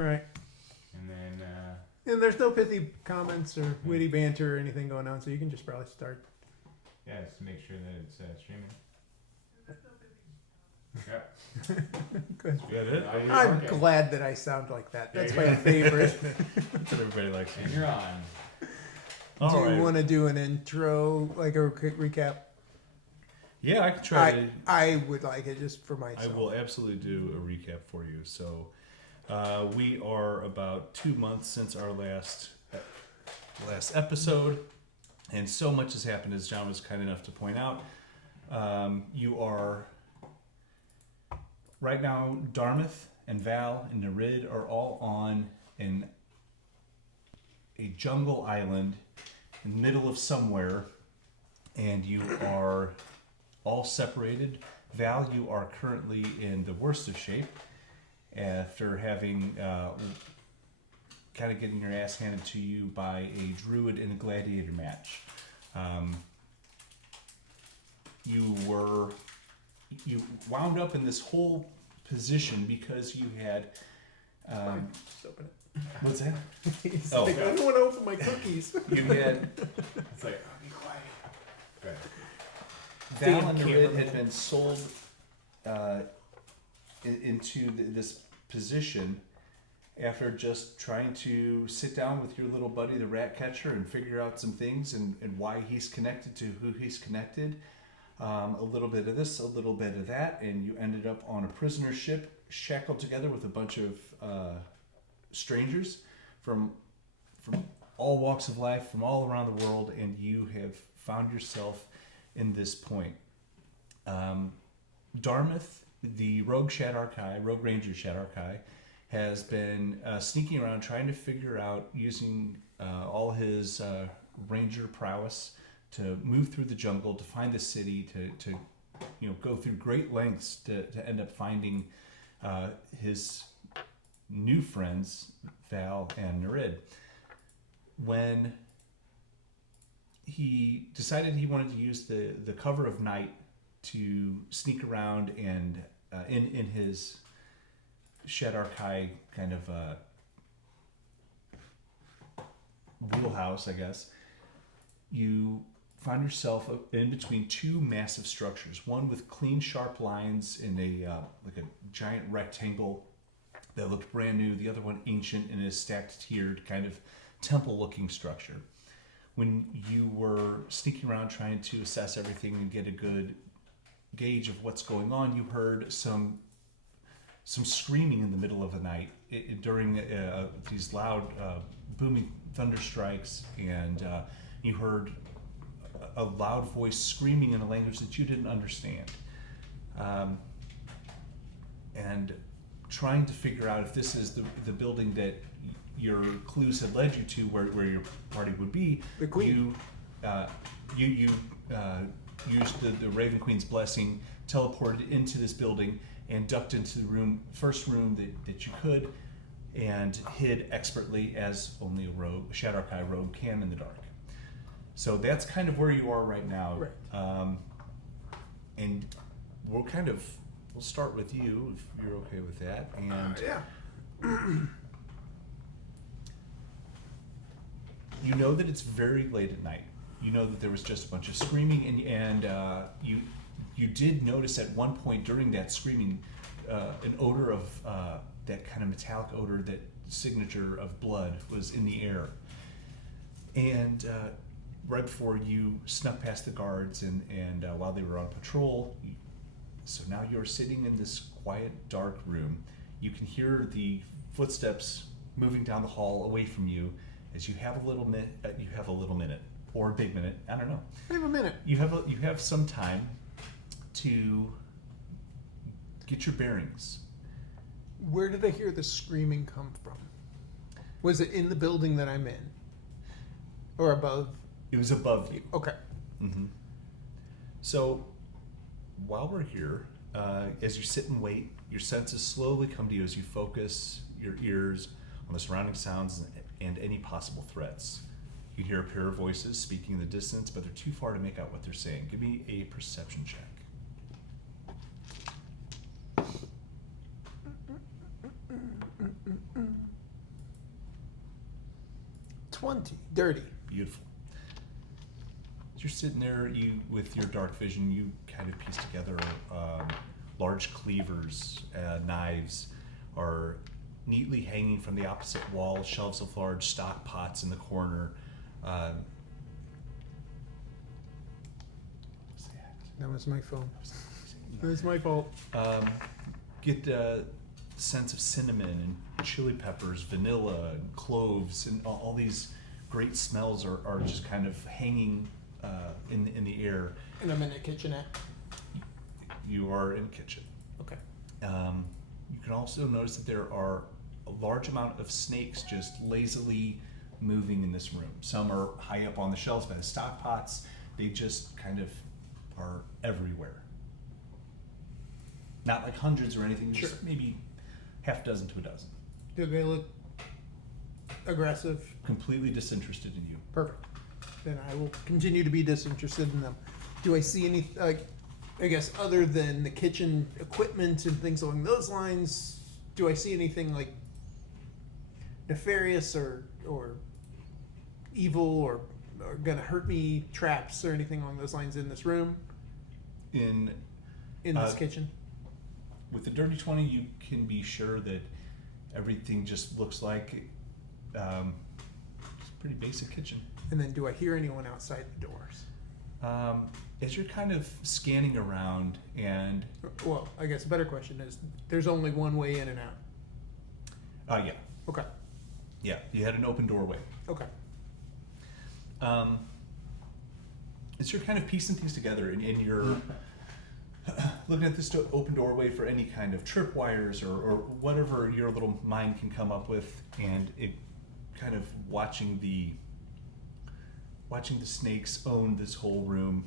Right. And then, And there's no pithy comments or witty banter or anything going on, so you can just probably start. yeah, just make sure that it's streaming. Yep. Good. You got it? I'm Okay. glad that I sound like that. That's Yeah, my yeah. favorite. That's what everybody likes. And you're on. All Do right. you want to do an intro, like a quick recap? Yeah, I can try to. I would like it just for I myself. will absolutely do a recap for you. So, we are about 2 months since our last episode, and so much has happened, as John was kind enough to point out. You are right now. Darmythe and Val and Nereid are all on a jungle island in the middle of somewhere, and you are all separated. Val, you are currently in the worst of shape after having kind of getting your ass handed to you by a druid in a gladiator match. You wound up in this whole position because you had Just open it. what's that? He's Oh. like, I don't want to open my cookies. You had It's like, oh, be quiet. Good. Val Damn and Nereid cameraman. had been sold into this position after just trying to sit down with your little buddy, the rat catcher, and figure out some things and why he's connected to who he's connected. A little bit of this, a little bit of that, and you ended up on a prisoner ship shackled together with a bunch of strangers from all walks of life, from all around the world, and you have found yourself in this point. Darmythe, the rogue ranger Shadarkai, has been sneaking around trying to figure out, using all his ranger prowess, to move through the jungle, to find the city, to go through great lengths to end up finding his new friends, Val and Nereid. When he decided he wanted to use the cover of night to sneak around and in his Shadarkai kind of wheelhouse, I guess, you found yourself in between two massive structures. One with clean, sharp lines in like a giant rectangle that looked brand new. The other one ancient in a stacked, tiered kind of temple-looking structure. When you were sneaking around trying to assess everything and get a good gauge of what's going on, you heard some screaming in the middle of the night during these loud booming thunder strikes, and you heard a loud voice screaming in a language that you didn't understand, and trying to figure out if this is the building that your clues had led you to, where your party would be. The queen. You used the Raven Queen's blessing, teleported into this building, and ducked into the first room that you could, and hid expertly as only a Shadarkai rogue can in the dark. So that's kind of where you are right now. Right. And we'll start with you, if you're okay with that. And Yeah. you know that it's very late at night. You know that there was just a bunch of screaming, and you did notice at one point during that screaming an odor of that kind of metallic odor, that signature of blood, was in the air. And right before you snuck past the guards and while they were on patrol, so now you're sitting in this quiet, dark room. You can hear the footsteps moving down the hall away from you as you have a little minute, or a big minute, I don't know. I have a minute. You have some time to get your bearings. Where did I hear the screaming come from? Was it in the building that I'm in? Or above? It was above you. Okay. Mm-hmm. So, while we're here, as you sit and wait, your senses slowly come to you as you focus your ears on the surrounding sounds and any possible threats. You hear a pair of voices speaking in the distance, but they're too far to make out what they're saying. Give me a perception check. 20. Dirty. Beautiful. As you're sitting there, you with your dark vision, you kind of piece together large cleavers, knives are neatly hanging from the opposite wall, shelves of large stock pots in the corner. That was my phone. That was my fault. Get a sense of cinnamon and chili peppers, vanilla, and cloves, and all these great smells are just kind of hanging in the air. And I'm in a kitchenette. You are in the kitchen. Okay. You can also notice that there are a large amount of snakes just lazily moving in this room. Some are high up on the shelves by the stock pots. They just kind of are everywhere. Not like hundreds or anything, Sure. just maybe half dozen to a dozen. Do they look aggressive? Completely disinterested in you. Perfect. Then I will continue to be disinterested in them. Do I see any, I guess, other than the kitchen equipment and things along those lines, do I see anything like nefarious or evil or gonna hurt me, traps or anything along those lines in this room, In this kitchen? With the Dirty 20, you can be sure that everything just looks like it's a pretty basic kitchen. And then do I hear anyone outside the doors? As you're kind of scanning around and... Well, I guess a better question is, there's only one way in and out. Yeah. Okay. Yeah, you had an open doorway. Okay. As you're kind of piecing things together and you're looking at this open doorway for any kind of tripwires or whatever your little mind can come up with, and it kind of watching the snakes own this whole room.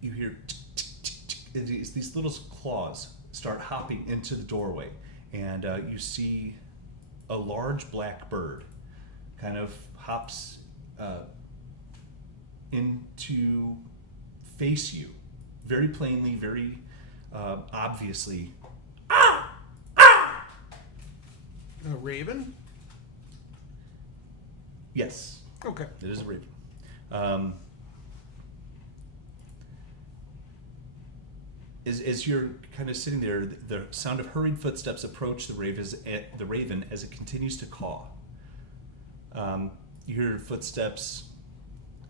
You hear tick, tick, tick, tick. It's these little claws start hopping into the doorway, and you see a large black bird kind of hops into face you, very plainly, very obviously. A raven? Yes, Okay. it is a raven. As you're kind of sitting there, the sound of hurried footsteps approach the raven as it continues to caw. You hear footsteps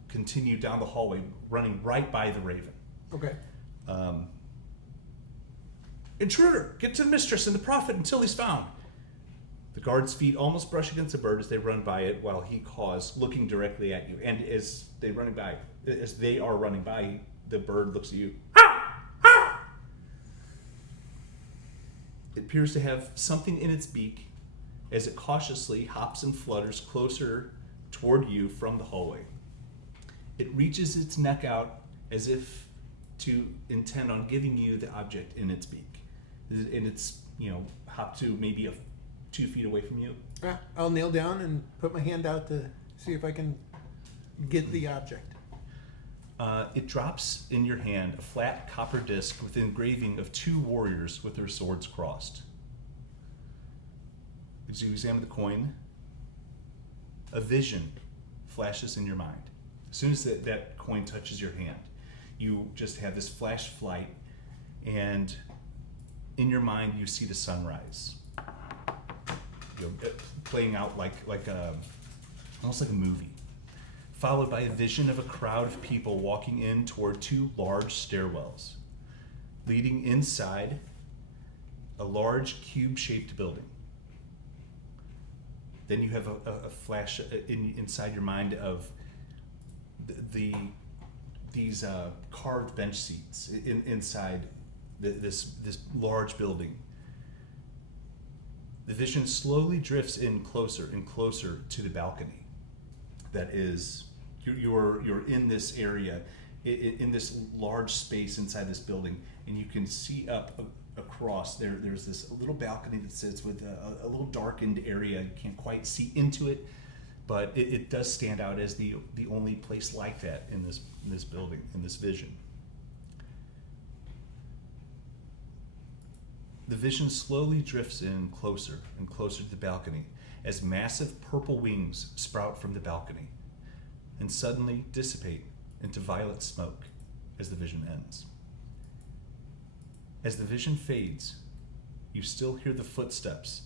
continue down the hallway, running right by the raven. Okay. Intruder, get to the mistress and the prophet until he's found. The guard's feet almost brush against the bird as they run by it while he caws, looking directly at you. And as they are running by, the bird looks at you. It appears to have something in its beak as it cautiously hops and flutters closer toward you from the hallway. It reaches its neck out as if to intend on giving you the object in its beak. And it's, hopped to maybe 2 feet away from you. I'll kneel down and put my hand out to see if I can get the object. It drops in your hand a flat copper disc with an engraving of 2 warriors with their swords crossed. As you examine the coin, a vision flashes in your mind. As soon as that coin touches your hand, you just have this flash flight, and in your mind you see the sunrise, playing out like almost like a movie, followed by a vision of a crowd of people walking in toward 2 large stairwells, leading inside a large cube-shaped building. Then you have a flash inside your mind of these carved bench seats inside this large building. The vision slowly drifts in closer and closer to the balcony. That is, you're in this area, in this large space inside this building, and you can see up across there. There's this little balcony that sits with a little darkened area. You can't quite see into it, but it does stand out as the only place like that in this building, in this vision. The vision slowly drifts in closer and closer to the balcony as massive purple wings sprout from the balcony and suddenly dissipate into violet smoke as the vision ends. As the vision fades, you still hear the footsteps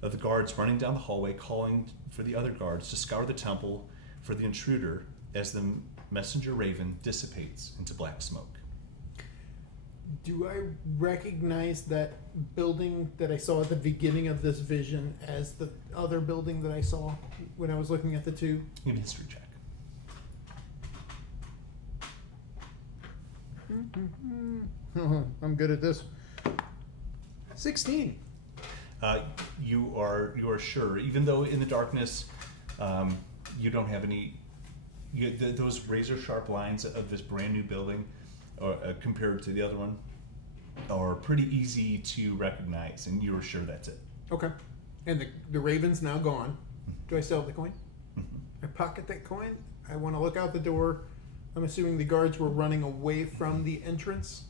of the guards running down the hallway, calling for the other guards to scour the temple for the intruder as the messenger raven dissipates into black smoke. Do I recognize that building that I saw at the beginning of this vision as the other building that I saw when I was looking at the two? Give me a history check. I'm good at this. 16. You are sure, even though in the darkness you don't have any. Those razor sharp lines of this brand new building, compared to the other one, are pretty easy to recognize, and you are sure that's it. Okay. And the raven's now gone. Do I still have the coin? Mm-hmm. I pocket that coin. I want to look out the door. I'm assuming the guards were running away from the entrance.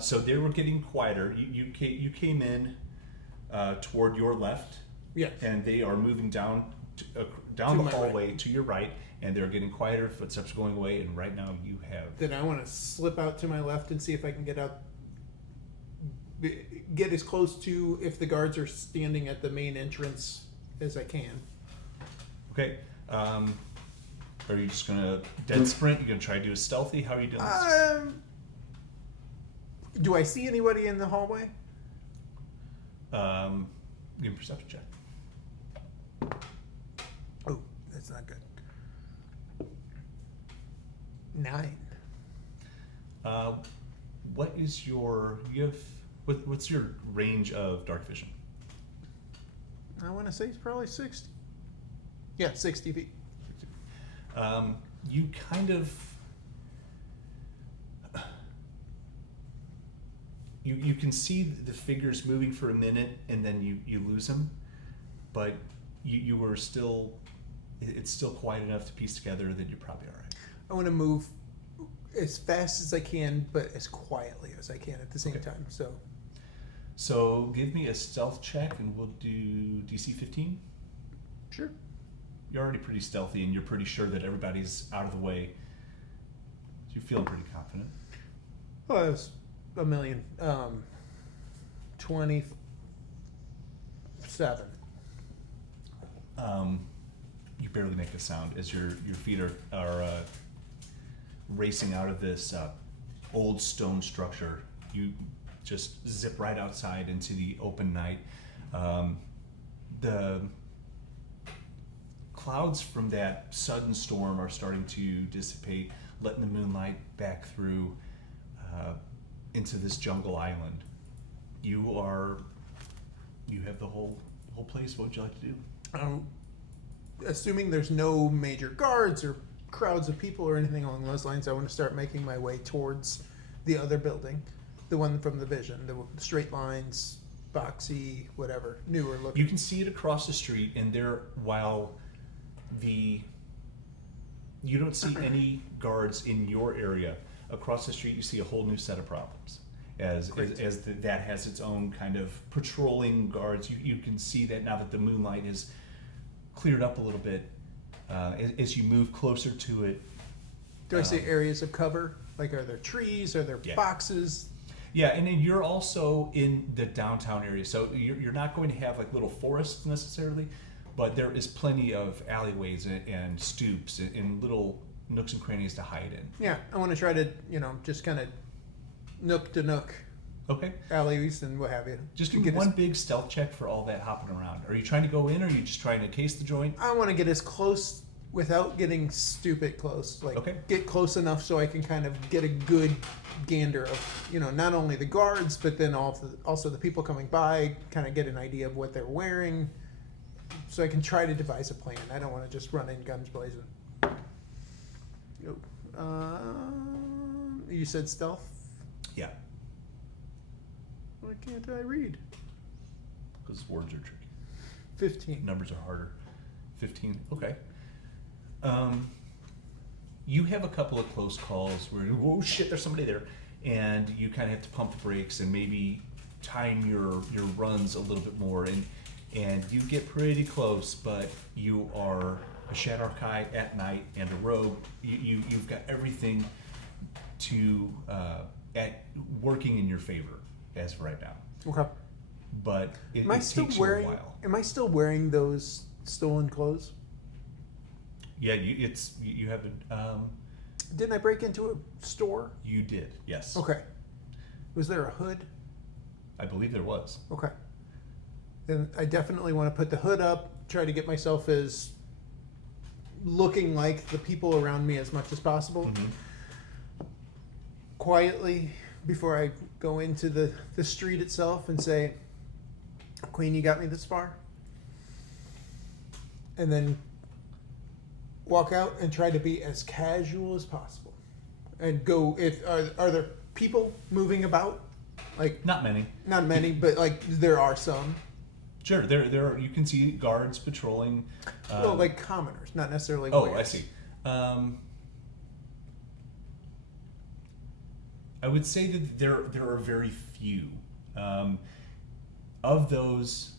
So they were getting quieter. You came in toward your left, Yes. and they are moving down To down the my hallway to your right, and they're getting quieter. Footsteps going away, and right now you have. Then I want to slip out to my left and see if I can get out. Get as close to if the guards are standing at the main entrance as I can. Okay. Are you just gonna dead sprint? You gonna try to do a stealthy? How are you doing this? Do I see anybody in the hallway? Give me a perception check. Oh, that's not good. 9. What is your what's your range of dark vision? I want to say it's probably 60. Yeah, 60 feet. You kind of you can see the figures moving for a minute, and then you lose them, but you were still, it's still quiet enough to piece together that you're probably all right. I want to move as fast as I can, but as quietly as I can at the same Okay. time. So give me a stealth check, and we'll do DC 15. Sure. You're already pretty stealthy, and you're pretty sure that everybody's out of the way. So you're feeling pretty confident. Oh, it was a million. 27. You barely make a sound as your feet are racing out of this old stone structure. You just zip right outside into the open night. The clouds from that sudden storm are starting to dissipate, letting the moonlight back through into this jungle island. You have the whole place. What would you like to do? Assuming there's no major guards or crowds of people or anything along those lines, I want to start making my way towards the other building, the one from the vision, the straight lines, boxy, whatever, newer looking. You can see it across the street, and while you don't see any guards in your area, across the street you see a whole new set of problems. That has its own kind of patrolling guards. You can see that now that the moonlight is cleared up a little bit, as you move closer to it. Do I see areas of cover? Like, are there trees? Are there boxes? Yeah, and then you're also in the downtown area, so you're not going to have like little forests necessarily, but there is plenty of alleyways and stoops and little nooks and crannies to hide in. Yeah, I want to try to, just kind of nook to nook. Okay. Alleyways and what have you. Just do one big stealth check for all that hopping around. Are you trying to go in, or are you just trying to case the joint? I want to get as close without getting stupid close. Get close enough so I can kind of get a good gander of, not only the guards, but then also the people coming by, kind of get an idea of what they're wearing, so I can try to devise a plan. I don't want to just run in guns blazing. You said stealth? Yeah. Why can't I read? Because words are tricky. 15. Numbers are harder. 15. Okay. You have a couple of close calls where, whoa, shit, there's somebody there. and you kind of have to pump the brakes and maybe time your runs a little bit more, and you get pretty close, but you are a Shadow Archai at night and a rogue. You've got everything to working in your favor as of right now. Okay. But it Am I takes still you wearing? a while. Am I still wearing those stolen clothes? Yeah, you have a. Didn't I break into a store? You did, yes. Okay. Was there a hood? I believe there was. Okay. Then I definitely want to put the hood up, try to get myself as looking like the people around me as much as possible. Mm-hmm. Quietly, before I go into the street itself and say, Queen, you got me this far? And then walk out and try to be as casual as possible. And go, are there people moving about? Like, Not many. not many, but like there are some. Sure, there are, you can see guards patrolling. Well, like commoners, not necessarily Oh, warriors. I see. I would say that there are very few. Of those,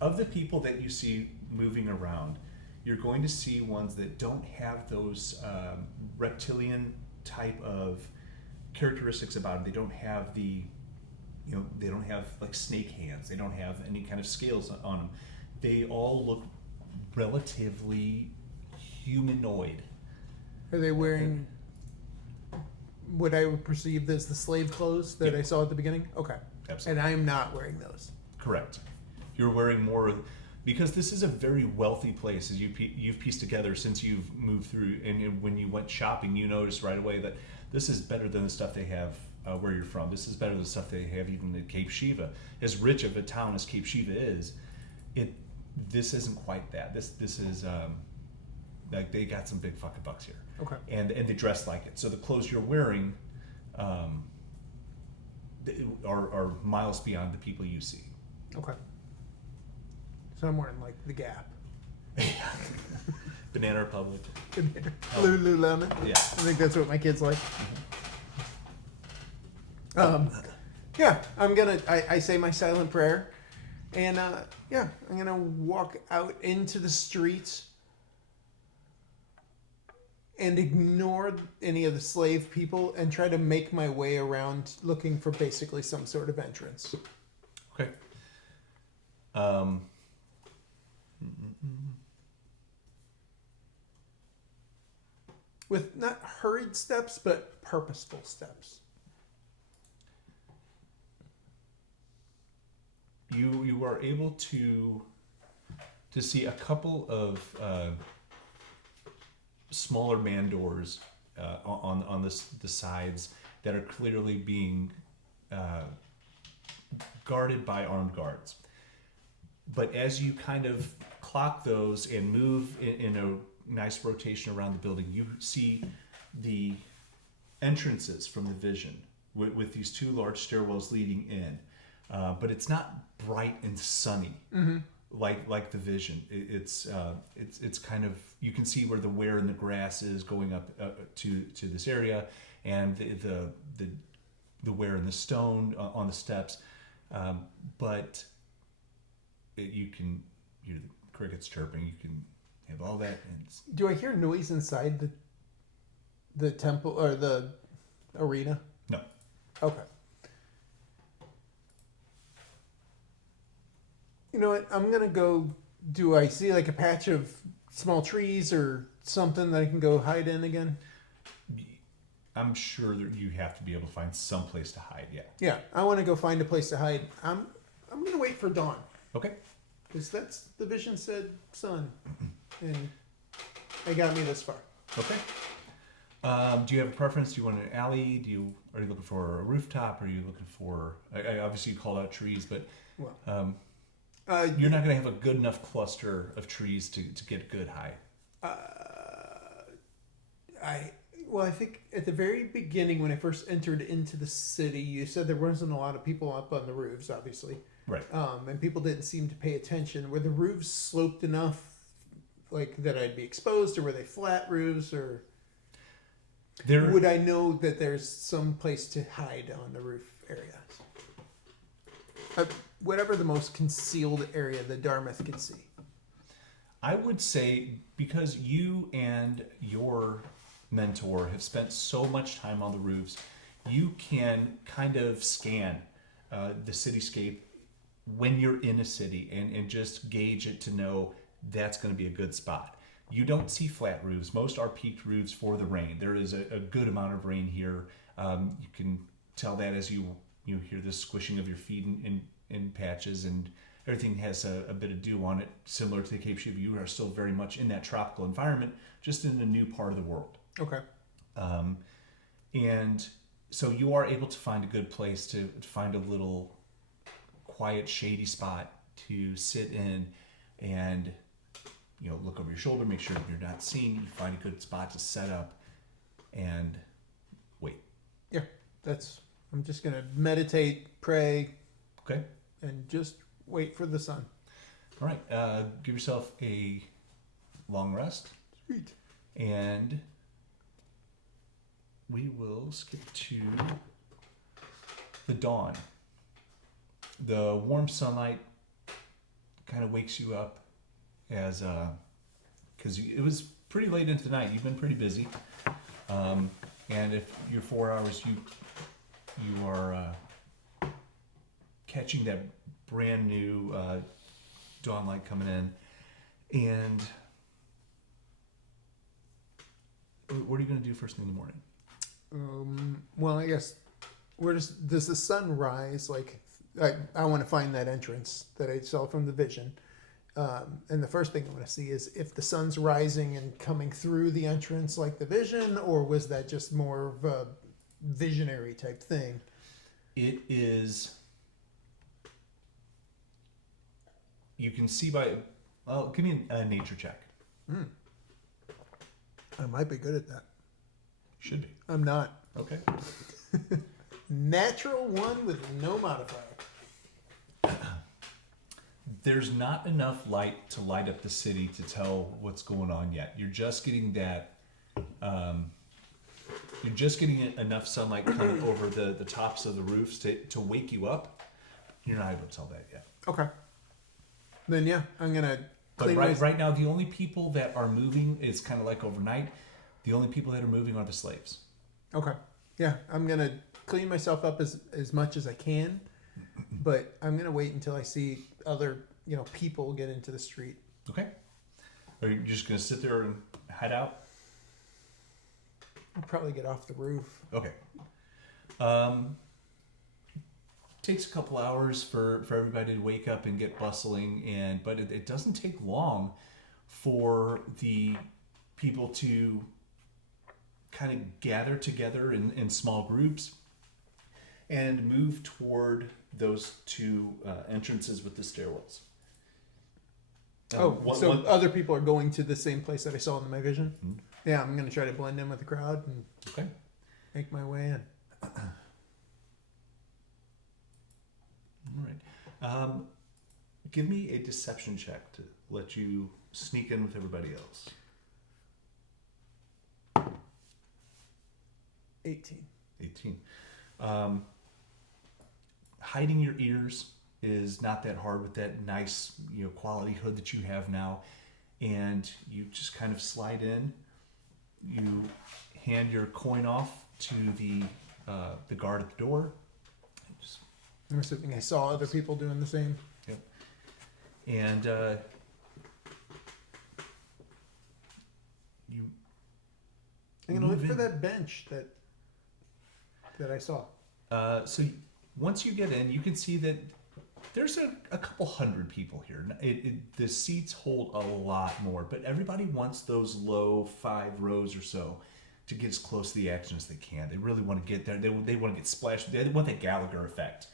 of the people that you see moving around, you're going to see ones that don't have those reptilian type of characteristics about them. They don't have they don't have like snake hands. They don't have any kind of scales on them. They all look relatively humanoid. Are they wearing what I would perceive as the slave clothes that Yep. I saw at the beginning? Okay. Absolutely. And I am not wearing those. Correct. You're wearing more because this is a very wealthy place, as you've pieced together since you've moved through. And when you went shopping, you noticed right away that this is better than the stuff they have where you're from. This is better than the stuff they have even at Cape Shiva. As rich of a town as Cape Shiva is, this isn't quite that. This is like they got some big fucking bucks here. Okay. And they dress like it. So the clothes you're wearing are miles beyond the people you see. Okay. So I'm wearing like the Gap. Banana Republic. Lululemon. Yeah. I think that's what my kids like. Yeah, I say my silent prayer, and I'm gonna walk out into the streets and ignore any of the slave people and try to make my way around looking for basically some sort of entrance. Okay. With not hurried steps, but purposeful steps. You are able to see a couple of smaller man doors on the sides that are clearly being guarded by armed guards. But as you kind of clock those and move in a nice rotation around the building, you see the entrances from the vision with these two large stairwells leading in. But it's not bright and sunny like the vision. It's kind of, you can see where the wear in the grass is going up to this area, and the wear in the stone on the steps. But you can hear the crickets chirping. You can have all that. And Do I hear noise inside the temple or the arena? no. Okay. You know what? I'm gonna go. Do I see like a patch of small trees or something that I can go hide in again? I'm sure that you have to be able to find some place to hide. Yeah. Yeah, I want to go find a place to hide. I'm gonna wait for dawn Okay. because that's the vision said sun, and they got me this far. Okay. Do you have a preference? Do you want an alley? Are you looking for a rooftop? Are you looking for? I obviously you called out trees, but Well, you're not going to have a good enough cluster of trees to get good high. I think at the very beginning when I first entered into the city, you said there wasn't a lot of people up on the roofs, obviously. Right. And people didn't seem to pay attention. Were the roofs sloped enough, like that I'd be exposed, or were they flat roofs, or would I know that there's some place to hide on the roof area? Whatever the most concealed area the Darmythe could see. I would say because you and your mentor have spent so much time on the roofs, you can kind of scan the cityscape when you're in a city and just gauge it to know that's going to be a good spot. You don't see flat roofs. Most are peaked roofs for the rain. There is a good amount of rain here. You can tell that as you hear the squishing of your feet in patches, and everything has a bit of dew on it, similar to the Cape Shiva. You are still very much in that tropical environment, just in a new part of the world. Okay. And so you are able to find a good place to find a little quiet, shady spot to sit in and, look over your shoulder, make sure you're not seen. You find a good spot to set up and wait. Yeah, I'm just going to meditate, pray. Okay. And just wait for the sun. All right. Give yourself a long rest. Sweet. And we will skip to the dawn. The warm sunlight kind of wakes you up as because it was pretty late into the night. You've been pretty busy, and if you're 4 hours, you are catching that brand new dawn light coming in. And what are you going to do first thing in the morning? Well, I guess does the sun rise? Like, I want to find that entrance that I saw from the vision. And the first thing I want to see is if the sun's rising and coming through the entrance like the vision, or was that just more of a visionary type thing? It is. You can see by. Well, give me a nature check. I might be good at that. Should be. I'm not. Okay. Natural 1 with no modifier. There's not enough light to light up the city to tell what's going on yet. You're just getting that. You're just getting enough sunlight coming over the tops of the roofs to wake you up. You're not able to tell that yet. Okay. Then yeah, I'm gonna. But right now, the only people that are moving is kind of like overnight. The only people that are moving are the slaves. Okay. Yeah, I'm gonna clean myself up as much as I can, but I'm gonna wait until I see other people get into the street. Okay. Are you just gonna sit there and hide out? I'll probably get off the roof. Okay. Takes a couple hours for everybody to wake up and get bustling, but it doesn't take long for the people to kind of gather together in small groups and move toward those two entrances with the stairwells. Other people are going to the same place that I saw in my vision? Mm-hmm. Yeah, I'm going to try to blend in with the crowd and Okay. make my way in. All right. Give me a deception check to let you sneak in with everybody else. 18. 18. Hiding your ears is not that hard with that nice, quality hood that you have now, and you just kind of slide in. You hand your coin off to the guard at the door. I'm assuming I saw other people doing the same. Yep. And you. I'm gonna look for that bench that I saw. So once you get in, you can see that there's a couple hundred people here. The seats hold a lot more, but everybody wants those low 5 rows or so to get as close to the action as they can. They really want to get there. They want to get splashed. They want that Gallagher effect.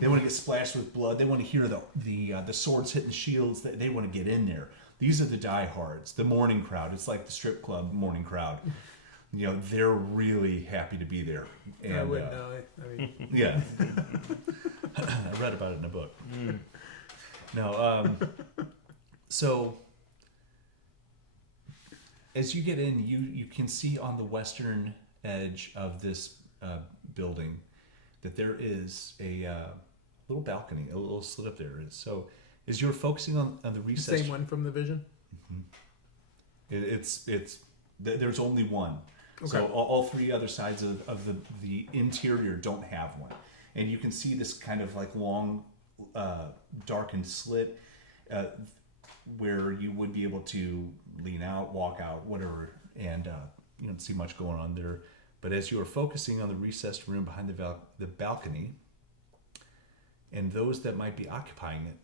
They want to get splashed with blood. They want to hear the swords hitting the shields. They want to get in there. These are the diehards, the morning crowd. It's like the strip club morning crowd. they're really happy to be there. And, I wouldn't know. I mean, yeah. I read about it in a book. No, so as you get in, you can see on the western edge of this building that there is a little balcony, a little slit up there. So as you're focusing on the recess... Same one from the vision? Mm-hmm. There's only one. Okay. So all three other sides of the interior don't have one. And you can see this kind of like long, darkened slit where you would be able to lean out, walk out, whatever, and you don't see much going on there. But as you are focusing on the recessed room behind the balcony, and those that might be occupying it,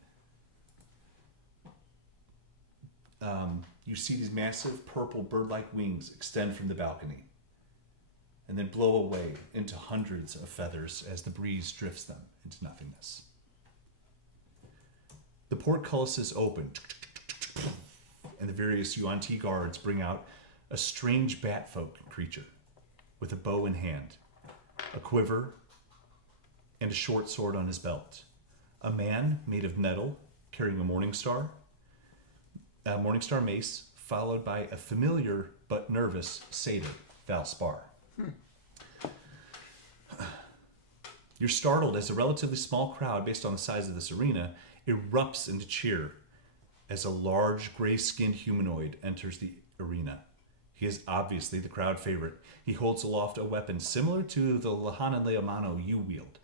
you see these massive purple bird-like wings extend from the balcony and then blow away into hundreds of feathers as the breeze drifts them into nothingness. The portcullises open, and the various Yuan-Ti guards bring out a strange batfolk creature with a bow in hand, a quiver, and a short sword on his belt. A man made of metal carrying a Morningstar mace, followed by a familiar but nervous satyr, Val Spar. You're startled as a relatively small crowd, based on the size of this arena, erupts into cheer as a large gray-skinned humanoid enters the arena. He is obviously the crowd favorite. He holds aloft a weapon similar to the Lahana Leomano you wield,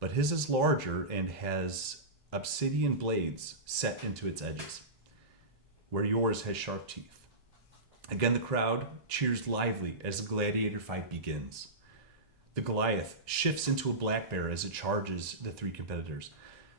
but his is larger and has obsidian blades set into its edges, where yours has sharp teeth. Again, the crowd cheers lively as the gladiator fight begins. The Goliath shifts into a black bear as it charges the three competitors.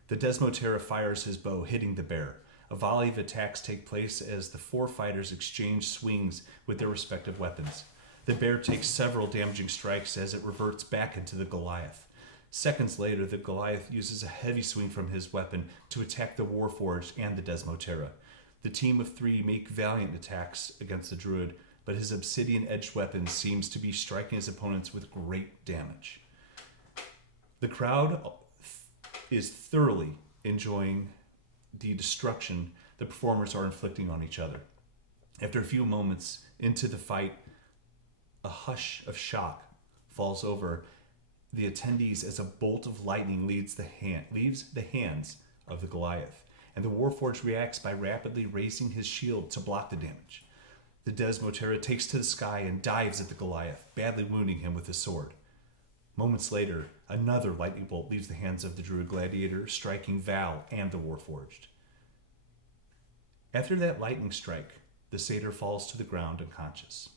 The Desmotera fires his bow, hitting the bear. A volley of attacks take place as the four fighters exchange swings with their respective weapons. The bear takes several damaging strikes as it reverts back into the Goliath. Seconds later, the Goliath uses a heavy swing from his weapon to attack the Warforged and the Desmotera. The team of three make valiant attacks against the Druid, but his obsidian-edged weapon seems to be striking his opponents with great damage. The crowd is thoroughly enjoying the destruction the performers are inflicting on each other. After a few moments into the fight, a hush of shock falls over the attendees as a bolt of lightning leaves the hands of the Goliath, and the Warforged reacts by rapidly raising his shield to block the damage. The Desmotera takes to the sky and dives at the Goliath, badly wounding him with his sword. Moments later, another lightning bolt leaves the hands of the Druid gladiator, striking Val and the Warforged. After that lightning strike, the satyr falls to the ground unconscious.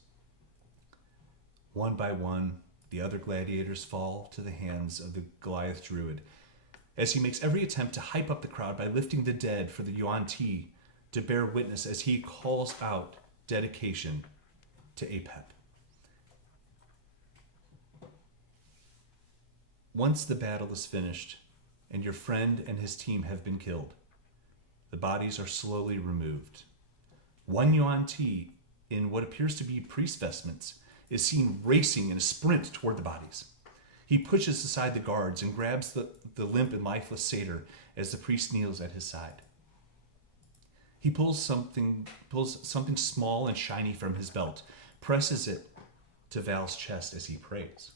One by one, the other gladiators fall to the hands of the Goliath Druid, as he makes every attempt to hype up the crowd by lifting the dead for the Yuan-Ti to bear witness as he calls out dedication to Apep. Once the battle is finished and your friend and his team have been killed, the bodies are slowly removed. One Yuan-Ti, in what appears to be priest vestments, is seen racing in a sprint toward the bodies. He pushes aside the guards and grabs the limp and lifeless satyr as the priest kneels at his side. He pulls something small and shiny from his belt, presses it to Val's chest as he prays.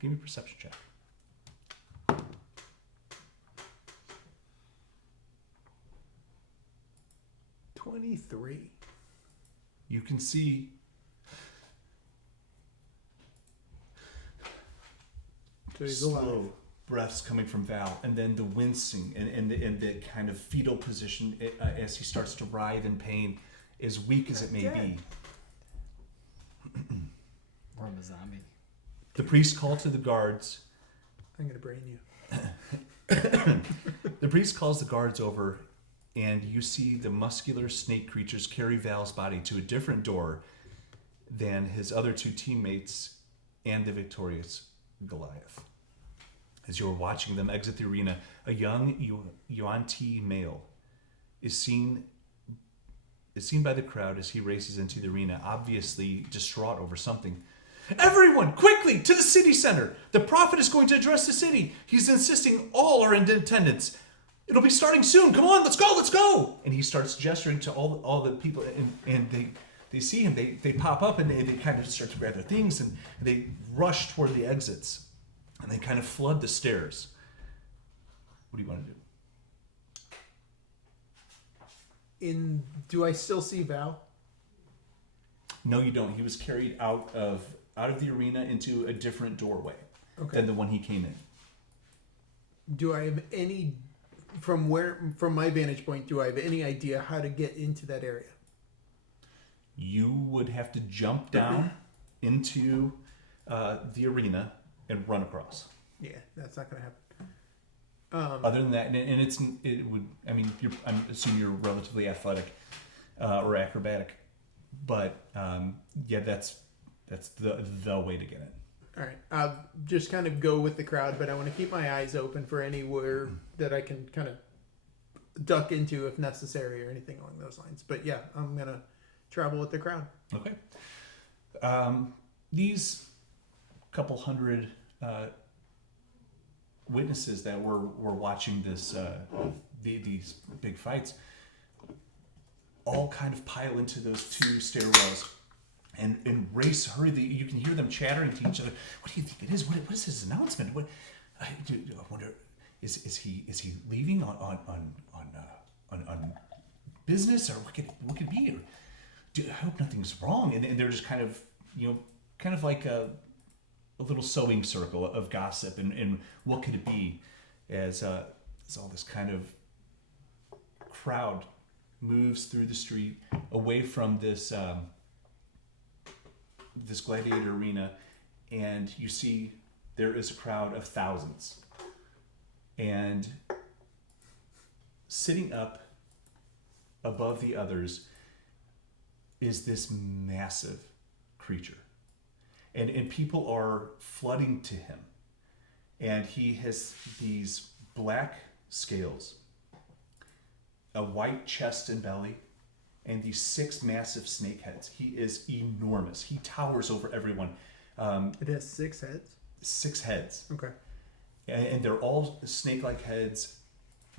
Give me a perception check. 23. You can see So he's alive. slow breaths coming from Val, and then the wincing and the kind of fetal position as he starts to writhe in pain, as weak as it may be. Or I'm a zombie. The priest called to the guards. I'm going to brain you. The priest calls the guards over, and you see the muscular snake creatures carry Val's body to a different door than his other two teammates and the victorious Goliath. As you are watching them exit the arena, a young Yuan-Ti male is seen is seen by the crowd as he races into the arena, obviously distraught over something. Everyone, quickly, to the city center! The prophet is going to address the city. He's insisting all are in attendance. It'll be starting soon. Come on, let's go, let's go! And he starts gesturing to all the people, and they see him. They pop up, and they kind of start to grab their things, and they rush toward the exits. And they kind of flood the stairs. What do you want to do? Do I still see Val? No, you don't. He was carried out of the arena into a different doorway than the one he came in. Do I have any, from my vantage point, do I have any idea how to get into that area? You would have to jump down into the arena and run across. Yeah, that's not going to happen. Other than that, it would. I mean, I'm assuming you're relatively athletic or acrobatic, but yeah, that's the way to get in. All right, I'll just kind of go with the crowd, but I want to keep my eyes open for anywhere that I can kind of duck into if necessary or anything along those lines. But yeah, I'm gonna travel with the crowd. Okay. These couple hundred witnesses that were watching this these big fights all kind of pile into those two stairwells and race hurriedly. You can hear them chattering to each other. What do you think it is? What is his announcement? I wonder, is he leaving on business, or what could be? Or I hope nothing's wrong. And they're just kind of like a little sewing circle of gossip and what could it be as all this kind of crowd moves through the street away from this this gladiator arena, and you see there is a crowd of thousands, and sitting up above the others is this massive creature. And people are flooding to him. And he has these black scales, a white chest and belly, and these 6 massive snake heads. He is enormous. He towers over everyone. It has 6 heads? 6 heads. Okay. And they're all snake-like heads.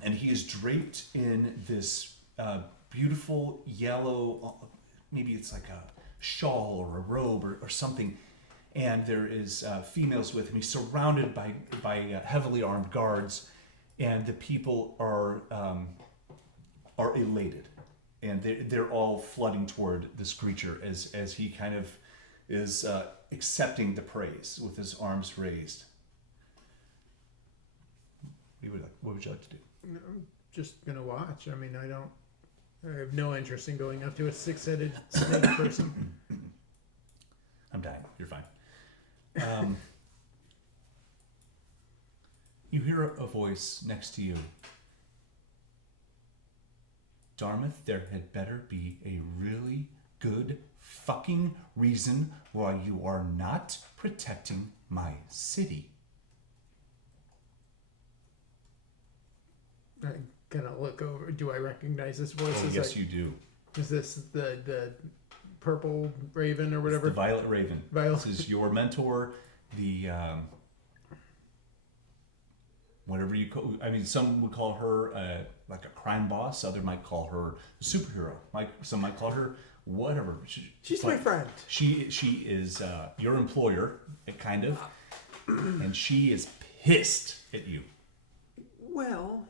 And he is draped in this beautiful yellow, maybe it's like a shawl or a robe or something. And there is females with him. He's surrounded by heavily armed guards, and the people are elated, and they're all flooding toward this creature as he kind of is accepting the praise with his arms raised. What would you like to do? I'm just gonna watch. I mean, I have no interest in going up to a 6-headed snake person. I'm dying. You're fine. You hear a voice next to you. Darmythe, there had better be a really good fucking reason why you are not protecting my city. I'm gonna look over. Do I recognize this voice? Oh, yes, you do. Is this the purple raven or whatever? It's the Violet Raven. Violet. This is your mentor, the whatever you call. I mean, some would call her like a crime boss. Other might call her superhero. Some might call her whatever. She's my friend. She is your employer, kind of, and she is pissed at you. Well,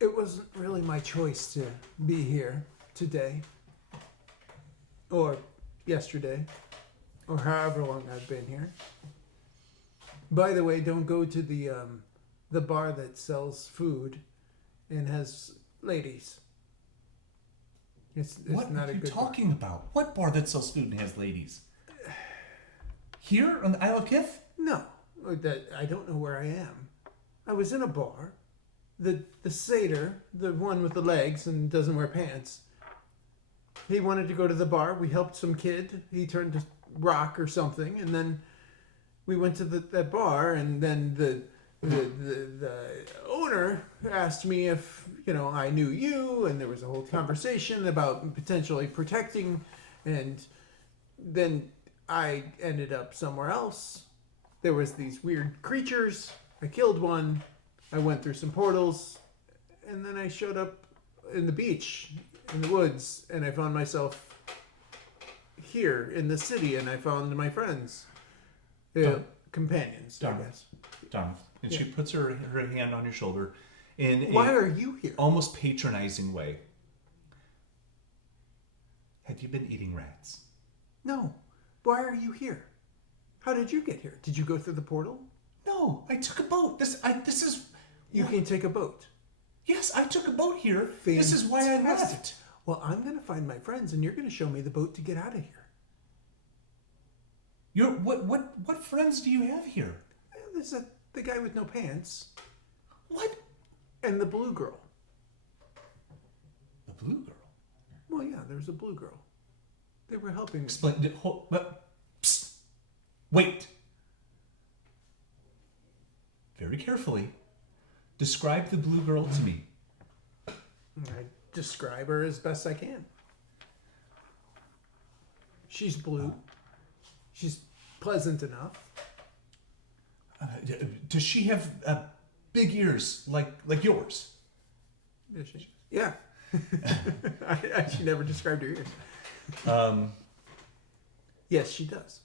it wasn't really my choice to be here today, or yesterday, or however long I've been here. By the way, don't go to the bar that sells food and has ladies. It's What not are a you good talking about? What bar that sells food and has ladies? Here on the Isle of Kith? No, that I don't know where I am. I was in a bar. The satyr, the one with the legs and doesn't wear pants, he wanted to go to the bar. We helped some kid. He turned to rock or something, and then we went to that bar, and then the owner asked me if I knew you, and there was a whole conversation about potentially protecting, and then I ended up somewhere else. There was these weird creatures. I killed one. I went through some portals, and then I showed up in the beach, in the woods, and I found myself here in the city, and I found my friends, companions, I guess. Darmythe. And she puts her hand on your shoulder in Why are you here? almost patronizing way. Have you been eating rats? No. Why are you here? How did you get here? Did you go through the portal? No, I took a boat. This is. You can take a boat. Yes, I took a boat here. This is why I Fantastic. left. Well, I'm going to find my friends, and you're going to show me the boat to get out of here. What friends do you have here? There's the guy with no pants. What? And the blue girl. The blue girl. Well, yeah, there's a blue girl. They were helping me. Explain. Psst. Wait. Very carefully. Describe the blue girl to me. I describe her as best I can. She's blue. She's pleasant enough. Does she have big ears like yours? Is she? Yeah. I actually never described her ears. Yes, she does.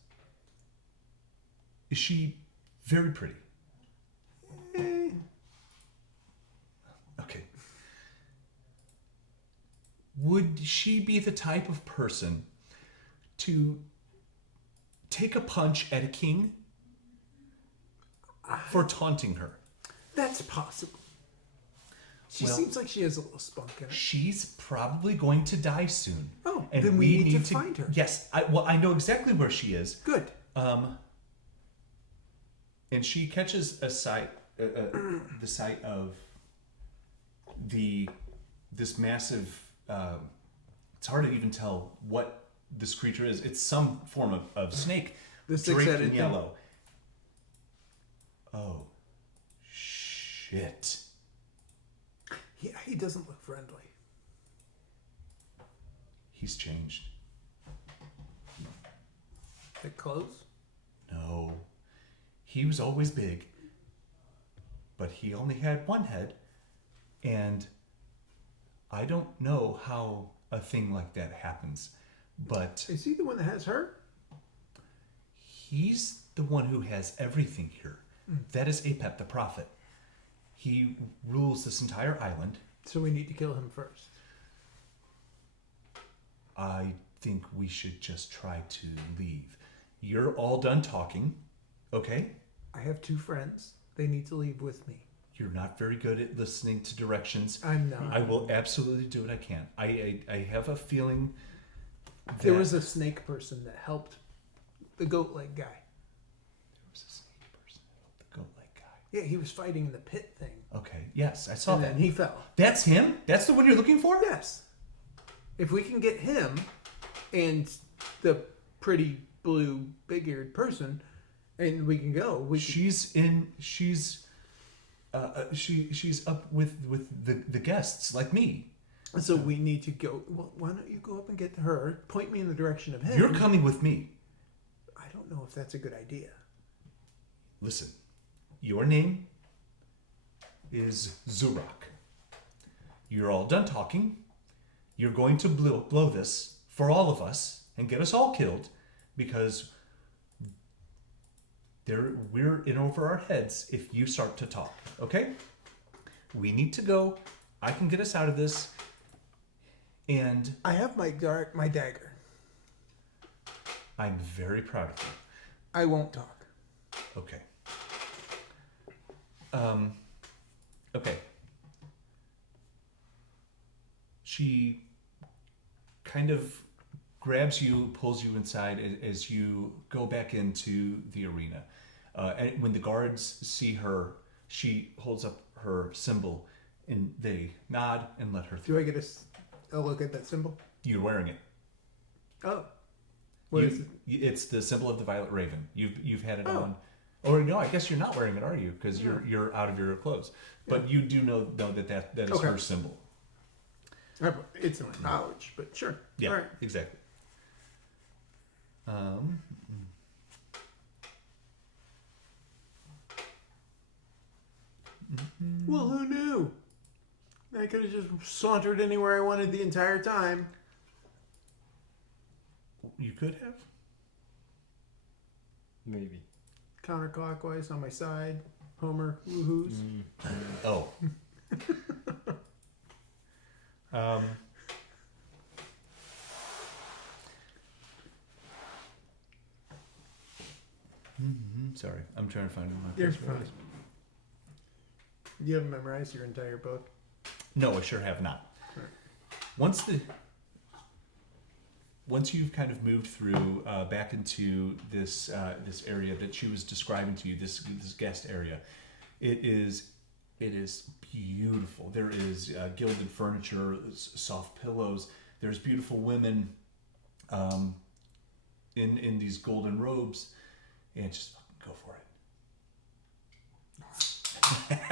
Is she very pretty? Okay. Would she be the type of person to take a punch at a king for taunting her? That's possible. She Well, seems like she has a little spunk in her. She's probably going to die soon. Oh, and then we need to find her. Yes, I know exactly where she is. Good. And she catches a sight, the sight of this massive. It's hard to even tell what this creature is. It's some form of snake, The draped six-headed in thing. yellow. Oh, shit! Yeah, he doesn't look friendly. He's changed. The clothes? No, he was always big, but he only had one head, and I don't know how a thing like that happens, but Is he the one that has her? he's the one who has everything here. That is Apep the Prophet. He rules this entire island. So we need to kill him first. I think we should just try to leave. You're all done talking, okay? I have two friends. They need to leave with me. You're not very good at listening to directions. I'm not. I will absolutely do what I can. I have a feeling that There was a snake person that helped the goat leg guy. There was a snake person that helped the goat-leg guy. Yeah, he was fighting in the pit thing. Okay, yes, I saw And that. then he fell. That's him? That's the one you're looking for? Yes. If we can get him and the pretty blue big-eared person, and we can go. She's up with the guests like me. So we need to go. Well, why don't you go up and get her? Point me in the direction of him. You're coming with me. I don't know if that's a good idea. Listen, your name is Zurak. You're all done talking. You're going to blow this for all of us and get us all killed because we're in over our heads if you start to talk, okay? We need to go. I can get us out of this. And I have my dagger. I'm very proud of you. I won't talk. Okay. Okay. She kind of grabs you, pulls you inside as you go back into the arena. And when the guards see her, she holds up her symbol, and they nod and let her through. Do I get a look at that symbol? You're wearing it. Oh. What is it? It's the symbol of the Violet Raven. You've had it on Or no, I guess you're not wearing it, are you? Because you're out of your clothes. But you do know that is Okay. her symbol. It's in my knowledge, but sure. Yeah, All right. exactly. Well, who knew? I could have just sauntered anywhere I wanted the entire time. You could have. Maybe. Counterclockwise on my side. Homer, woohoos. Oh. Sorry, I'm trying to find it. You're fine. You haven't memorized your entire book? No, I sure have not. Right. Once you've kind of moved through back into this area that she was describing to you, this guest area, it is beautiful. There is gilded furniture, soft pillows. There's beautiful women in these golden robes, and just go for it.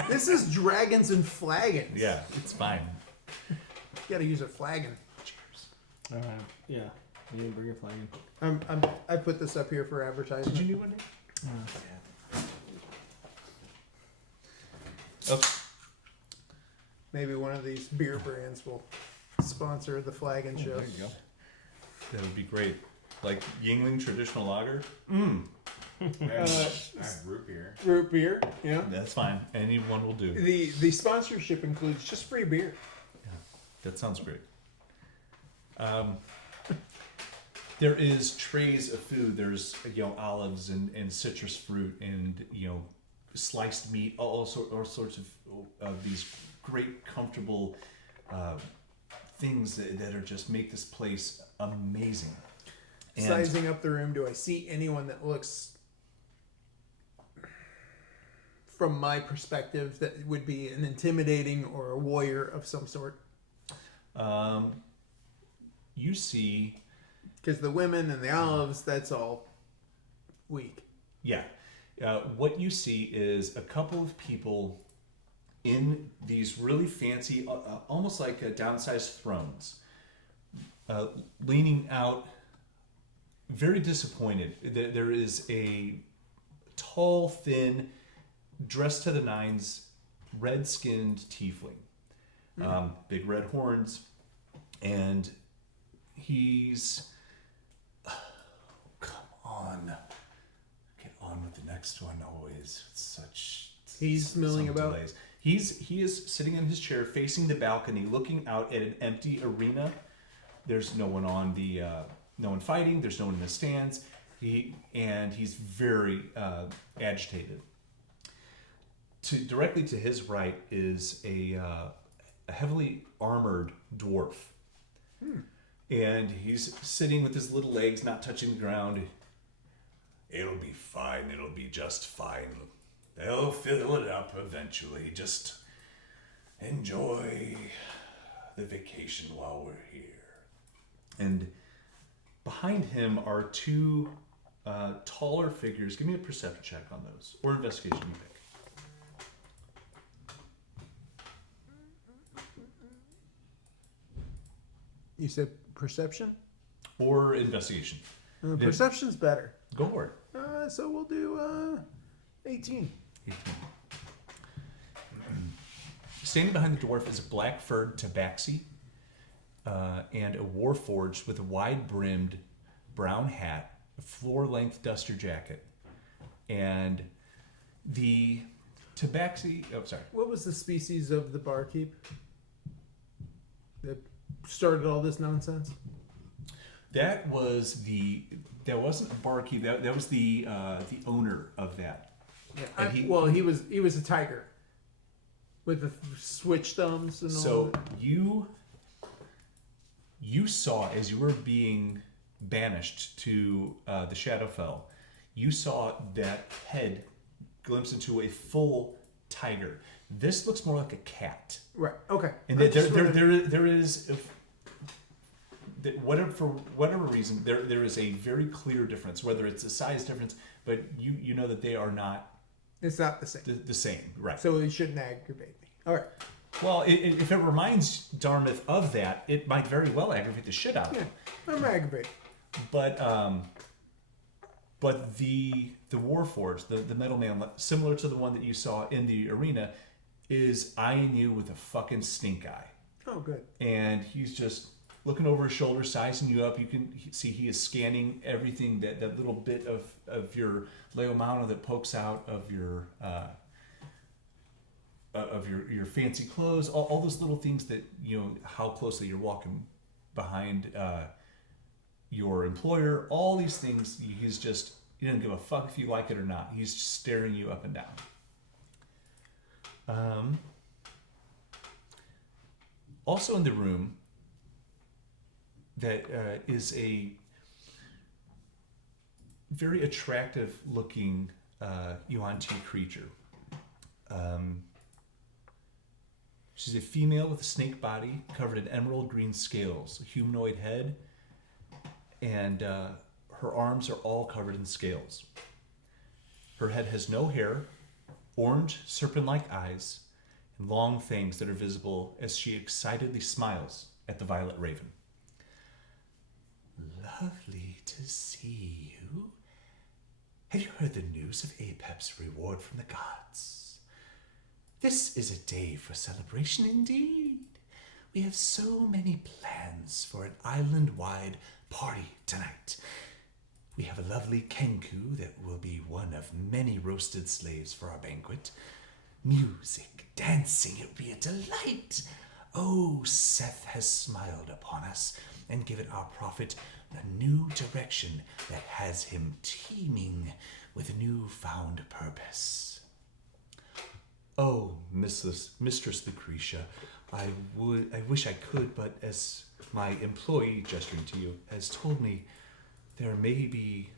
This is Dragons and Flagons. Yeah, it's fine. You gotta use a flagon. Cheers. Yeah. You didn't bring a flagon. I put this up here for advertisement. Did you do one? Okay. Maybe one of these beer brands will sponsor the flagon show. There you go. That would be great. Like Yingling traditional lager. I have root beer. Root beer, yeah. That's fine. Anyone will do. The sponsorship includes just free beer. That sounds great. There is trays of food. There's olives and citrus fruit and sliced meat, all sorts of these great comfortable things that are just make this place amazing. And Sizing up the room, do I see anyone that looks, from my perspective, that would be an intimidating or a warrior of some sort? you see, Because the women and the olives, that's all weak. yeah, what you see is a couple of people in these really fancy, almost like downsized thrones, leaning out, very disappointed. There is a tall, thin, dressed to the nines, red-skinned tiefling, big red horns, and he's... come on. Get on with the next one always. It's such... He's milling some about. delays. He is sitting in his chair facing the balcony, looking out at an empty arena. There's no one on the no one fighting. There's no one in the stands. He's very agitated. Directly to his right is a heavily armored dwarf, and he's sitting with his little legs not touching the ground. It'll be fine. It'll be just fine. They'll fill it up eventually. Just enjoy the vacation while we're here. And behind him are two taller figures. Give me a perception check on those, or investigation, you pick. You said perception? Or investigation. Perception's better. Go for it. So we'll do 18. 18. Standing behind the dwarf is a black-furred tabaxi and a warforged with a wide-brimmed brown hat, a floor-length duster jacket, and the tabaxi... Oh, sorry. What was the species of the barkeep that started all this nonsense? That wasn't a barkeep. That was the owner of that. Yeah, And he was a tiger with the switch thumbs and all. So that. you saw, as you were being banished to the Shadowfell, you saw that head glimpse into a full tiger. This looks more like a cat. Right. Okay. And there is, for whatever reason, there is a very clear difference. Whether it's a size difference, but you know that they are not It's not the same. the same, right? So it shouldn't aggravate me. All right. Well, if it reminds Darmythe of that, it might very well aggravate the shit out of Yeah, him. I'm aggravated. But the Warforged, the metal man, similar to the one that you saw in the arena, is eyeing you with a fucking stink eye. Oh, good. And he's just looking over his shoulder, sizing you up. You can see he is scanning everything, that little bit of your Leomano that pokes out of your fancy clothes, all those little things that, how closely you're walking behind your employer, all these things. He doesn't give a fuck if you like it or not. He's just staring you up and down. Also in the room, that is a very attractive looking Yuan-Ti creature. She's a female with a snake body covered in emerald green scales, a humanoid head, and her arms are all covered in scales. Her head has no hair, orange serpent-like eyes, and long fangs that are visible as she excitedly smiles at the violet raven. Lovely to see you. Have you heard the news of Apep's reward from the gods? This is a day for celebration indeed. We have so many plans for an island-wide party tonight. We have a lovely kenku that will be one of many roasted slaves for our banquet. Music, dancing, it will be a delight. Oh, Seth has smiled upon us and given our prophet a new direction that has him teeming with newfound purpose. Oh, Mistress Lucretia, I wish I could, but as my employee, gesturing to you, has told me, there may be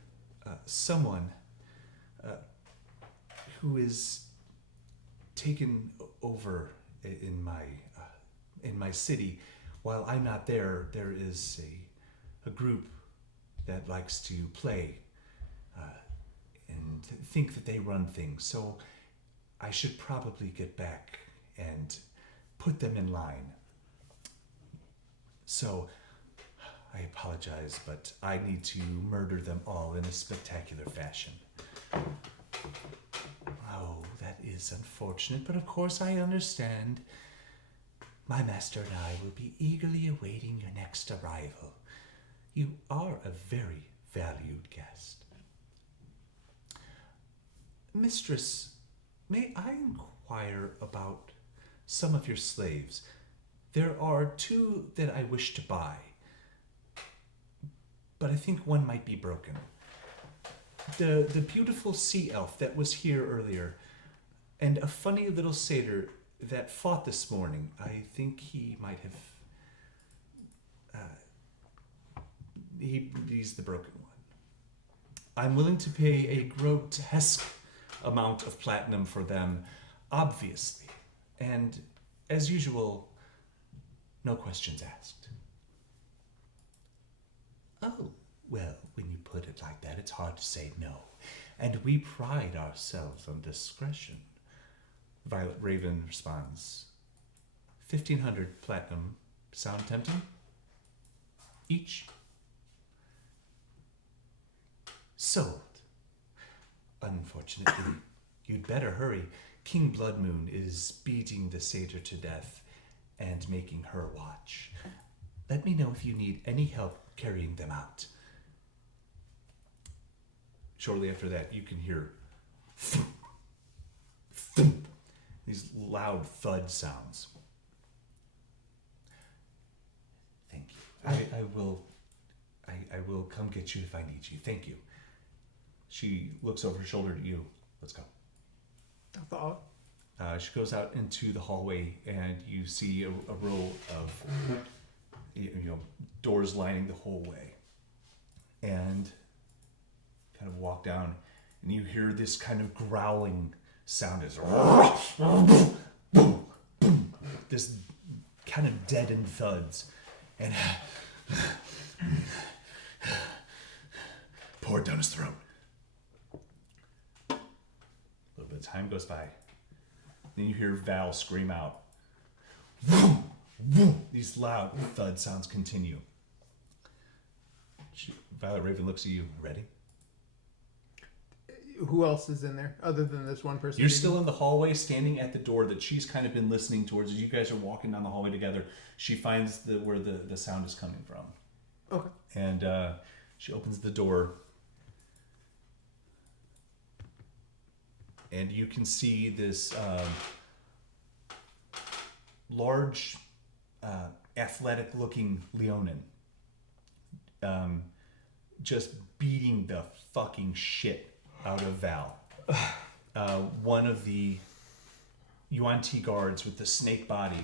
someone who is taken over in my city. While I'm not there, there is a group that likes to play and think that they run things. So I should probably get back and put them in line. So I apologize, but I need to murder them all in a spectacular fashion. Oh, that is unfortunate, but of course I understand. My master and I will be eagerly awaiting your next arrival. You are a very valued guest. Mistress, may I inquire about some of your slaves? There are 2 that I wish to buy, but I think one might be broken. The beautiful sea elf that was here earlier, and a funny little satyr that fought this morning. I think he might have... he's the broken one. I'm willing to pay a grotesque amount of platinum for them, obviously. And, as usual, no questions asked. Oh, well, when you put it like that, it's hard to say no. And we pride ourselves on discretion. Violet Raven responds, 1,500 platinum. Sound tempting? Each? Sold. Unfortunately, you'd better hurry. King Bloodmoon is beating the satyr to death and making her watch. Let me know if you need any help carrying them out. Shortly after that, you can hear thump, thump, these loud thud sounds. Thank you. I will come get you if I need you. Thank you. She looks over her shoulder at you. Let's go. I thought. She goes out into the hallway, and you see a row of doors lining the whole way. And kind of walk down, and you hear this kind of growling sound as this kind of deadened thuds, and pour it down his throat. time goes by. Then you hear Val scream out. Vroom, vroom. These loud thud sounds continue. Violet Raven looks at you. Ready? Who else is in there other than this one person? You're still in the hallway, standing at the door that she's kind of been listening towards. As you guys are walking down the hallway together, she finds where the sound is coming from. Okay. And she opens the door. And you can see this large, athletic-looking Leonin just beating the fucking shit out of Val. One of the Yuan Ti guards with the snake body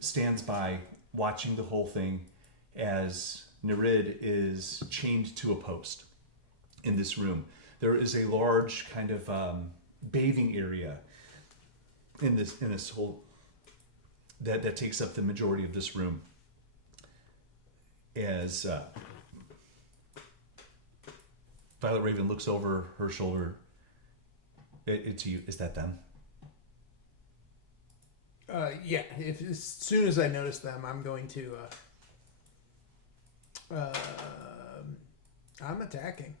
stands by watching the whole thing as Nereid is chained to a post in this room. There is a large kind of bathing area in this whole that takes up the majority of this room. As Violet Raven looks over her shoulder to you. Is that them? Yeah. As soon as I notice them, I'm going to. I'm attacking.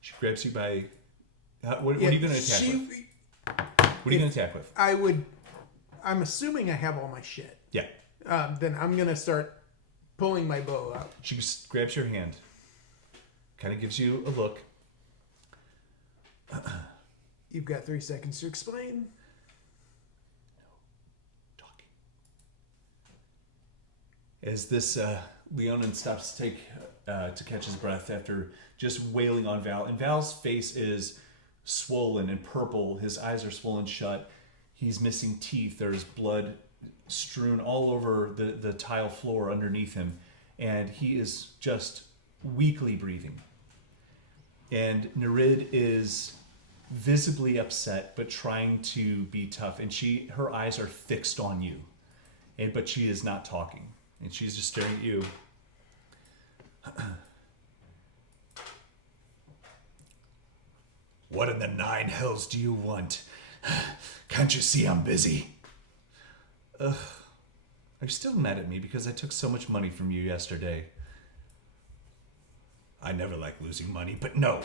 She grabs you by. What are you going to attack with? What are you going to attack with? I'm assuming I have all my shit. Yeah. Then I'm going to start pulling my bow out. She just grabs your hand, kind of gives you a look. You've got 3 seconds to explain. No talking. As this Leonin stops to catch his breath after just wailing on Val, and Val's face is swollen and purple. His eyes are swollen shut. He's missing teeth. There's blood strewn all over the tile floor underneath him, and he is just weakly breathing. And Nereid is visibly upset, but trying to be tough, and her eyes are fixed on you, but she is not talking, and she's just staring at you. What in the 9 hells do you want? Can't you see I'm busy? Are you still mad at me because I took so much money from you yesterday? I never like losing money, but no.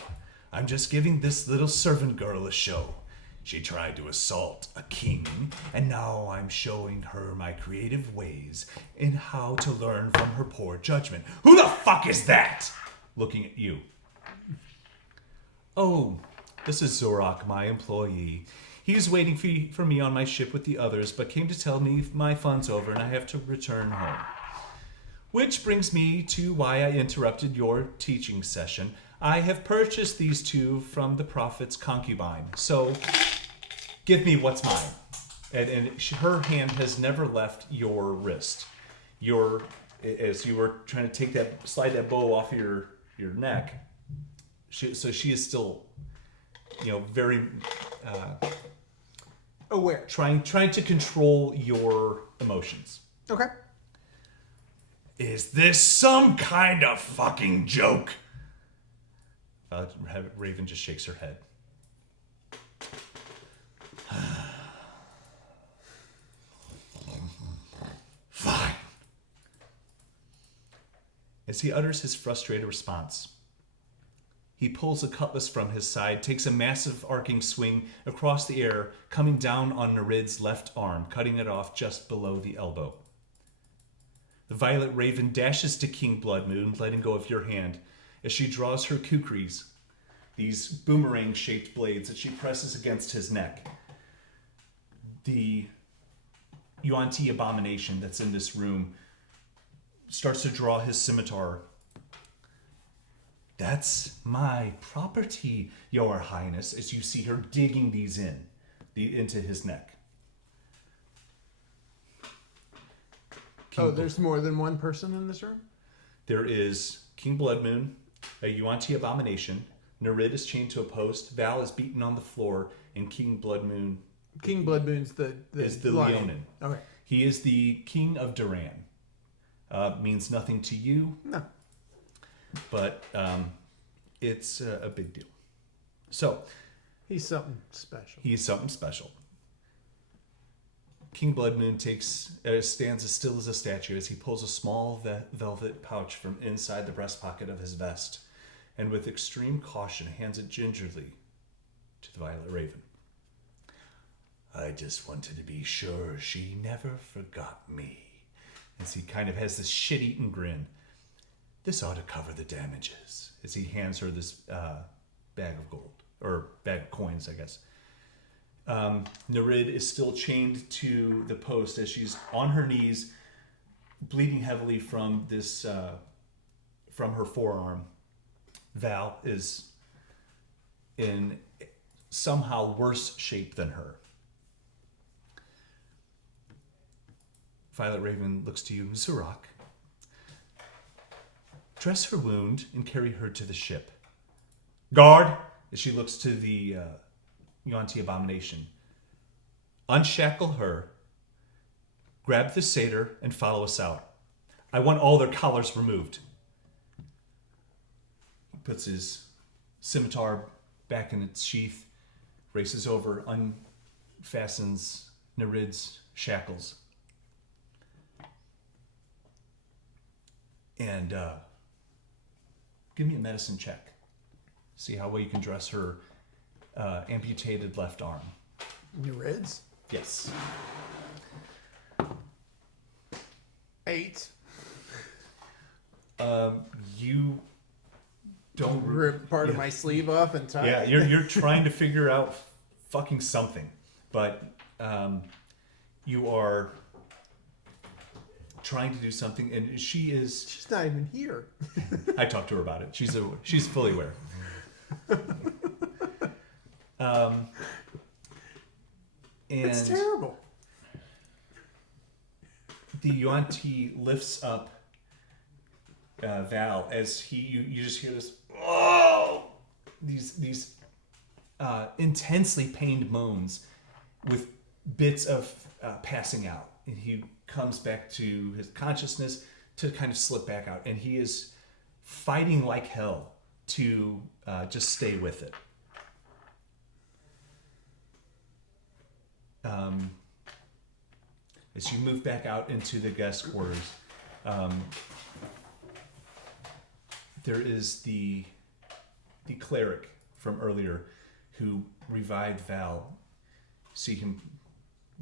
I'm just giving this little servant girl a show. She tried to assault a king, and now I'm showing her my creative ways in how to learn from her poor judgment. Who the fuck is that? Looking at you. Oh, this is Zorak, my employee. He's waiting for me on my ship with the others, but came to tell me my fun's over and I have to return home. Which brings me to why I interrupted your teaching session. I have purchased these 2 from the prophet's concubine, so give me what's mine. And her hand has never left your wrist. As you were trying to slide that bow off your neck, she is still, very aware, trying to control your emotions. Okay. Is this some kind of fucking joke? Raven just shakes her head. Fine. As he utters his frustrated response, he pulls a cutlass from his side, takes a massive arcing swing across the air, coming down on Nereid's left arm, cutting it off just below the elbow. The Violet Raven dashes to King Bloodmoon, letting go of your hand, as she draws her kukris, these boomerang-shaped blades that she presses against his neck. The Yuan Ti abomination that's in this room starts to draw his scimitar. That's my property, Your Highness, as you see her digging these into his neck. There's more than one person in this room? There is King Bloodmoon, a Yuan Ti abomination. Nereid is chained to a post. Val is beaten on the floor, and King Bloodmoon's the is the lion. Leonin. Okay. He is the king of Duran. Means nothing to you. No. But it's a big deal. So He's something special. he's something special. King Bloodmoon stands as still as a statue as he pulls a small velvet pouch from inside the breast pocket of his vest, and with extreme caution hands it gingerly to the Violet Raven. I just wanted to be sure she never forgot me. As he kind of has this shit-eaten grin. This ought to cover the damages. As he hands her this bag of gold. Or bag of coins, I guess. Nereid is still chained to the post as she's on her knees, bleeding heavily from this, from her forearm. Val is in somehow worse shape than her. Violet Raven looks to you, Zorak. Dress her wound and carry her to the ship. Guard, as she looks to the Yuan-Ti abomination. Unshackle her, grab the satyr, and follow us out. I want all their collars removed. He puts his scimitar back in its sheath, races over, unfastens Nereid's shackles. And give me a medicine check. See how well you can dress her amputated left arm. Nereid's? Yes. 8. You don't Rip part of my sleeve off and tie. Yeah, you're trying to figure out fucking something, but you are trying to do something, and she's not even here. I talked to her about it. She's fully aware. And it's terrible. The Yuan-Ti lifts up Val as you just hear this these intensely pained moans with bits of passing out, and he comes back to his consciousness to kind of slip back out, and he is fighting like hell to just stay with it. As you move back out into the guest quarters, there is the cleric from earlier who revived Val. See him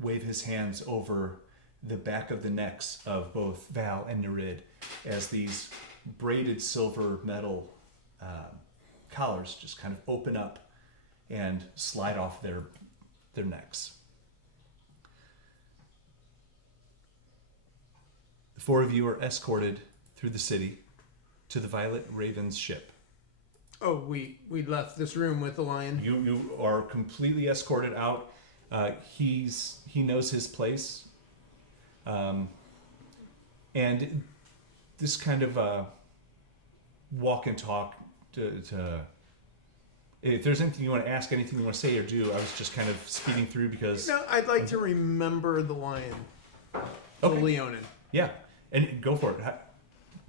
wave his hands over the back of the necks of both Val and Nereid as these braided silver metal collars just kind of open up and slide off their necks. The four of you are escorted through the city to the Violet Raven's ship. Oh, we left this room with the lion. You are completely escorted out. He knows his place. And this kind of walk and talk to if there's anything you want to ask, anything you want to say or do, I was just kind of speeding through because... No, I'd like to remember the lion. The Leonin. Yeah, and go for it.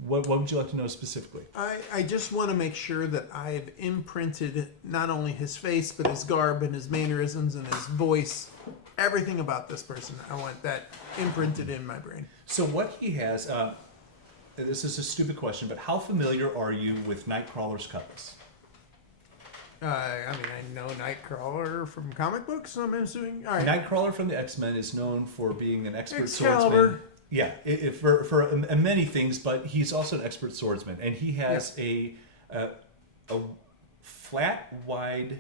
What would you like to know specifically? I just want to make sure that I've imprinted not only his face, but his garb and his mannerisms and his voice. Everything about this person. I want that imprinted in my brain. So what he has... this is a stupid question, but how familiar are you with Nightcrawler's cutlass? I know Nightcrawler from comic books, so I'm assuming. All right. Nightcrawler from the X-Men is known for being an expert Excalibur. swordsman. Yeah, for many things, but he's also an expert swordsman, and he has a flat, wide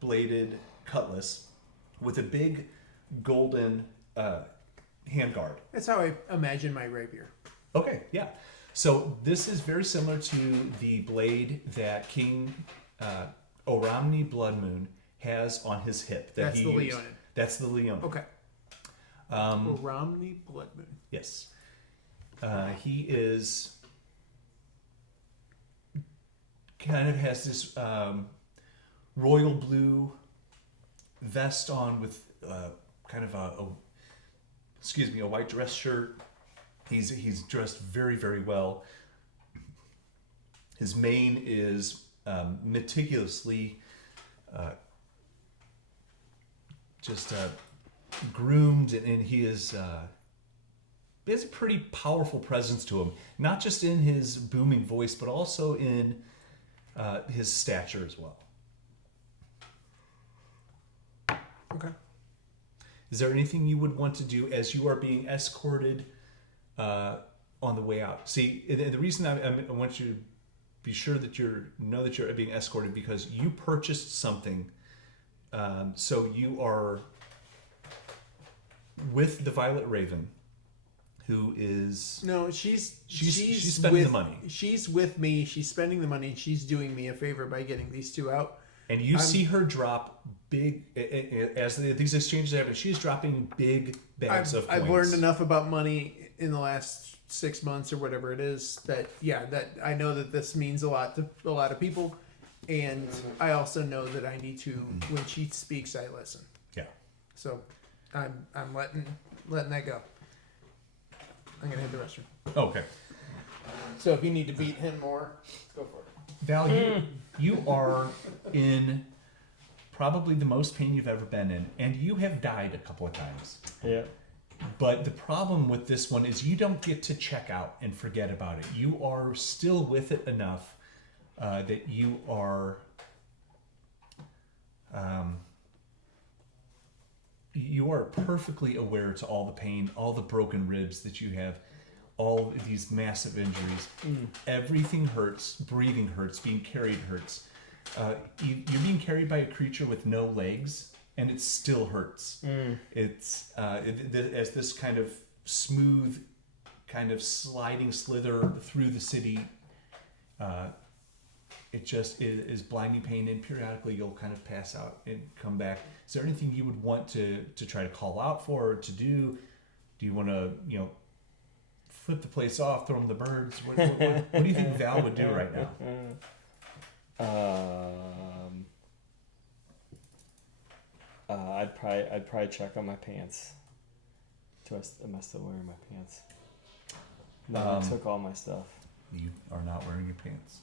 bladed cutlass with a big golden handguard. That's how I imagine my rapier. Okay, yeah. So this is very similar to the blade that King Oromni Bloodmoon has on his hip. That's the Leonin. That's the Leonin. Okay. Oromni Bloodmoon. Yes. He is kind of has this royal blue vest on with kind of a white dress shirt. He's dressed very, very well. His mane is meticulously groomed, and he has a pretty powerful presence to him. Not just in his booming voice, but also in his stature as well. Okay. Is there anything you would want to do as you are being escorted on the way out? See, the reason I want you to be sure that you're being escorted because you purchased something. So you are with the Violet Raven, who is... No, she's spending the money. She's with me. She's spending the money. And she's doing me a favor by getting these two out. And you see her drop big, as these exchanges happen, she's dropping big bags of coins. I've learned enough about money in the last 6 months or whatever it is that I know that this means a lot to a lot of people. And I also know that I need to, when she speaks, I listen. Yeah. So I'm letting that go. I'm going to hit the restroom. Okay. So if you need to beat him more, go for it. Val, you are in probably the most pain you've ever been in, and you have died a couple of times. Yeah. But the problem with this one is you don't get to check out and forget about it. You are still with it enough that you are perfectly aware to all the pain, all the broken ribs that you have, all these massive injuries. Everything hurts. Breathing hurts. Being carried hurts. You're being carried by a creature with no legs, and it still hurts. It's as this kind of smooth, kind of sliding slither through the city. It just is blinding pain, and periodically you'll kind of pass out and come back. Is there anything you would want to try to call out for or to do? Do you want to, flip the place off, throw them the birds? What do you think Val would do right now? I'd probably check on my pants. Am I still wearing my pants? No, I took all my stuff. You are not wearing your pants.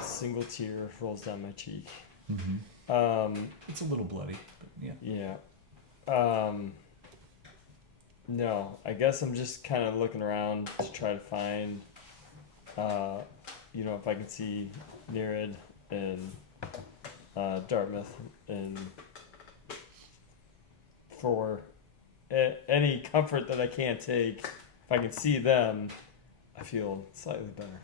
Single tear rolls down my cheek. Mm-hmm. It's a little bloody, but yeah. Yeah. No, I guess I'm just kind of looking around to try to find, if I can see Nereid and Dartmouth, and for any comfort that I can't take, if I can see them, I feel slightly better.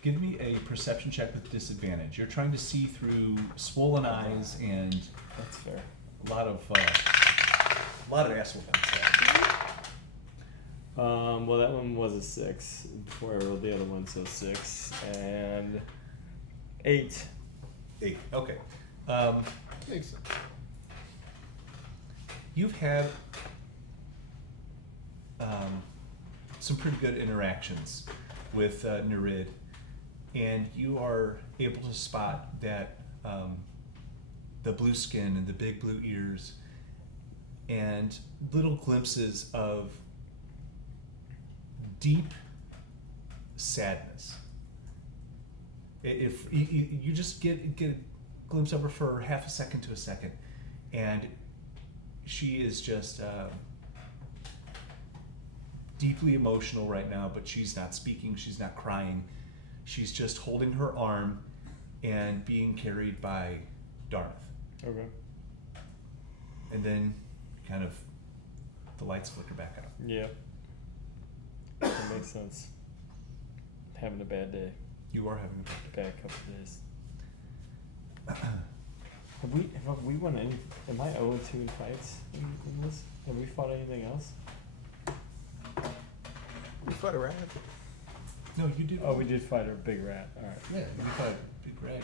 Give me a perception check with disadvantage. You're trying to see through swollen eyes and that's fair. A lot of ass whooping. Well, that one was a 6 before I rolled the other one, so 6 and 8. 8. Okay. Makes sense. You've had some pretty good interactions with Nereid, and you are able to spot that the blue skin and the big blue ears and little glimpses of deep sadness. If you just get a glimpse of her for half a second to a second, and she is just deeply emotional right now, but she's not speaking, she's not crying. She's just holding her arm and being carried by Darmythe. Okay. And then kind of the lights flicker back out. Yeah. That makes sense. Having a bad day. You are having a Bad couple of days. Have we won any? Am I 0-2 in fights in this? Have we fought anything else? We fought a rat. No, you did. Oh, we did fight a big rat. All right. Yeah, you fought a big rat.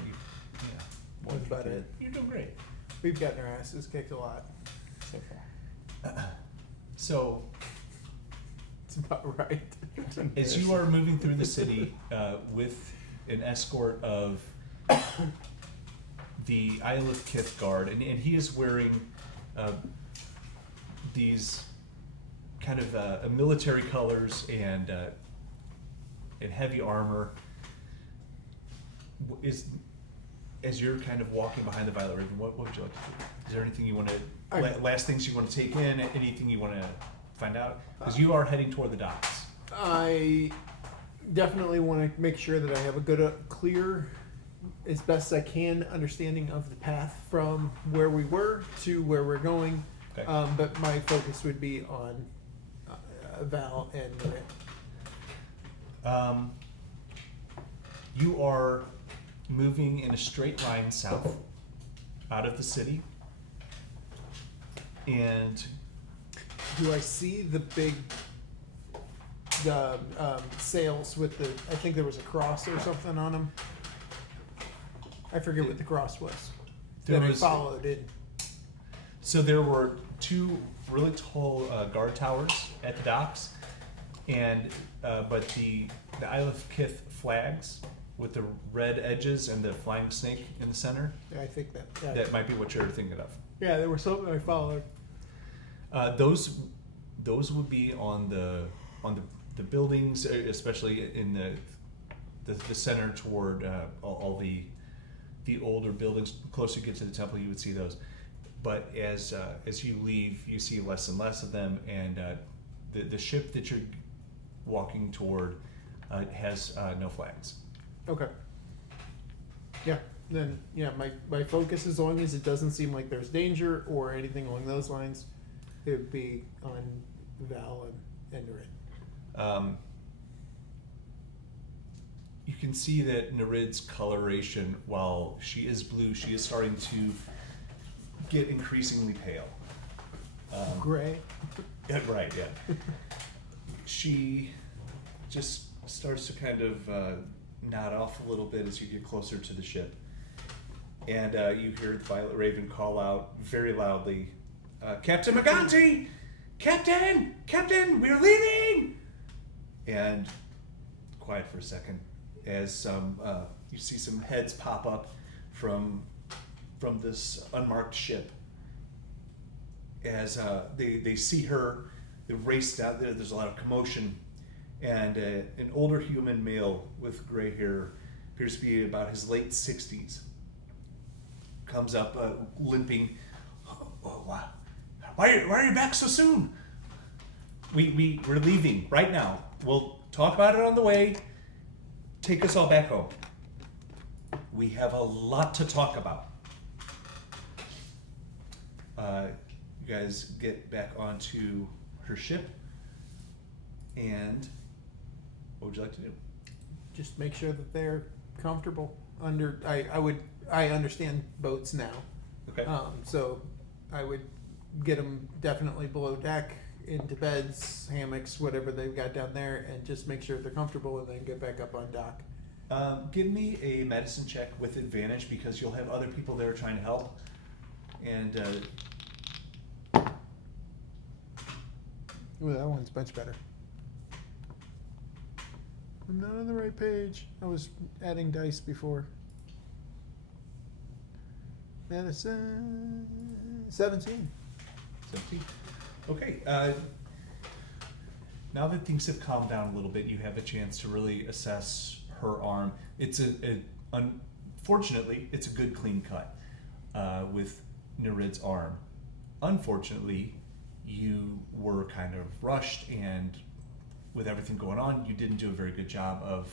Yeah. That's about it. You're doing great. We've gotten our asses kicked a lot. So far. So, It's about right. as you are moving through the city with an escort of the Isle of Kith guard, and he is wearing these kind of military colors and heavy armor. As you're kind of walking behind the Violet Raven, what would you like to do? Is there anything you want to, last things you want to take in, anything you want to find out? Because you are heading toward the docks. I definitely want to make sure that I have a good, clear, as best I can, understanding of the path from where we were to where we're going. Okay. But my focus would be on Val and Nereid. You are moving in a straight line south out of the city. And Do I see the big sails with the? I think there was a cross or something on them. I forget what the cross was. There That I was- followed it. so there were two really tall guard towers at the docks, and but the Isle of Kith flags with the red edges and the flying snake in the center. I think that. Yeah, That might be what you're thinking of. yeah, there was something I followed. Those would be on the buildings, especially in the center toward all the older buildings. The closer you get to the temple, you would see those. But as you leave, you see less and less of them, and the ship that you're walking toward has no flags. Okay. Yeah. Then my focus, as long as it doesn't seem like there's danger or anything along those lines, it would be on Val and Nereid. You can see that Nereid's coloration, while she is blue, she is starting to get increasingly pale. Gray. Yeah, right, yeah. She just starts to kind of nod off a little bit as you get closer to the ship. And you hear the Violet Raven call out very loudly, Captain Maganti! Captain! Captain, we're leaving! And quiet for a second as you see some heads pop up from this unmarked ship. As they see her, they race down. There's a lot of commotion, and an older human male with gray hair, appears to be about his late 60s, comes up limping. Oh, wow. Why are you back so soon? We're leaving right now. We'll talk about it on the way. Take us all back home. We have a lot to talk about. You guys get back onto her ship, and what would you like to do? Just make sure that they're comfortable. I understand boats now. Okay. So I would get them definitely below deck, into beds, hammocks, whatever they've got down there, and just make sure they're comfortable, and then get back up on dock. Give me a medicine check with advantage because you'll have other people there trying to help. And Ooh, that one's much better. I'm not on the right page. I was adding dice before. Medicine 17. 17. Okay. Now that things have calmed down a little bit, you have a chance to really assess her arm. It's unfortunately, it's a good clean cut with Nereid's arm. Unfortunately, you were kind of rushed, and with everything going on, you didn't do a very good job of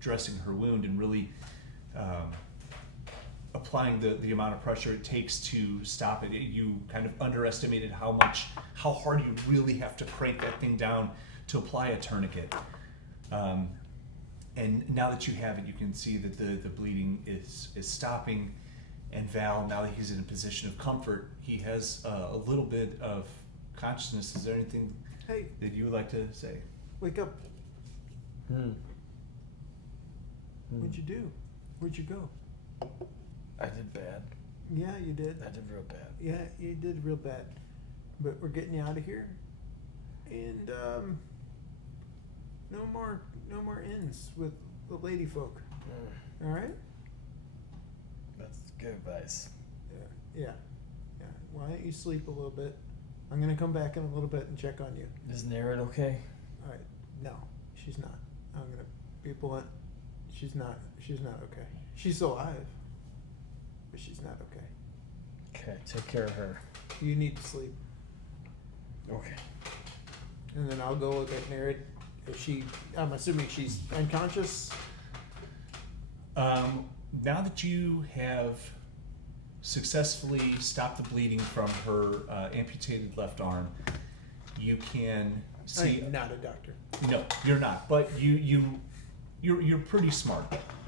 dressing her wound and really applying the amount of pressure it takes to stop it. You kind of underestimated how hard you really have to crank that thing down to apply a tourniquet. And now that you have it, you can see that the bleeding is stopping. And Val, now that he's in a position of comfort, he has a little bit of consciousness. Is there anything Hey, that you would like to say? wake up. Hmm. What'd you do? Where'd you go? I did bad. Yeah, you did. I did real bad. Yeah, you did real bad. But we're getting you out of here. And no more inns with the lady folk. All right? That's good advice. Yeah. Why don't you sleep a little bit? I'm gonna come back in a little bit and check on you. Is Nereid okay? All right. No, she's not. I'm gonna be blunt. She's not okay. She's alive, but she's not okay. Okay, take care of her. You need to sleep, Okay. and then I'll go look at Nereid. I'm assuming she's unconscious. Now that you have successfully stopped the bleeding from her amputated left arm, you can see. I'm not a doctor. No, you're not. But you're pretty smart.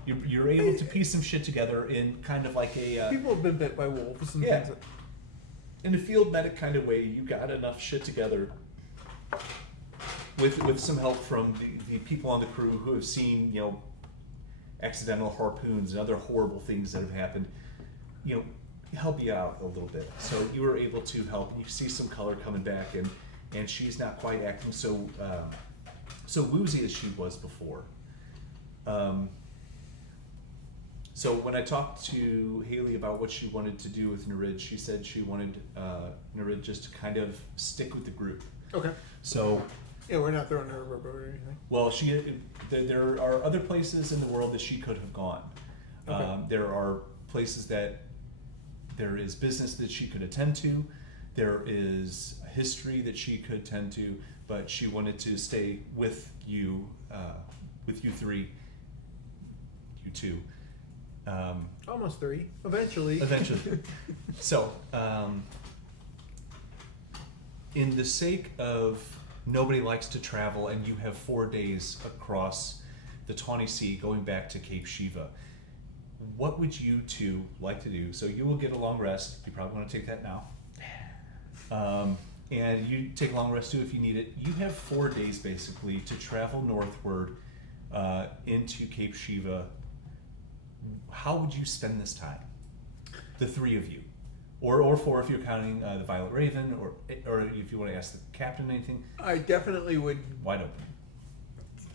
You're able to piece some shit together in kind of like a People have been bit by wolves and Yeah. things. in a field medic kind of way. You got enough shit together with some help from the people on the crew who have seen, you know, accidental harpoons and other horrible things that have happened, you know, help you out a little bit. So you were able to help. You see some color coming back, and she's not quite acting so woozy as she was before. So when I talked to Hailey about what she wanted to do with Nereid, she said she wanted Nereid just to kind of stick with the group. Okay. So, Yeah, we're not throwing her overboard or anything. well, there are other places in the world that she could have gone. Okay. There are places that there is business that she could attend to. There is a history that she could tend to, but she wanted to stay with you three, you two. Almost 3. Eventually. Eventually. So, in the sake of nobody likes to travel, and you have 4 days across the Tawny Sea going back to Cape Shiva, what would you two like to do? So you will get a long rest. You probably want to take that now. And you take a long rest too if you need it. You have 4 days basically to travel northward into Cape Shiva. How would you spend this time? The three of you. Or 4 if you're counting the Violet Raven, or if you want to ask the captain anything. I definitely would Wide open.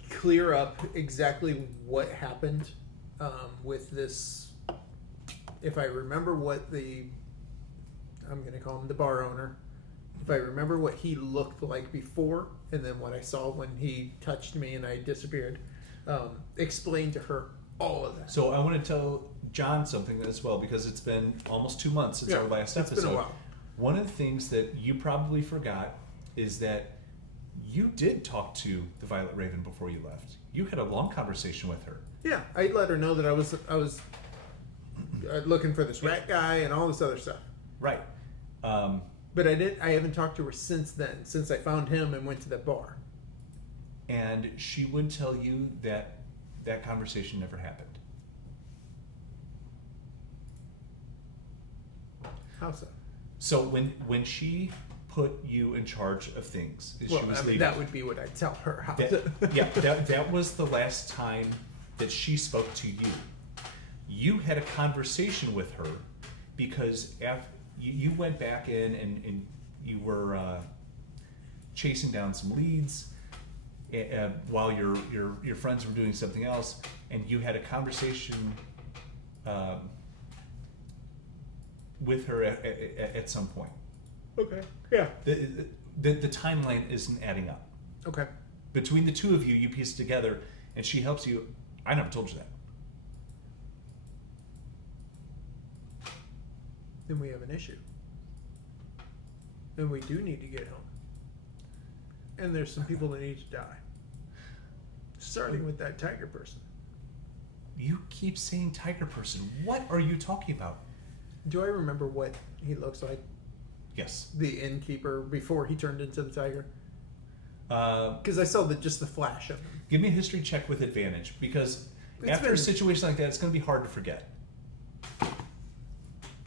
clear up exactly what happened with this. If I remember what I'm going to call him the bar owner. If I remember what he looked like before, and then what I saw when he touched me and I disappeared, explain to her all of that. So I want to tell John something as well, because it's been almost 2 months since our last episode. It's been a while. One of the things that you probably forgot is that you did talk to the Violet Raven before you left. You had a long conversation with her. Yeah, I let her know that I was looking for this rat guy and all this other stuff. Right. But I haven't talked to her since then, since I found him and went to that bar. And she would tell you that that conversation never happened. How so? So when she put you in charge of things, she was leaving. That would be what I'd tell her. How That was the last time that she spoke to you. You had a conversation with her because after you went back in and you were chasing down some leads while your friends were doing something else, and you had a conversation with her at some point. Okay. Yeah. The timeline isn't adding up. Okay. Between the two of you, you piece it together, and she helps you. I never told you that. Then we have an issue. And we do need to get home. And there's some people that need to die. Starting with that tiger person. You keep saying tiger person. What are you talking about? Do I remember what he looks like? Yes. The innkeeper before he turned into the tiger? Because I saw just the flash of him. Give me a history check with advantage, because It's after been- a situation like that, it's going to be hard to forget.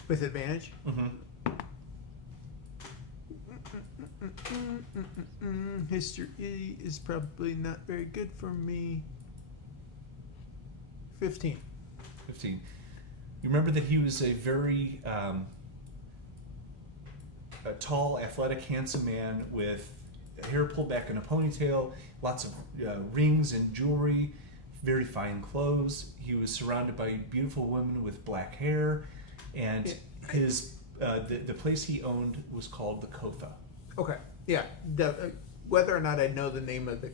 With advantage? Mm-hmm. History is probably not very good for me. 15. 15. You remember that he was a very a tall, athletic, handsome man with hair pulled back in a ponytail, lots of rings and jewelry, very fine clothes. He was surrounded by beautiful women with black hair, and his the place he owned was called the Kotha. Okay. Yeah. Whether or not I know the name of the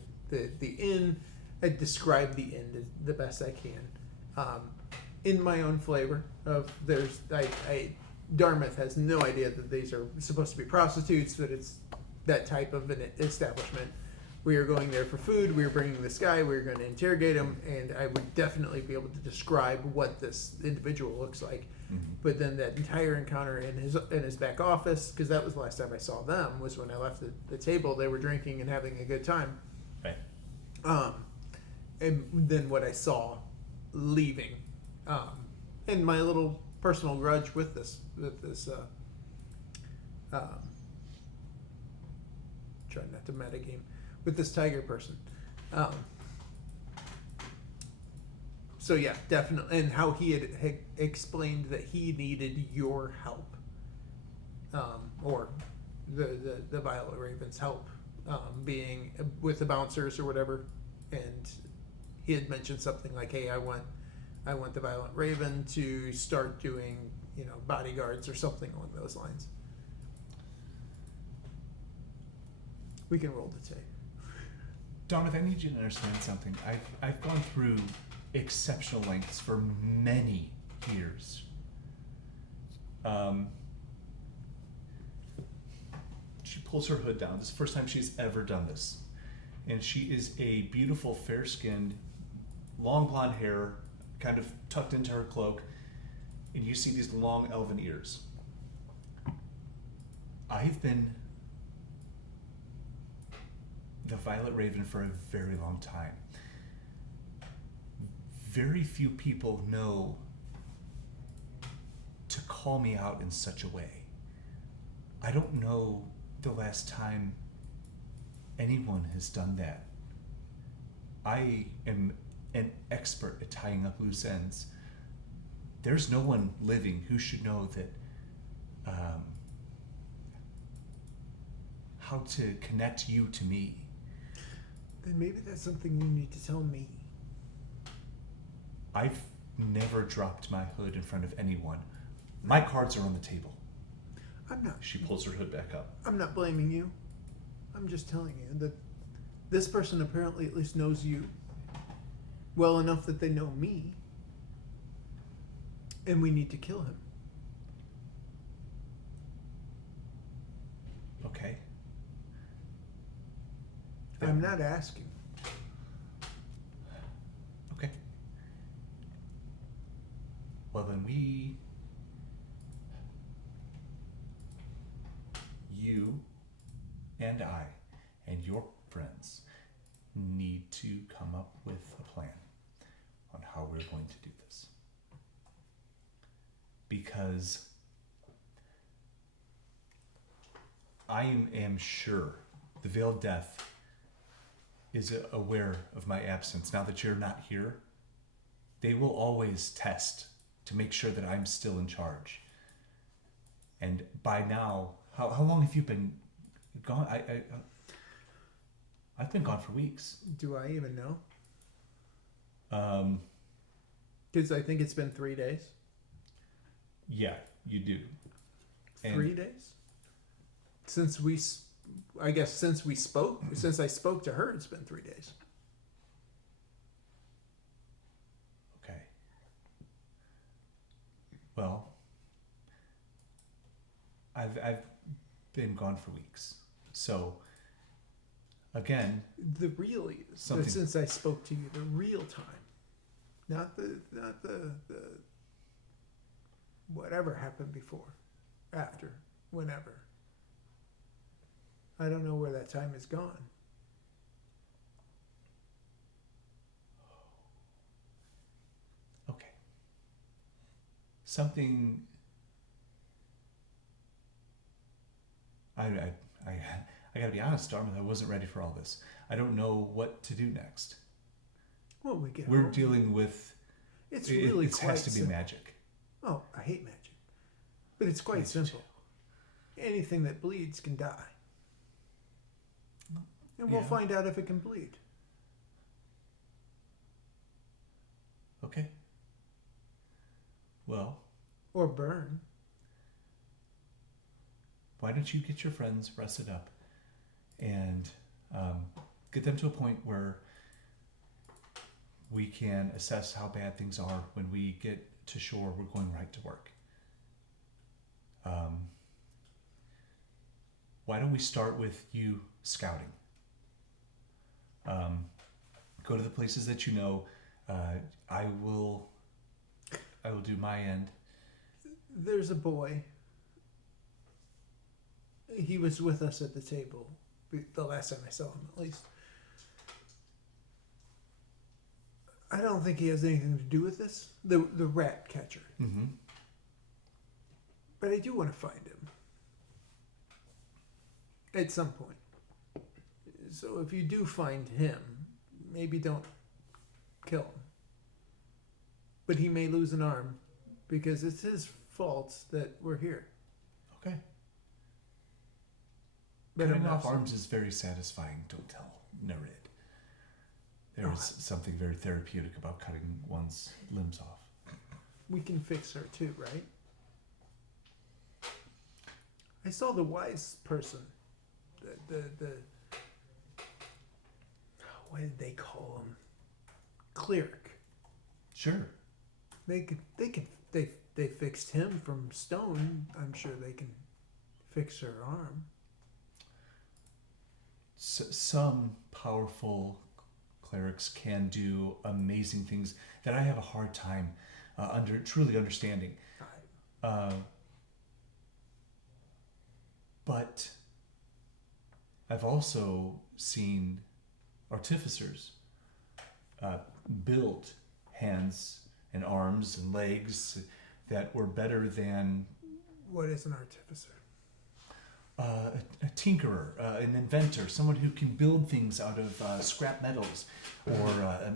inn, I describe the inn as the best I can. In my own flavor of Darmythe has no idea that these are supposed to be prostitutes, that it's that type of an establishment. We are going there for food. We are bringing this guy. We are going to interrogate him, and I would definitely be able to describe what this individual looks like. Mm-hmm. But then that entire encounter in his back office, because that was the last time I saw them, was when I left the table. They were drinking and having a good time. Right. And then what I saw leaving, and my little personal grudge with this try not to metagame with this tiger person. So yeah, definitely, and how he had explained that he needed your help, or the Violet Raven's help, being with the bouncers or whatever, and he had mentioned something like, "Hey, I want the Violet Raven to start doing, bodyguards or something along those lines." We can roll the tape. Darmythe, I need you to understand something. I've gone through exceptional lengths for many years. She pulls her hood down. This is the first time she's ever done this. And she is a beautiful, fair-skinned, long blonde hair, kind of tucked into her cloak. And you see these long elven ears. I've been the Violet Raven for a very long time. Very few people know to call me out in such a way. I don't know the last time anyone has done that. I am an expert at tying up loose ends. There's no one living who should know that how to connect you to me. Then maybe that's something you need to tell me. I've never dropped my hood in front of anyone. My cards are on the table. I'm not. She pulls her hood back up. I'm not blaming you. I'm just telling you that this person apparently at least knows you well enough that they know me, and we need to kill him. Okay. I'm not asking. Okay. Well, then you and I and your friends need to come up with a plan on how we're going to do this. Because I am sure the Veiled Death is aware of my absence. Now that you're not here, they will always test to make sure that I'm still in charge. And by now, how long have you been gone? I've been gone for weeks. Do I even know? Because I think it's been 3 days. Yeah, you do. 3 days? Since I spoke to her, it's been 3 days. Okay. Well, I've been gone for weeks. So, again, since I spoke to you, the real time, not the whatever happened before, after, whenever. I don't know where that time is gone. okay. Something I gotta be honest, Darmythe, I wasn't ready for all this. I don't know what to do next. Well, We're dealing with It's really it quite has to be simple. magic. Oh, I hate magic. But it's quite simple. Anything that bleeds can die. And we'll Yeah. find out if it can bleed. Okay. Well, Or burn. why don't you get your friends rested up and get them to a point where we can assess how bad things are. When we get to shore, we're going right to work. Why don't we start with you scouting? Go to the places that you know. I will do my end. There's a boy. He was with us at the table the last time I saw him, at least. I don't think he has anything to do with this. The rat catcher. Mm-hmm. But I do want to find him. At some point. So if you do find him, maybe don't kill him. But he may lose an arm because it's his fault that we're here. Okay. But Cutting I'm off not- arms is very satisfying. Don't tell Nereid. There Oh. is something very therapeutic about cutting one's limbs off. We can fix her too, right? I saw the wise person. The what did they call him? Cleric. Sure. They fixed him from stone. I'm sure they can fix her arm. Some powerful clerics can do amazing things that I have a hard time truly understanding. But I've also seen artificers build hands and arms and legs that were better than What is an artificer? a tinkerer, an inventor, someone who can build things out of scrap metals or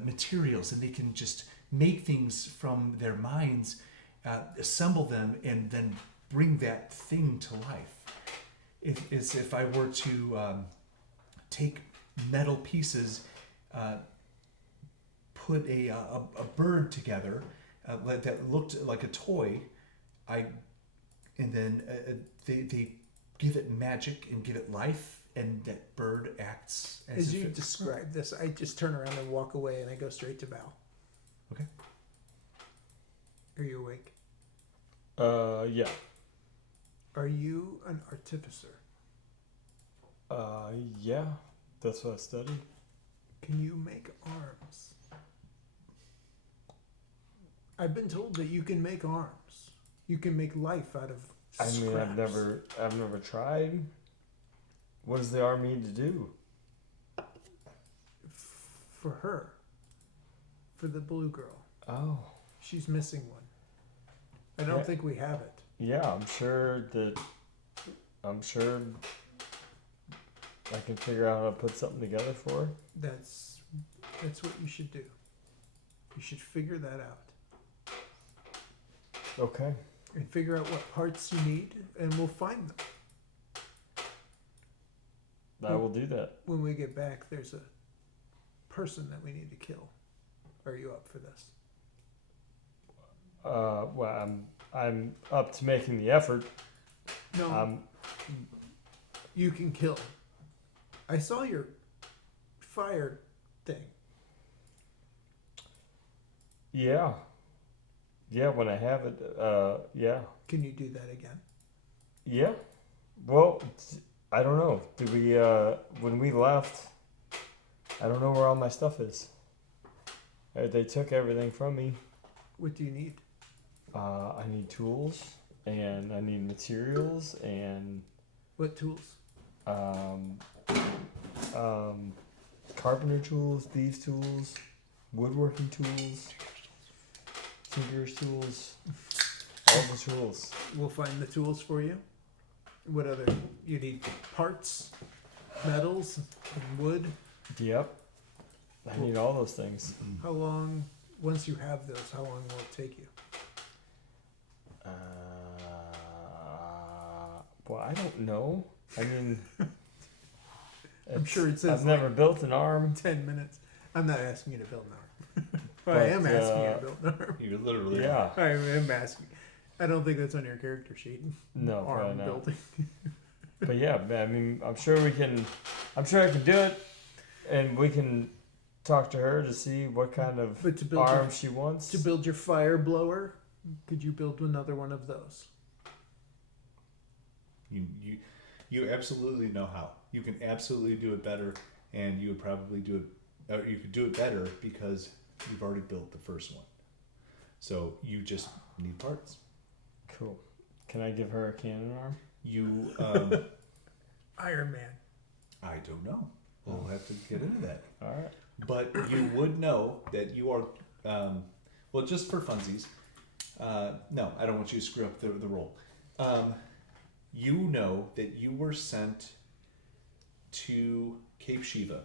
materials, and they can just make things from their minds, assemble them, and then bring that thing to life. If I were to take metal pieces, put a bird together that looked like a toy, and then they give it magic and give it life, and that bird acts as As if you it... describe this, I just turn around and walk away, and I go straight to Val. Okay. Are you awake? Yeah. Are you an artificer? Yeah. That's what I studied. Can you make arms? I've been told that you can make arms. You can make life out of I mean, scraps. I've never tried. What does the arm need to do? For her. For the blue girl. Oh. She's missing one. I don't Yeah. think we have it. Yeah, I'm sure I can figure out how to put something together for her. That's what you should do. You should figure that out. Okay. And figure out what parts you need, and we'll find them. I will do that. When we get back, there's a person that we need to kill. Are you up for this? Well, I'm up to making the effort. No. You can kill. I saw your fire thing. Yeah. Yeah, when I have it, yeah. Can you do that again? Yeah. Well, I don't know. Did we, when we left, I don't know where all my stuff is. They took everything from me. What do you need? I need tools, and I need materials, and What tools? carpenter tools, thieves tools, woodworking tools, tinker's tools, all the tools. We'll find the tools for you. What other? You need parts, metals, wood. Yep. I need all those things. How long? Once you have those, how long will it take you? Well, I don't know. I mean, I'm sure it says I've never built an arm. 10 minutes. I'm not asking you to build an arm. Well, But, I am asking you to build an arm. You're literally... Yeah. I am asking. I don't think that's on your character sheet. No, Arm probably not. building. But yeah, I mean, I'm sure I can do it, and we can talk to her to see what kind of But to build arm she wants. to build your fire blower, could you build another one of those? You absolutely know how. You can absolutely do it better, and you would probably do it. You could do it better because you've already built the first one. So you just need parts. Cool. Can I give her a cannon arm? You, Iron Man. I don't know. We'll have to get into that. All right. But you would know that you are, well, just for funsies. No, I don't want you to screw up the roll. You know that you were sent to Cape Shiva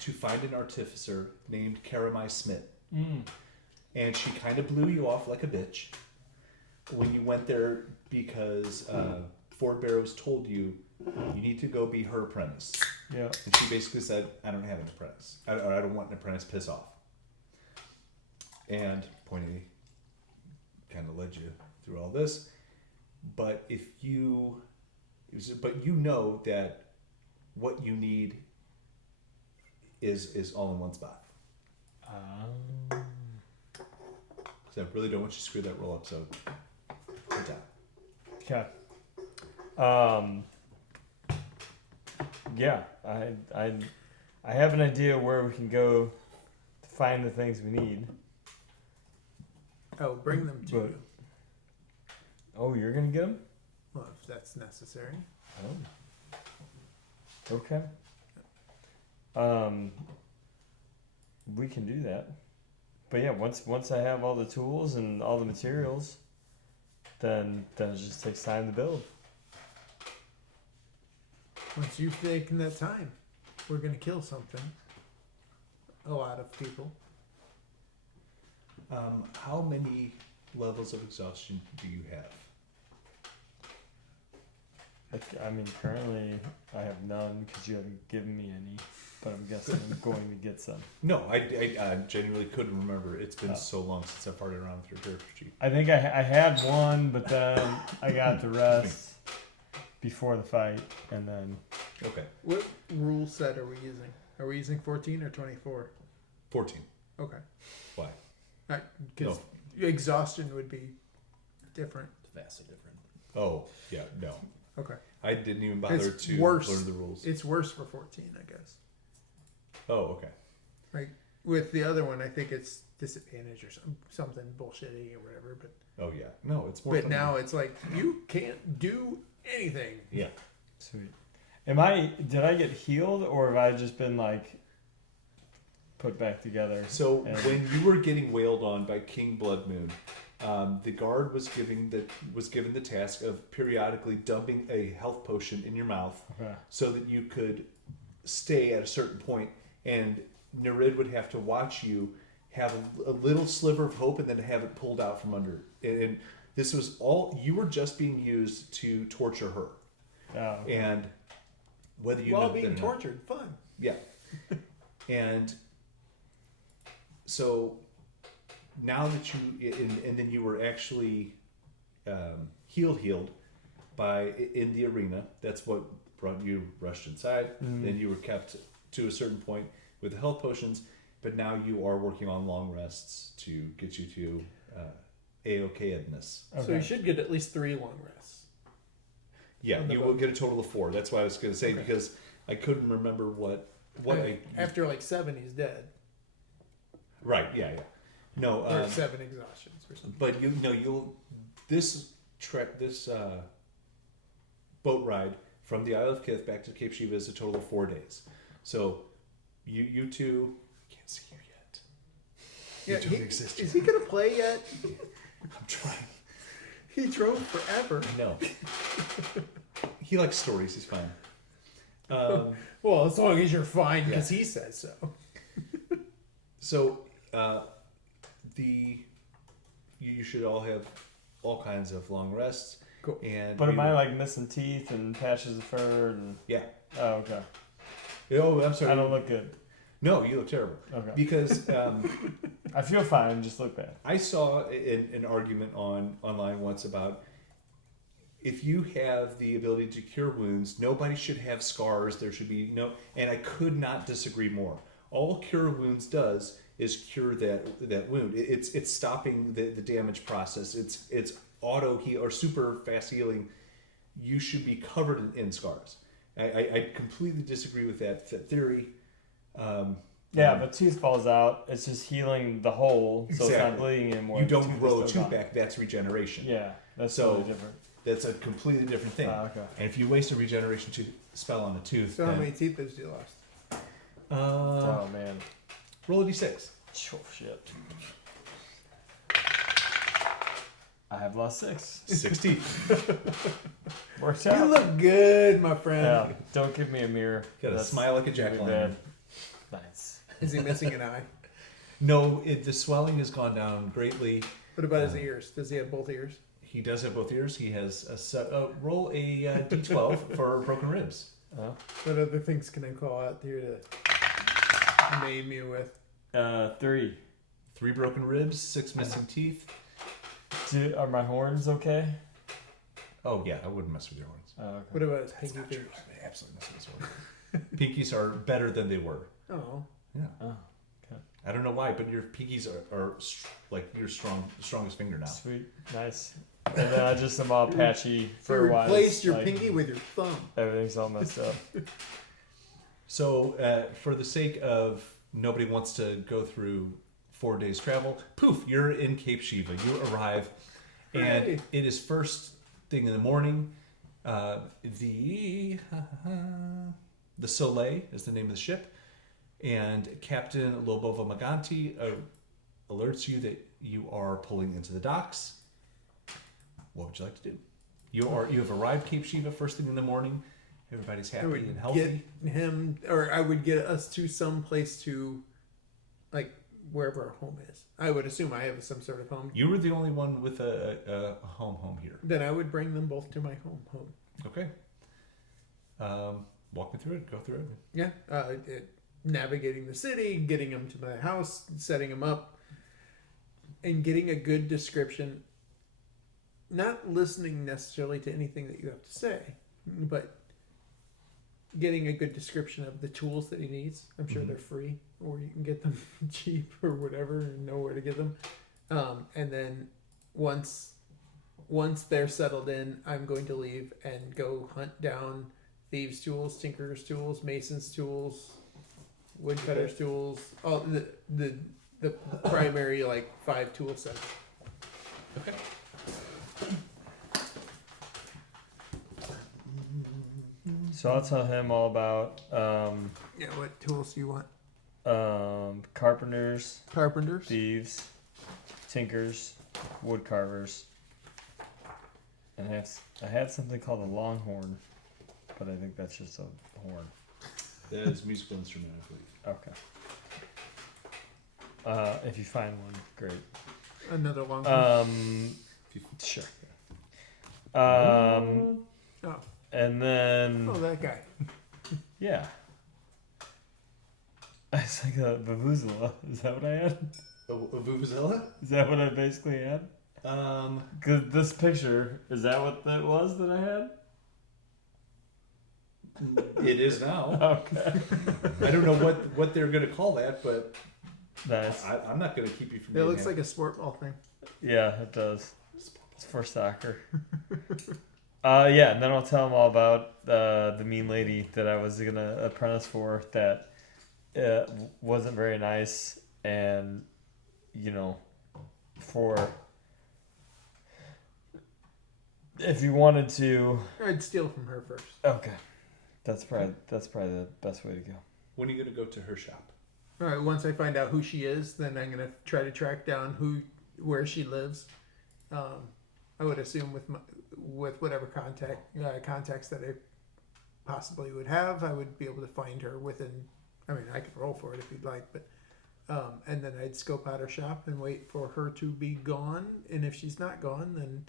to find an artificer named Karamai Smith. And she kind of blew you off like a bitch when you went there because Ford Barrows told you need to go be her apprentice. Yeah. And she basically said, I don't have an apprentice. I don't want an apprentice, piss off. And Pointy kind of led you through all this. But you know that what you need is all in one spot. So I really don't want you to screw that roll up, so good job. Okay. Yeah, I have an idea where we can go to find the things we need. Oh, bring them to But- you. Oh, you're gonna get them? Well, if that's necessary. Oh. Okay. We can do that. But yeah, once I have all the tools and all the materials, then it just takes time to build. Once you've taken that time, we're gonna kill something. A lot of people. How many levels of exhaustion do you have? I mean, currently I have none because you haven't given me any, but I'm guessing I'm going to get some. No, I genuinely couldn't remember. It's been so long since I've farted around with your character sheet. I think I had one, but then I got the rest before the fight, and then... Okay. What rule set are we using? Are we using 14 or 24? 14. Okay. Why? Because exhaustion would be different. It's vastly different. Oh, yeah, no. Okay. I didn't even bother It's to worse. learn the rules. It's worse for 14, I guess. Oh, okay. Like with the other one, I think it's disadvantage or something bullshitty or whatever. But Oh, yeah. No, it's more but fun now it's like you can't do anything. Yeah. Sweet. Did I get healed, or have I just been, like, put back together? So And- when you were getting wailed on by King Bloodmoon, the guard was given the task of periodically dumping a health potion in your mouth Okay. so that you could stay at a certain point, and Nereid would have to watch you have a little sliver of hope and then have it pulled out from under. And this was all, you were just being used to torture her. Oh, okay. And whether you While know being that or not. tortured, fun. Yeah. And so now that and then you were actually healed in the arena. That's what brought you rushed inside. Then you were kept to a certain point with the health potions, but now you are working on long rests to get you to A-OK-edness. So you should get at least 3 long rests. Yeah, On the you will boat. get a total of 4. That's what I was going to say, Okay. because I couldn't remember what After like 7, he's dead. Right, yeah. No, Or 7 exhaustions or something. but this boat ride from the Isle of Kith back to Cape Shiva is a total of 4 days. So you two, I can't see you yet. Yeah, You don't exist is yet. he gonna play yet? I'm trying. He drove forever. No. He likes stories. He's fine. Well, as long as you're fine, because he says so. So you should all have all kinds of long rests. Cool. And But am I, like, missing teeth and patches of fur? And... Yeah. Oh, okay. Oh, I'm sorry. I don't look good. No, you look terrible. Okay. Because I feel fine, just look bad. I saw an argument online once about if you have the ability to cure wounds, nobody should have scars. There should be no, and I could not disagree more. All cure wounds does is cure that wound. It's stopping the damage process. It's auto heal or super fast healing. You should be covered in scars. I completely disagree with that theory. But tooth falls out. It's just healing the hole, so it's not bleeding anymore. You don't grow a tooth back. That's regeneration. Yeah, that's so totally different. That's a completely different thing. Okay. And if you waste a regeneration spell on a tooth, So how many teeth did you lost? Oh man. Roll a d6. Oh shit. I have lost 6. 6 teeth. Works You out. look good, my friend. Yeah. Don't give me a mirror. Got a smile like a jack-o'-lantern. Nice. Is he missing an eye? No, the swelling has gone down greatly. What about his ears? Does he have both ears? He does have both ears. He has roll a d12 for broken ribs. Oh. What other things can I call out here to name you with? 3. 3 broken ribs, 6 missing teeth. Are my horns okay? Oh yeah, I wouldn't mess with your horns. Oh, okay. What about his pinky fingers? I absolutely mess with his horns. Pinkies are better than they were. Oh. Yeah. Oh, okay. I don't know why, but your pinkies are like your strongest finger now. Sweet. Nice. And then I just am all patchy for You a while. replaced your pinky with your thumb. Everything's all messed up. So, for the sake of nobody wants to go through 4 days travel, poof, you're in Cape Shiva. You arrive, and Hooray. it is first thing in the morning. The Soleil is the name of the ship, and Captain Lobova Maganti alerts you that you are pulling into the docks. What would you like to do? You have arrived Cape Shiva first thing in the morning. Everybody's I happy would and healthy. get him, or I would get us to some place to, like, wherever our home is. I would assume I have some sort of home. You were the only one with a home here. Then I would bring them both to my home. Okay. Walk me through it. Go through it. Yeah. Navigating the city, getting them to my house, setting them up, and getting a good description. Not listening necessarily to anything that you have to say, but getting a good description of the tools that he needs. I'm sure they're free, or you can get them cheap or whatever, and know where to get them. And then once they're settled in, I'm going to leave and go hunt down thieves' tools, tinkerers' tools, masons' tools, woodcutters' tools, all the primary 5 tool sets. Okay. So I'll tell him all about Yeah, what tools do you want? carpenters, Carpenters. thieves, tinkers, wood carvers, and I had something called a longhorn, but I think that's just a horn. That is a musical instrument, I believe. Okay. If you find one, great. Another long one. Sure. Oh. And then Oh, that guy. yeah. It's like a vuvuzela. Is that what I had? A vuvuzela? Is that what I basically had? Cause this picture, is that what that was that I had? It is now. Okay. I don't know what they're going to call that, but Nice. I'm not going to keep you from. It looks like a sport ball thing. Yeah, it does. It's for soccer. Yeah, and then I'll tell them all about the mean lady that I was gonna apprentice for that wasn't very nice, and for if you wanted to. I'd steal from her first. Okay, that's probably the best way to go. When are you going to go to her shop? All right. Once I find out who she is, then I'm gonna try to track down where she lives. I would assume with whatever contacts that I possibly would have, I would be able to find her within. I mean, I could roll for it if you'd like, but and then I'd scope out her shop and wait for her to be gone. And if she's not gone, then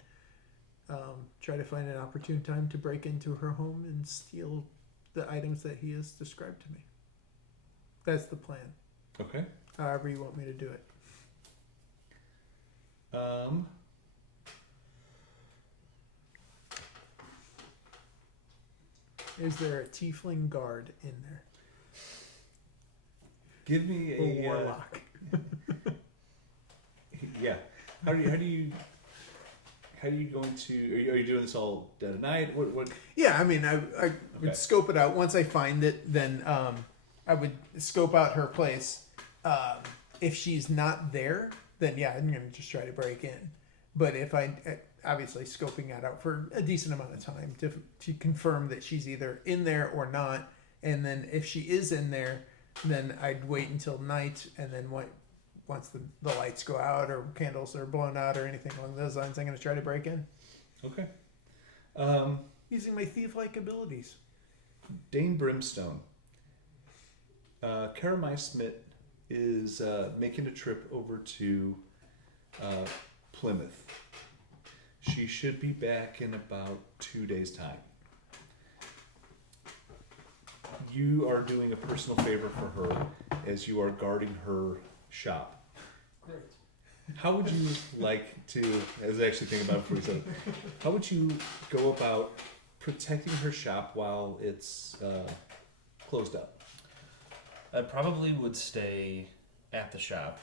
try to find an opportune time to break into her home and steal the items that he has described to me. That's the plan. Okay. However you want me to do it. Is there a tiefling guard in there? Give me Or a warlock? Yeah. How are you going to? Are you doing this all dead of night? What? Yeah, I mean, I Okay. would scope it out. Once I find it, then I would scope out her place. If she's not there, then yeah, I'm gonna just try to break in. But if obviously scoping that out for a decent amount of time to confirm that she's either in there or not, and then if she is in there, then I'd wait until night, and then once the lights go out or candles are blown out or anything along those lines, I'm gonna try to break in. Okay. Using my thief-like abilities. Dayne Brimstone. Karamai Smith is making a trip over to Plymouth. She should be back in about 2 days' time. You are doing a personal favor for her as you are guarding her shop. Great. How would you like to, I was actually thinking about it before you said it, how would you go about protecting her shop while it's closed up? I probably would stay at the shop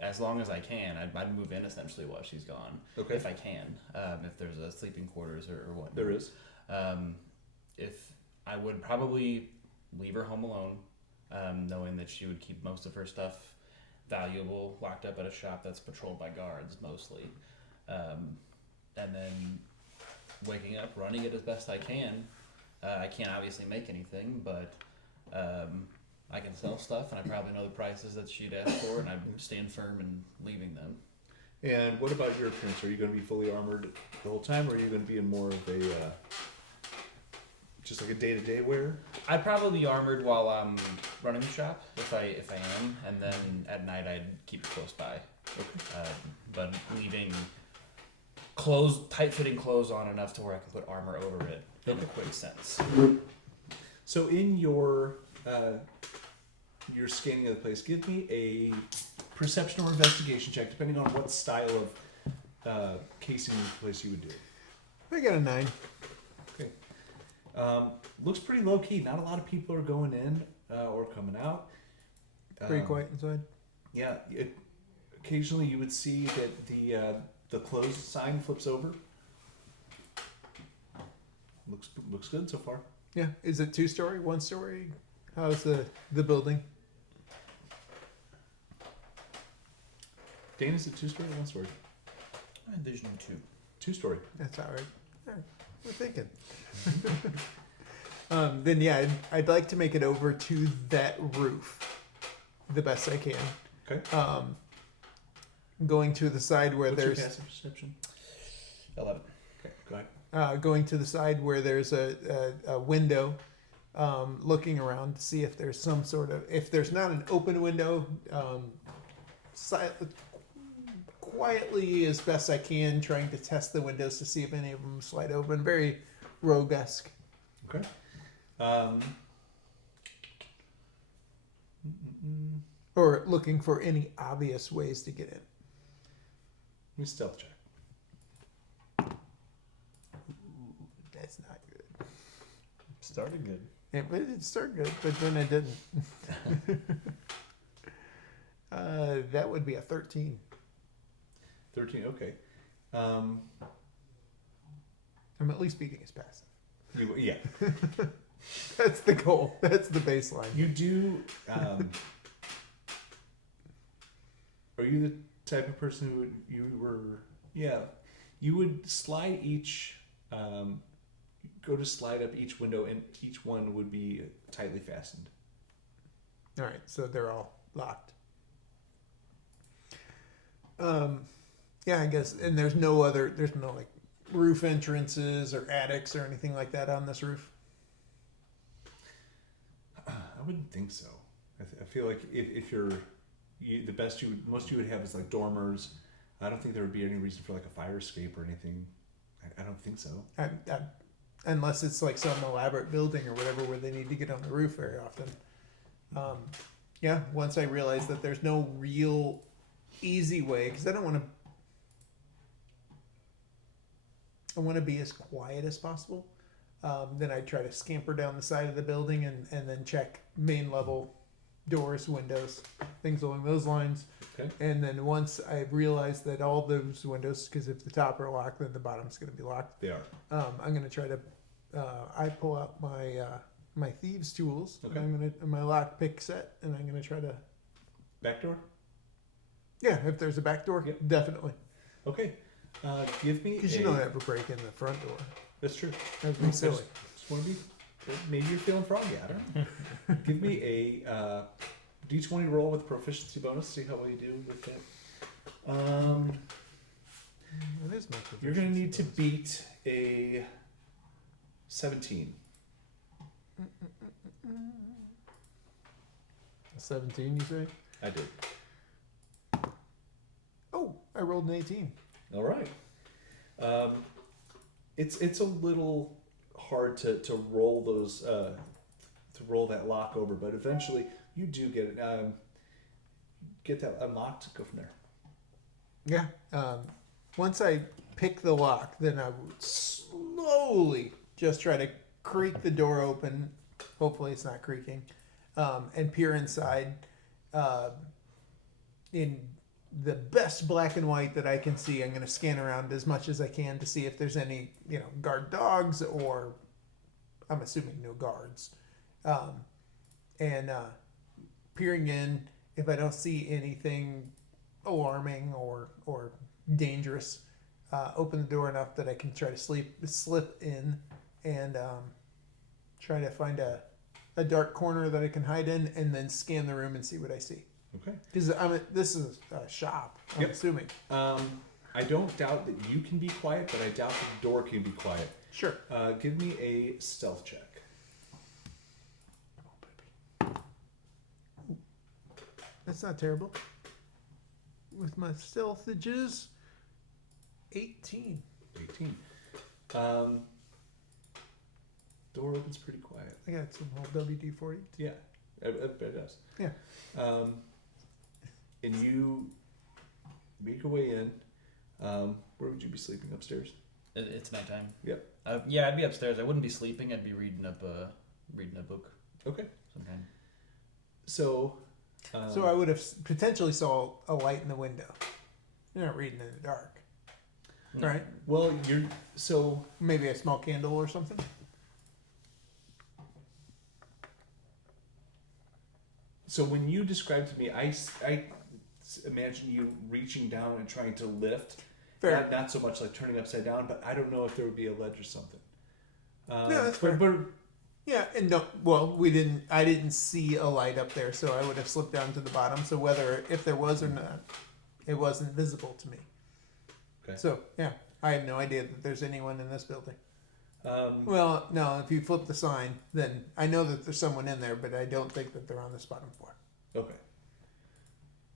as long as I can. I'd move in essentially while she's gone, Okay. if I can. If there's a sleeping quarters or whatnot. There is. If I would probably leave her home alone, knowing that she would keep most of her stuff valuable locked up at a shop that's patrolled by guards mostly, and then waking up, running it as best I can. I can't obviously make anything, but I can sell stuff, and I probably know the prices that she'd ask for, and I'm staying firm and leaving them. And what about your appearance? Are you going to be fully armored the whole time, or are you going to be in more of a just like a day-to-day wear? I'd probably be armored while I'm running the shop, if I am, and then at night I'd keep it close by. Okay. But leaving tight-fitting clothes on enough to where I can put armor over it in a quick sense. So in your scanning of the place, give me a perception or investigation check, depending on what style of casing the place you would do. I got a 9. Okay. Looks pretty low key. Not a lot of people are going in or coming out. Pretty quiet inside. Yeah. Occasionally, you would see that the closed sign flips over. Looks good so far. Yeah. Is it 2-story, 1-story? How's the building? Dane, is it 2-story or 1-story? I envision 2. 2-story. That's all right. All right. We're thinking. Then yeah, I'd like to make it over to that roof the best I can. Okay. Going to the side where What's there's your passive perception? 11. Okay, go ahead. going to the side where there's a window, looking around to see if there's some sort of, if there's not an open window, quietly as best I can, trying to test the windows to see if any of them slide open. Very rogue-esque. Okay. Or looking for any obvious ways to get in. Give me a stealth check. That's not good. Started good. It started good, but then it didn't. That would be a 13. 13, okay. I'm at least beating his passive. Yeah. That's the goal. That's the baseline. You do. Are you the type of person who you would slide each, go to slide up each window, and each one would be tightly fastened. All right, so they're all locked. Yeah, I guess, and there's no like roof entrances or attics or anything like that on this roof. I wouldn't think so. I feel like if you're the best most you would have is like dormers. I don't think there would be any reason for like a fire escape or anything. I don't think so. Unless it's like some elaborate building or whatever where they need to get on the roof very often. Yeah, once I realize that there's no real easy way, because I want to be as quiet as possible. Then I try to scamper down the side of the building and then check main level doors, windows, things along those lines. Okay. And then once I realize that all those windows, because if the top are locked, then the bottom's going to be locked. They are. I'm going to try to. I pull out my my thieves' tools. Okay. I'm going to my lockpick set, and I'm going to try to. Back door? Yeah, if there's a back door, Yep. definitely. Okay. Give me Because you don't ever break in the front door. That's true. That'd be silly. Just want to be. Maybe you're feeling froggy. I don't know. Give me a D20 roll with proficiency bonus. See how well you do with that. That is my You're going to need to proficiency beat a 17. bonus. 17, you say? I did. Oh, I rolled an 18. All right. It's a little hard to roll those to roll that lock over, but eventually you do get it. Get that unlocked. Go from there. Yeah. Once I pick the lock, then I would slowly just try to creak the door open. Hopefully, it's not creaking, and peer inside. In the best black and white that I can see, I'm going to scan around as much as I can to see if there's any, guard dogs, or I'm assuming no guards. And peering in, if I don't see anything alarming or dangerous, open the door enough that I can try to slip in and try to find a dark corner that I can hide in, and then scan the room and see what I see. Okay. Because this is a shop, I'm Yep. assuming. I don't doubt that you can be quiet, but I doubt that the door can be quiet. Sure. Give me a stealth check. That's not terrible. With my stealthages, 18. 18. Door opens pretty quiet. I got some whole WD-40. Yeah, it does. Yeah. And you make your way in. Where would you be sleeping? Upstairs? It's nighttime. Yep. Yeah, I'd be upstairs. I wouldn't be sleeping. I'd be reading a book. Okay. Sometime. So. So I would have potentially saw a light in the window. You're not reading in the dark, No. right? Well, so Maybe a small candle or something. when you described to me, I imagine you reaching down and trying to lift. Fair. Not so much like turning upside down, but I don't know if there would be a ledge or something. Yeah, that's fair. But Yeah, and no, well, I didn't see a light up there, so I would have slipped down to the bottom. So if there was or not, it wasn't visible to me. Okay. So yeah, I have no idea that there's anyone in this building. Um, Well, no, if you flip the sign, then I know that there's someone in there, but I don't think that they're on this bottom floor. okay.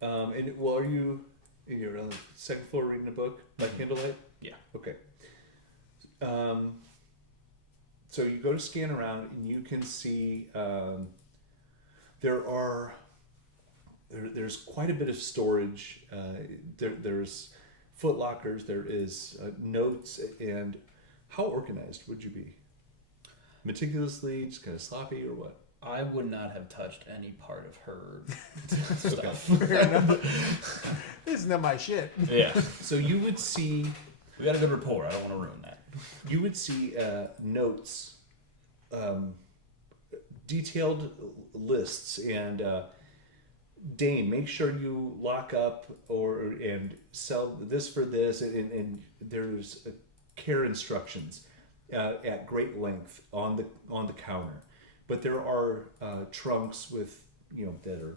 Are you in your on the second floor reading a book by candlelight? Yeah. Okay. So you go to scan around and you can see there's quite a bit of storage. There's foot lockers. There is notes. And how organized would you be? Meticulously, just kind of sloppy, or what? I would not have touched any part of her Okay. stuff. Fair enough. This is not my shit. Yeah. So you would see. We got a good rapport. I don't want to ruin that. You would see notes, detailed lists, and Dayne, make sure you lock up and sell this for this, and there's care instructions at great length on the counter. But there are trunks with that are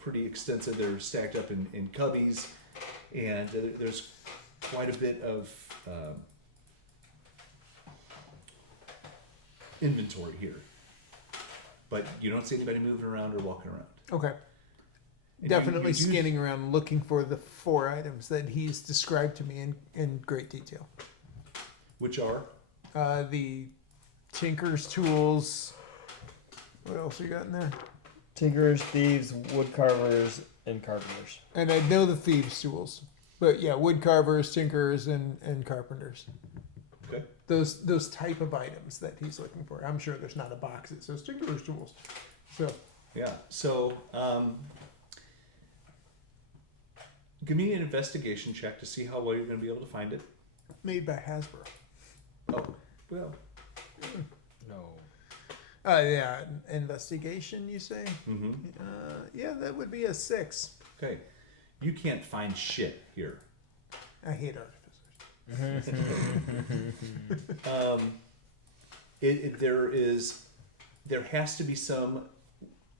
pretty extensive. They're stacked up in cubbies, and there's quite a bit of inventory here, but you don't see anybody moving around or walking around. Okay. And Definitely you do- scanning around looking for the 4 items that he's described to me in great detail. Which are The tinker's tools. What else you got in there? Tinkerers, thieves, wood carvers, and carpenters. And I know the thieves' tools. But yeah, wood carvers, tinkerers, and carpenters. okay. those type of items that he's looking for. I'm sure there's not a box that says distinguishables. So Yeah. So, give me an investigation check to see how well you're going to be able to find it. made by Hasbro. Oh, well. No. Yeah, investigation. You say? Mm-hmm. Yeah, that would be a 6. Okay. You can't find shit here. I hate artificers. There has to be some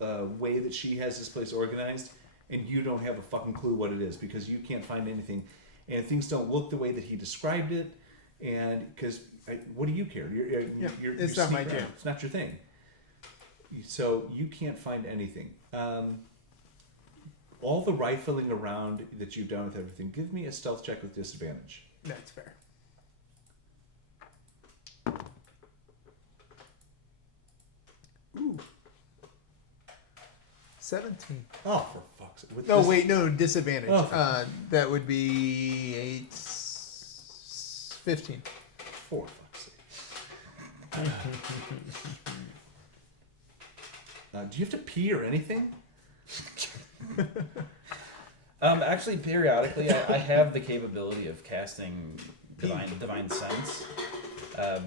way that she has this place organized, and you don't have a fucking clue what it is because you can't find anything, and things don't look the way that he described it, and because what do you care? It's not my sneaking jam. around. It's not your thing. So you can't find anything. All the rifling around that you've done with everything, give me a stealth check with disadvantage. That's fair. Ooh. 17. Oh, for fuck's sake. No, wait, no, disadvantage. Oh. That would be 8, 15. For fuck's sake. Do you have to pee or anything? Actually, periodically, I have the capability of casting divine sense.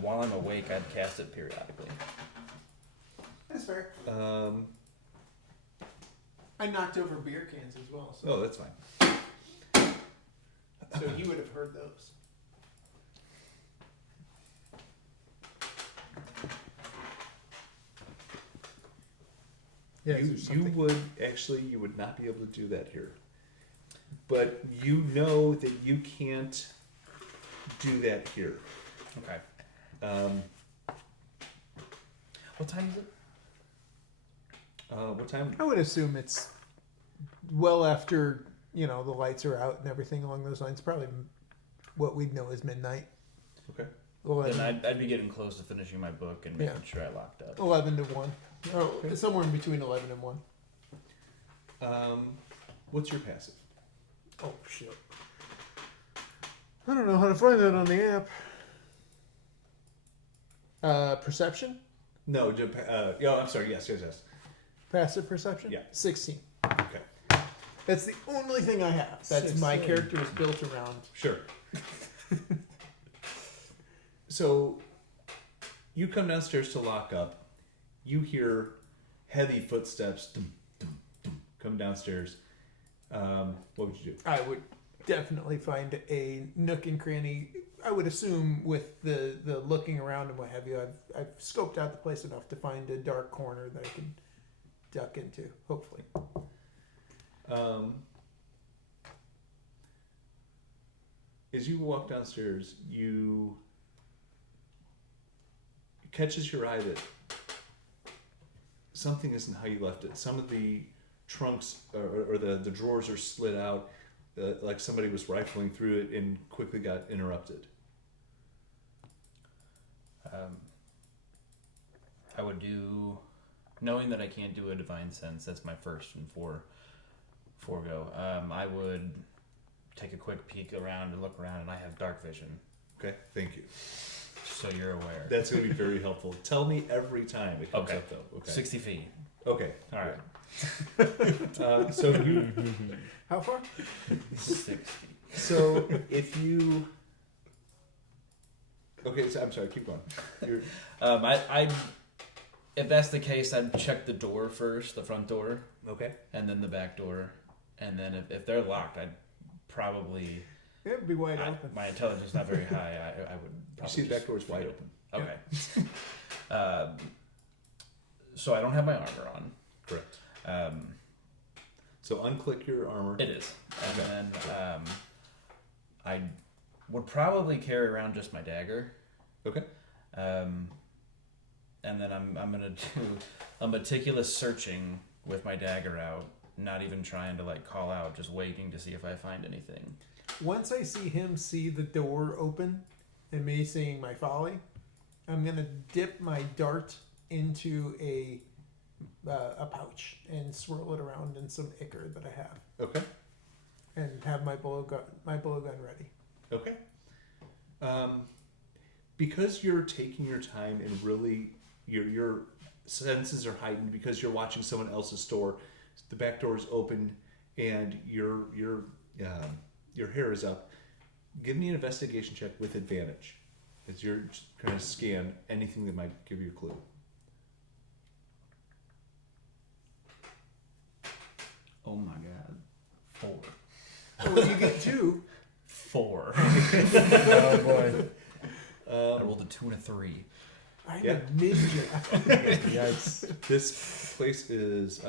While I'm awake, I'd cast it periodically. That's fair. Um, I knocked over beer cans as well, so, oh, that's fine. so you would have heard those. Yeah, You would not be able to do that here. But you know that you can't do that here. Okay. What time is it? What time? I would assume it's well after, the lights are out and everything along those lines. Probably what we'd know is midnight. Okay. 11, Then I'd be getting close to finishing my book and making sure I locked up. 11 to 1. Oh, somewhere in between 11 and 1. What's your passive? Oh, shit. I don't know how to find that on the app. Perception? No, I'm sorry. Yes. Passive perception? Yeah. 16. Okay. That's the only thing I have. That's my 16. character is built around. Sure. So, you come downstairs to lock up. You hear heavy footsteps dum, dum, dum, come downstairs. What would you do? I would definitely find a nook and cranny. I would assume with the looking around and what have you, I've scoped out the place enough to find a dark corner that I can duck into, hopefully. As you walk downstairs, you it catches your eye that something isn't how you left it. Some of the trunks or the drawers are slid out, like somebody was rifling through it and quickly got interrupted. I would do, knowing that I can't do a divine sense. That's my first and forego. I would take a quick peek around and look around, and I have dark vision, Okay, thank you. so you're aware. That's going to be very helpful. Tell me every time it comes Okay. up, though. Okay. 60 feet. Okay. All right. So you. How far? 60. So if you. Okay, so I'm sorry. Keep going. You're... I if that's the case, I'd check the door first, the front door, Okay. and then the back door, and then if they're locked, I'd probably. Yeah, it'd be wide open. My intelligence is not very high. I would. You Probably see the back just door's wide forget open. it. Okay. So I don't have my armor on. Correct. So unclick your armor. It is, and then I would probably carry around just my dagger. Okay. And then I'm gonna do a meticulous searching with my dagger out, not even trying to call out, just waiting to see if I find anything. Once I see him see the door open and me seeing my folly, I'm going to dip my dart into a pouch and swirl it around in some ichor that I have, Okay. and have my blow gun ready. Okay. because you're taking your time and really your senses are heightened because you're watching someone else's store. The back door is open and your hair is up. Give me an investigation check with advantage as you're going to scan anything that might give you a clue. Oh my god. 4. Well, you get 2. 4. Oh boy. I rolled a 2 and a 3. I'm Yeah. a ninja. Yikes. This place is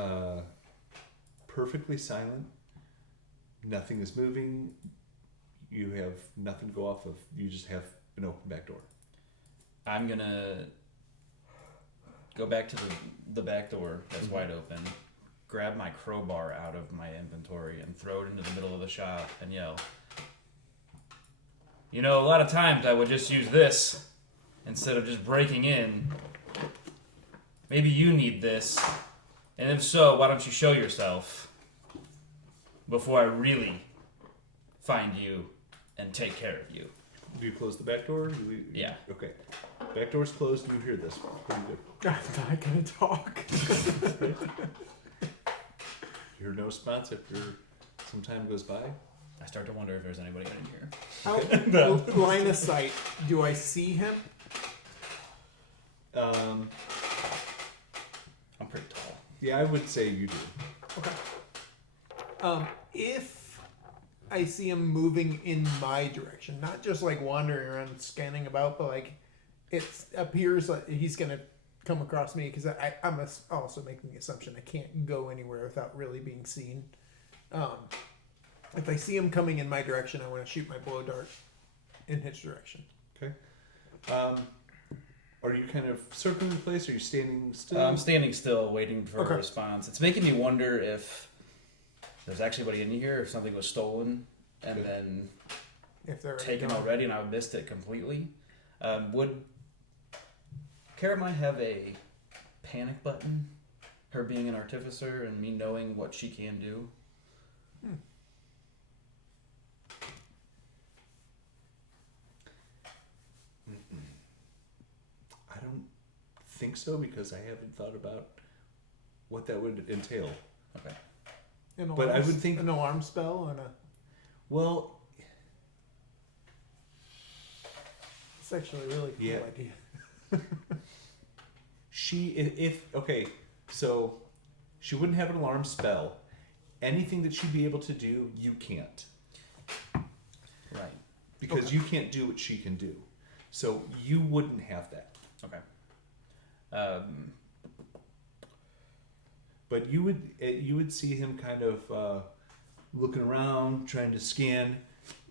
perfectly silent. Nothing is moving. You have nothing to go off of. You just have an open back door. I'm gonna go back to the back door that's wide open, grab my crowbar out of my inventory and throw it into the middle of the shop and yell, "You know, a lot of times I would just use this instead of just breaking in. Maybe you need this, and if so, why don't you show yourself before I really find you and take care of you?" Do you close the back door? Yeah. Okay. Back door's closed. You hear this. What do you do? I'm not gonna talk. You hear no response after some time goes by. I start to wonder if there's anybody in here. How line of sight? Do I see him? I'm pretty tall. Yeah, I would say you do. Okay. If I see him moving in my direction, not just like wandering around scanning about, but like it appears like he's gonna come across me because I'm also making the assumption I can't go anywhere without really being seen. If I see him coming in my direction, I want to shoot my blow dart in his direction. Okay. Are you kind of circling the place? Or are you standing still? I'm standing still, waiting for Okay. a response. It's making me wonder if there's actually anybody in here, if something was stolen and Okay. then If they're taken gone. already and I missed it completely. Would Caramai have a panic button? Her being an artificer and me knowing what she can do? I don't think so because I haven't thought about what that would entail. Okay. But I would think- an alarm spell and a. Well, It's actually a really cool Yeah. idea. so she wouldn't have an alarm spell. Anything that she'd be able to do, you can't. Right. Because Okay. you can't do what she can do. So you wouldn't have that. Okay. But you would see him kind of looking around, trying to scan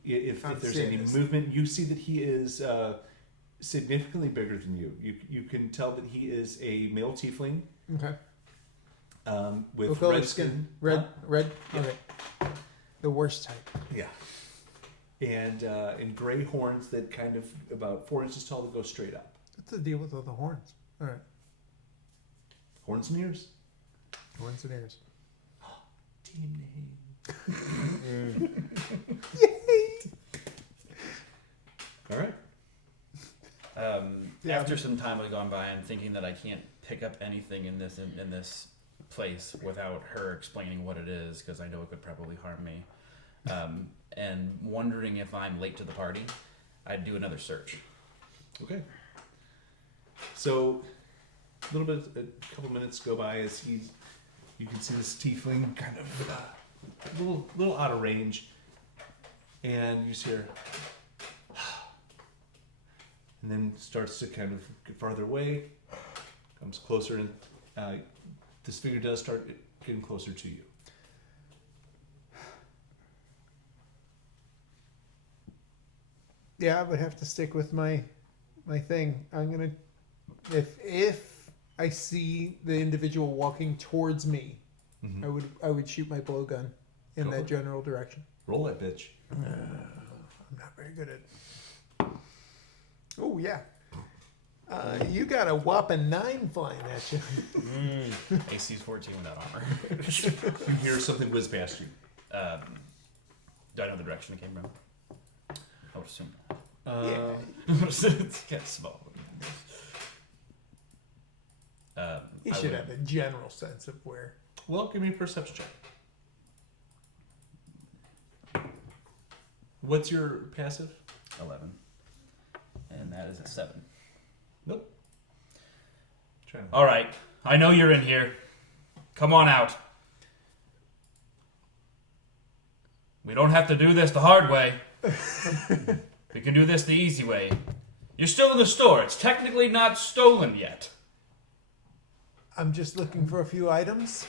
if I'm there's seeing any this. movement. You see that he is significantly bigger than you. You can tell that he is a male tiefling Okay. with What color red skin? Red. Huh? Red. Yeah. Okay. The worst type. Yeah. And gray horns that kind of about 4 inches tall that go straight up. What's the deal with all the horns? All right. Horns and ears. Horns and ears. Team name. All right. Yeah. After some time had gone by, I'm thinking that I can't pick up anything in this place without her explaining what it is, because I know it could probably harm me. And wondering if I'm late to the party, I'd do another search. Okay. So, a couple minutes go by as you can see this tiefling kind of a little out of range, and you just hear, and then starts to kind of get farther away, comes closer, and this figure does start getting closer to you. Yeah, I would have to stick with my thing. I'm gonna if I see the individual walking towards me, Mhm. I would shoot my blowgun in Go that for it. general direction. Roll that bitch. I'm not very good at. Oh yeah. You got a whopping 9 flying at you. AC's 14 without armor. You hear something whiz past you. Do I know the direction it came from? I would assume. It's kind of small. You should have a general sense of where. Well, give me a perception check. What's your passive? 11. And that is a 7. Nope. Try All right. I know you're in here. Come on out. We don't have to do this the hard way. We can do this the easy way. You're still in the store. It's technically not stolen yet. I'm just looking for a few items,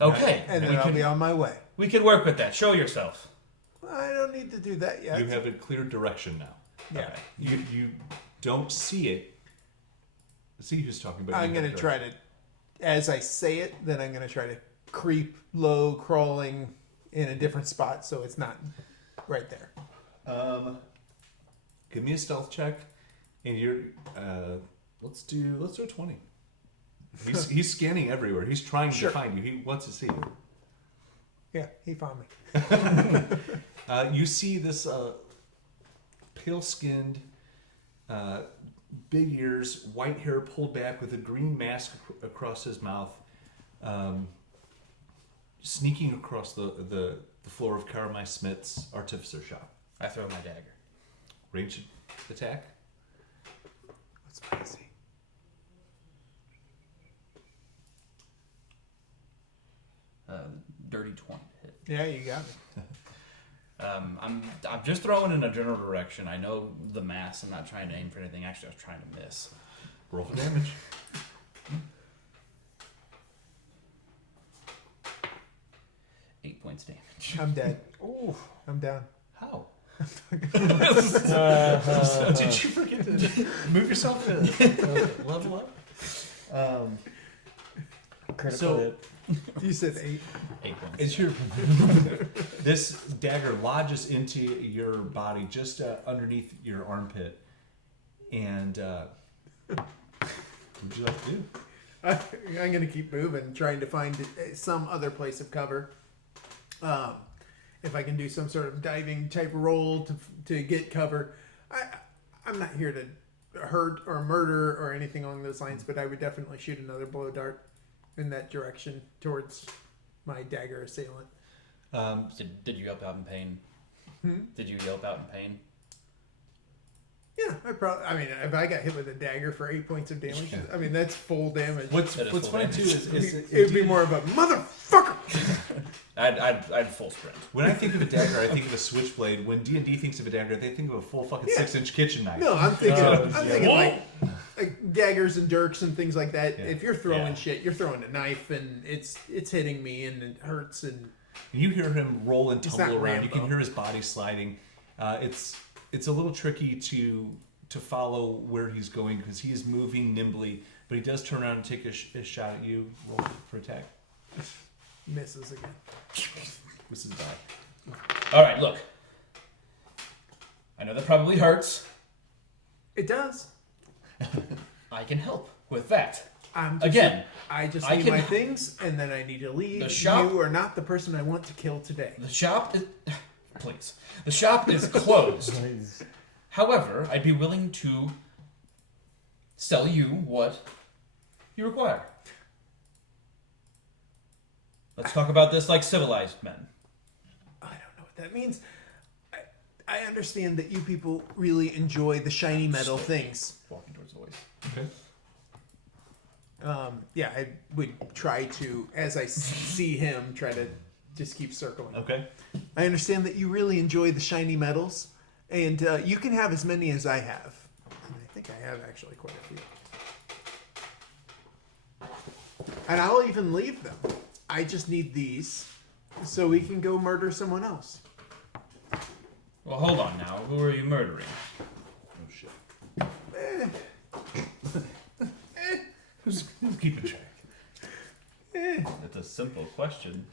Okay. and then I'll be on my way. We can work with that. Show yourself. I don't need to do that yet. You have a clear direction now. Yeah. Okay. You don't see it. See who's talking about. I'm going to try to, as I say it, then I'm going to try to creep low, crawling in a different spot so it's not right there. Give me a stealth check, and you're. Let's do a 20. He's scanning everywhere. He's trying to find you. He wants to see you. Yeah, he found me. You see this pale-skinned, big ears, white hair pulled back with a green mask across his mouth, sneaking across the floor of Karamai Smith's artificer shop. I throw my dagger. Ranged attack. What's my AC? Dirty 20 hit. Yeah, you got me. I'm just throwing in a general direction. I know the mass. I'm not trying to aim for anything. Actually, I was trying to miss. Roll for damage. Eight points damage. I'm dead. Ooh, I'm down. How? Uh, Did you forget to move yourself to level up? critical So- hit. You said 8. 8 points. It's your this dagger lodges into your body just underneath your armpit, and what would you like to do? I'm going to keep moving, trying to find some other place of cover. If I can do some sort of diving type roll to get cover. I'm not here to hurt or murder or anything along those lines, but I would definitely shoot another blow dart in that direction towards my dagger assailant. Did you yelp out in pain? Did you yelp out in pain? Yeah, I mean, if I got hit with a dagger for 8 points of damage, I mean, that's full damage. What's That is funny full too damage. is It would be more of a motherfucker. I'd full sprint. when I think of a dagger, I think of a switchblade. When D&D thinks of a dagger, they think of a full fucking 6-inch kitchen knife. No, I'm thinking, yeah. like daggers and dirks and things like that. Yeah. If you're throwing Yeah. shit, you're throwing a knife and it's hitting me and it hurts and You hear him roll and It's tumble not around. You can Rambo. hear his body sliding. It's a little tricky to follow where he's going because he is moving nimbly, but he does turn around and take a shot at you. Roll for attack. misses again. This is bad. All right, look. I know that probably hurts. It does. I can help with that. I'm just, Again, I just I need can- my things and then I need to leave. The shop- You are not the person I want to kill today. The shop is... Please. The shop is closed. Please. However, I'd be willing to sell you what you require. Let's talk about this like civilized men. I don't know what that means. I understand that you people really enjoy the shiny metal things. Walking towards the voice. Okay. Yeah, I would try to, as I see him, try to just keep circling. Okay. I understand that you really enjoy the shiny metals, and you can have as many as I have. And I think I have actually quite a few. And I'll even leave them. I just need these so we can go murder someone else. Well, hold on now. Who are you murdering? Oh shit. Who's keeping track? That's a simple question.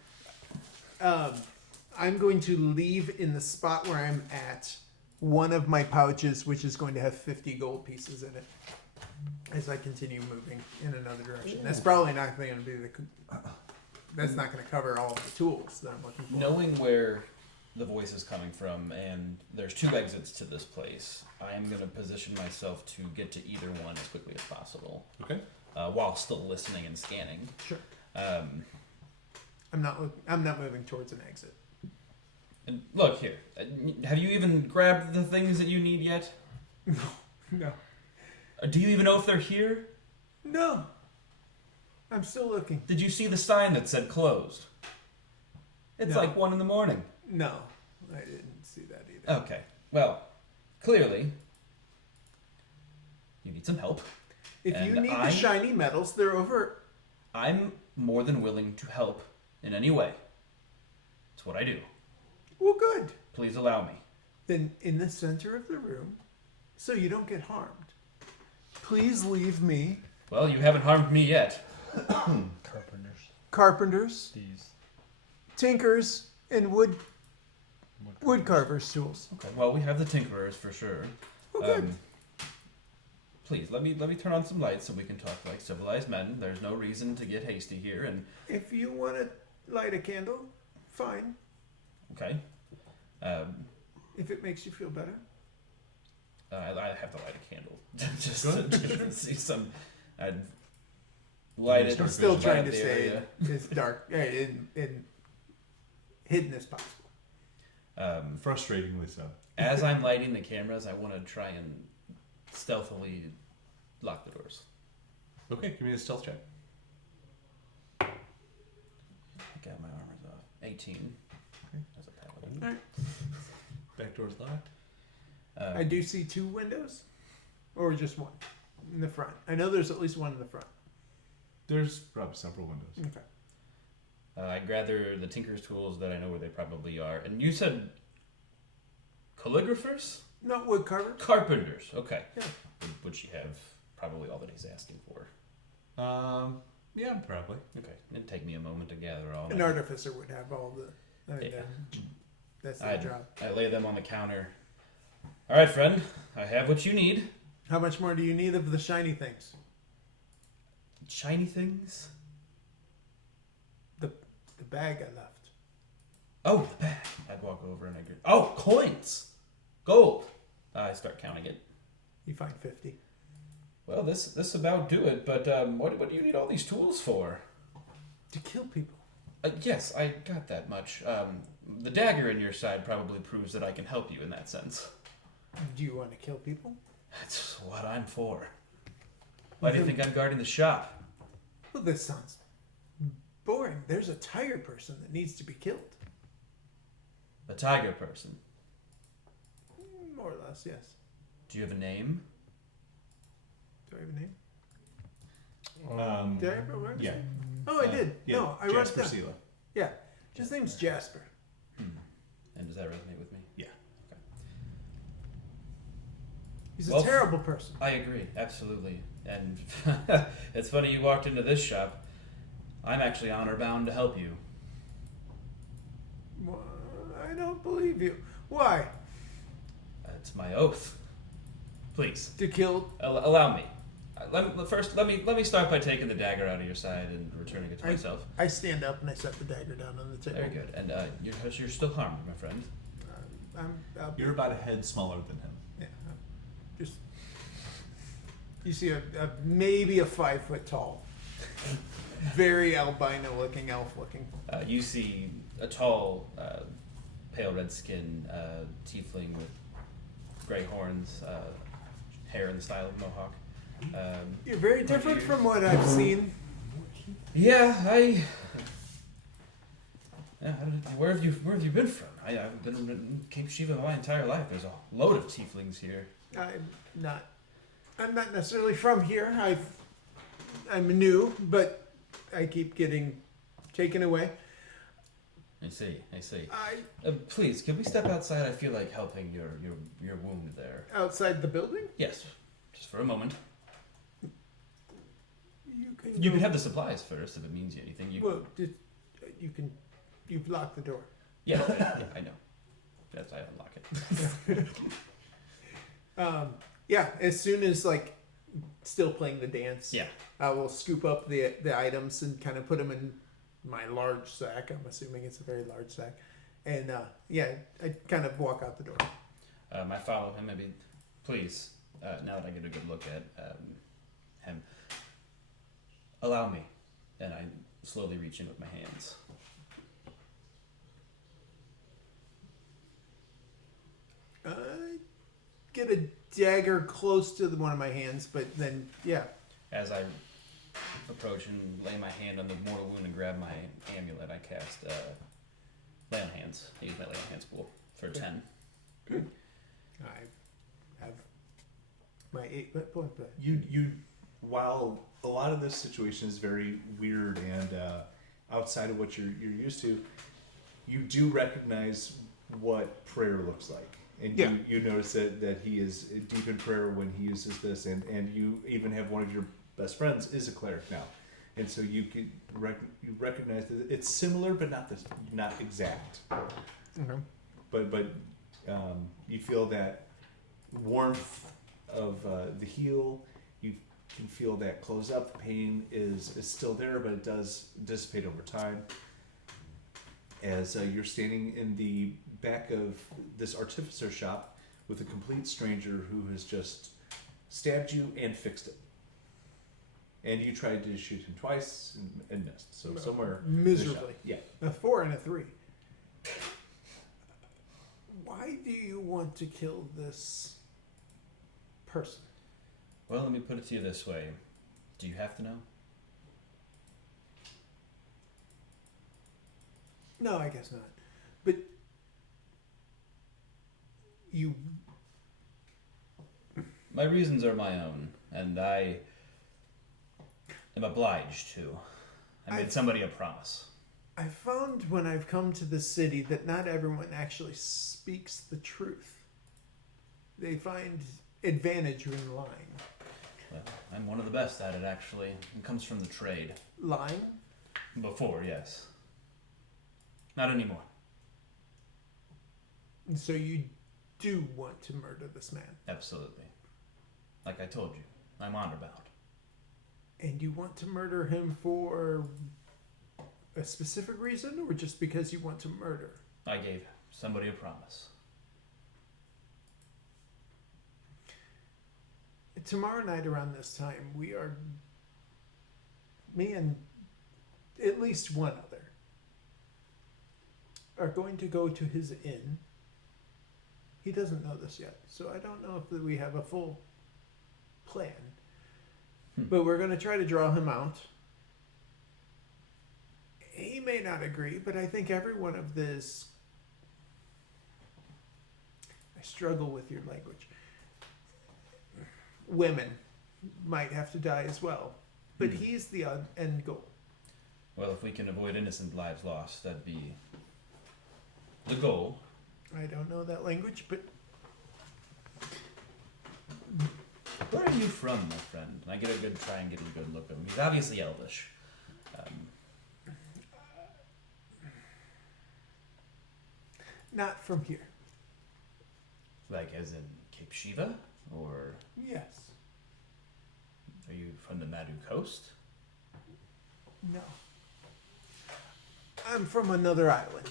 I'm going to leave in the spot where I'm at one of my pouches, which is going to have 50 gold pieces in it, as I continue moving in another direction. That's probably not going to be that's not going to cover all of the tools that I'm looking for. Knowing where the voice is coming from, and there's 2 exits to this place. I am going to position myself to get to either one as quickly as possible. Okay. While still listening and scanning. Sure. Um, I'm not moving towards an exit. and look here. Have you even grabbed the things that you need yet? No. Do you even know if they're here? No. I'm still looking. Did you see the sign that said closed? It's No. like 1 a.m. No, I didn't see that either. Okay. Well, clearly, you need some help. If you And need the shiny metals, they're over. I'm more than willing to help in any way. It's what I do. Well, good. Please allow me. Then in the center of the room, so you don't get harmed, please leave me Well, you haven't harmed me yet. Carpenters. carpenters, These. tinkers, and wood carvers tools. Okay. Well, we have the tinkerers for sure. Oh, good. Please let me turn on some lights so we can talk like civilized men. There's no reason to get hasty here. And If you want to light a candle, fine. okay, If it makes you feel better. I have to light a candle just to see some. I'd light it. I'm still light trying to the stay area. as dark and hidden as possible. Frustratingly so. As I'm lighting the cameras, I want to try and stealthily lock the doors. Okay, give me a stealth check. I got my armors off. 18. Okay. That's a paladin. All right. Back door's locked. I do see 2 windows, or just one in the front. I know there's at least one in the front. There's probably several windows. Okay. I gather the tinker's tools that I know where they probably are. And you said calligraphers? Not wood carver. Carpenters. Okay. Yeah. Would she have probably all that he's asking for? Yeah, probably. Okay. It'd take me a moment to gather all An my... artificer would have all the. I mean, Yeah. that's their job. I lay them on the counter. All right, friend. I have what you need. How much more do you need of the shiny things? Shiny things? The bag I left. Oh, the bag. I'd walk over and I go, oh, coins! Gold! I start counting it. You find 50. Well, this about do it, but what do you need all these tools for? To kill people. Yes, I got that much. The dagger in your side probably proves that I can help you in that sense. Do you want to kill people? That's what I'm for. Why do you think I'm guarding the shop? Well, this sounds boring. There's a tiger person that needs to be killed. A tiger person. More or less, yes. Do you have a name? Do I have a name? Um, Did I ever write yeah. it? Oh, I did. Yeah, No, I wrote it Jasper down. Sela. Yeah. His name's Jasper. And does that resonate with me? Yeah. He's Well, a terrible person. I agree, absolutely. And it's funny you walked into this shop. I'm actually honor bound to help you. Well, I don't believe you. Why? It's my oath. Please, To kill. allow me. Let me start by taking the dagger out of your side and returning it to myself. I stand up and I set the dagger down on the table. Very good. And you're still harmed, my friend. I'll be, You're about a head smaller than him. yeah. Just. You see maybe a 5 foot tall, very albino looking, elf looking. You see a tall, pale red skin tiefling with gray horns, hair in the style of mohawk. You're very different from what I've seen. Yeah, where have you been from? I've been in Cape Shiva my entire life. There's a load of tieflings here. I'm not necessarily from here. I'm new, but I keep getting taken away. I see. Please, can we step outside? I feel like helping your wound there. Outside the building? Yes, just for a moment. You You can have the supplies first if it means anything. Well, you've locked the door. Yeah, I know. That's I unlock it. Yeah, as soon as still playing the dance. Yeah. I will scoop up the items and kind of put them in my large sack. I'm assuming it's a very large sack, And yeah, I kind of walk out the door. I follow him. Maybe, please. Now that I get a good look at him, allow me. And I slowly reach in with my hands. Get a dagger close to one of my hands, but then yeah. As I approach and lay my hand on the mortal wound and grab my amulet, I cast lay on hands. I use my lay on hands pool for 10. Good. I have my 8 hit point. But You while a lot of this situation is very weird and outside of what you're used to, you do recognize what prayer looks like. And Yeah. you notice that he is deep in prayer when he uses this, and you even have one of your best friends is a cleric now, and so you can you recognize that it's similar but not exact. okay. But you feel that warmth of the heal. You can feel that close up. The pain is still there, but it does dissipate over time. As you're standing in the back of this artificer shop with a complete stranger who has just stabbed you and fixed it. And you tried to shoot him twice and missed. So somewhere in the shop. Miserably. Yeah. A 4 and a 3. Why do you want to kill this person? Well, let me put it to you this way. Do you have to know? No, I guess not. But you My reasons are my own, and I am obliged to. I made somebody a promise. I found when I've come to the city that not everyone actually speaks the truth. They find advantage in lying. Well, I'm one of the best at it, actually. It comes from the trade. Lying? Before, yes. Not anymore. And so you do want to murder this man. Absolutely. Like I told you, I'm honor bound. And you want to murder him for a specific reason or just because you want to murder? I gave somebody a promise. Tomorrow night around this time, me and at least one other, are going to go to his inn. He doesn't know this yet, so I don't know if we have a full plan. But we're going to try to draw him out. He may not agree, but I think every one of this... I struggle with your language. Women might have to die as well. But he's the end goal. Well, if we can avoid innocent lives lost, that'd be the goal. I don't know that language, but Where are you from, my friend? And I try and get a good look at him. He's obviously elvish. not from here. Like as in Cape Shiva? Or Yes. are you from the Madu Coast? No. I'm from another island.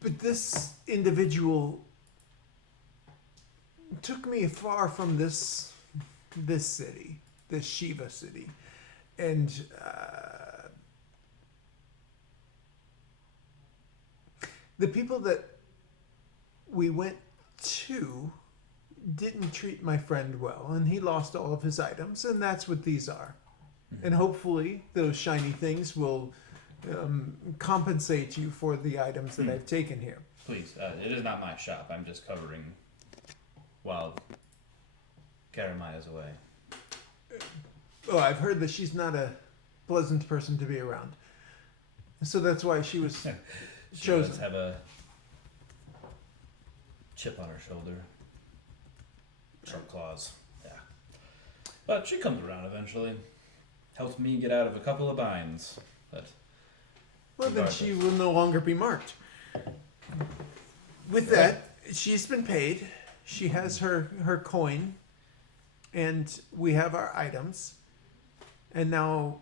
But this individual took me far from this city, this Shiva city. And the people that we went to didn't treat my friend well, and he lost all of his items, and that's what these are. And hopefully those shiny things will compensate you for the items that I've taken here. Please, it is not my shop. I'm just covering while Karamaya's away. Oh, I've heard that she's not a pleasant person to be around. So that's why she was She chosen. does have a chip on her shoulder. Sharp claws. Yeah. But she comes around eventually. Helps me get out of a couple of binds. But Well, then she will no longer be marked. With that, she's been paid. She has her coin, and we have our items. And now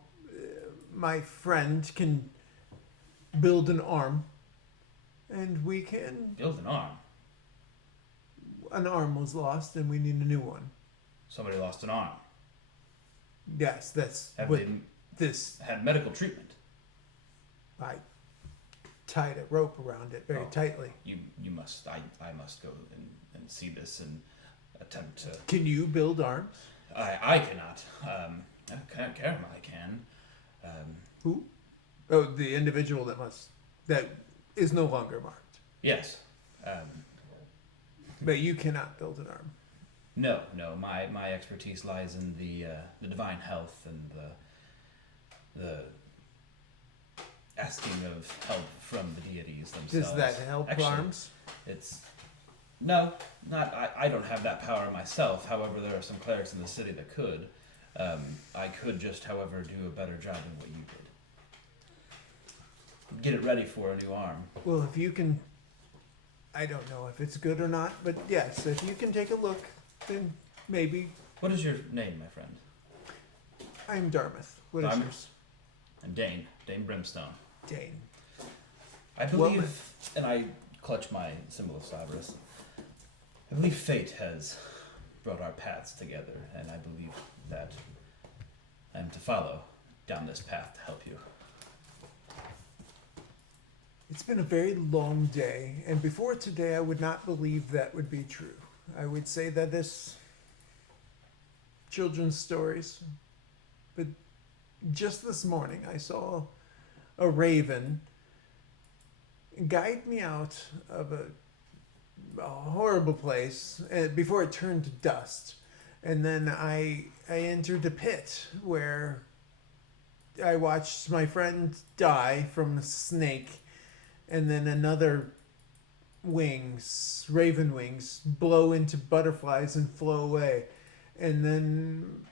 my friend can build an arm And we can. Build an arm. An arm was lost, and we need a new one. Somebody lost an arm. Yes, that's Have what they this. had medical treatment? I tied a rope around it very tightly. You must. I must go and see this and attempt to. Can you build arms? I cannot. Caramel can. Who? Oh, the individual that is no longer marked. Yes. But you cannot build an arm. No. My expertise lies in the divine health and the asking of help from the deities themselves. Does that help Actually, arms? It's no, not. I don't have that power myself. However, there are some clerics in the city that could. I could just, however, do a better job than what you did. Get it ready for a new arm. Well, if you can, I don't know if it's good or not, but yes, if you can take a look, then maybe. What is your name, my friend? I'm Darmythe. What is Darmythe? yours? And Dayne Brimstone. Dayne. I believe, and I clutch my symbol of Cybers. I believe fate has brought our paths together, and I believe that I am to follow down this path to help you. It's been a very long day, and before today, I would not believe that would be true. I would say that this children's stories, but just this morning, I saw a raven guide me out of a horrible place before it turned to dust, and then I entered a pit where I watched my friend die from a snake. And then another raven wings, blow into butterflies and flow away. And then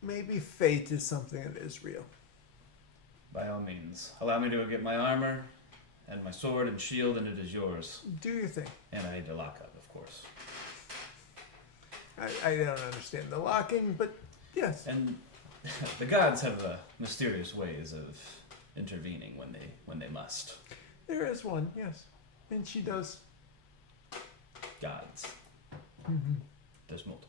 maybe fate is something that is real. By all means, allow me to go get my armor and my sword and shield, and it is yours. Do your thing. And I need to lock up, of course. I don't understand the locking, but yes. And the gods have mysterious ways of intervening when they must. There is one, yes. And she does. Gods. Mm-hmm. There's multiple.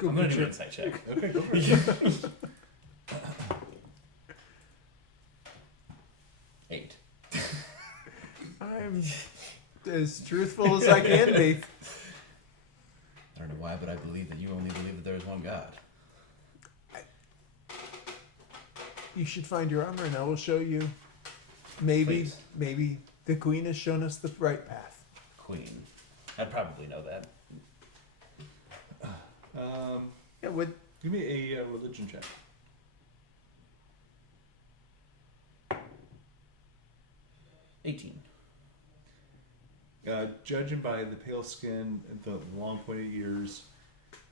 I'm gonna do an insight check. Okay, go for it. 8. I'm as truthful as I can be. I don't know why, but I believe that you only believe that there is one God. You should find your armor, and I will show you. Maybe the queen has shown us the right path. Queen. I'd probably know that. Yeah, would Give me a religion check. Judging by the pale skin, the long pointed ears,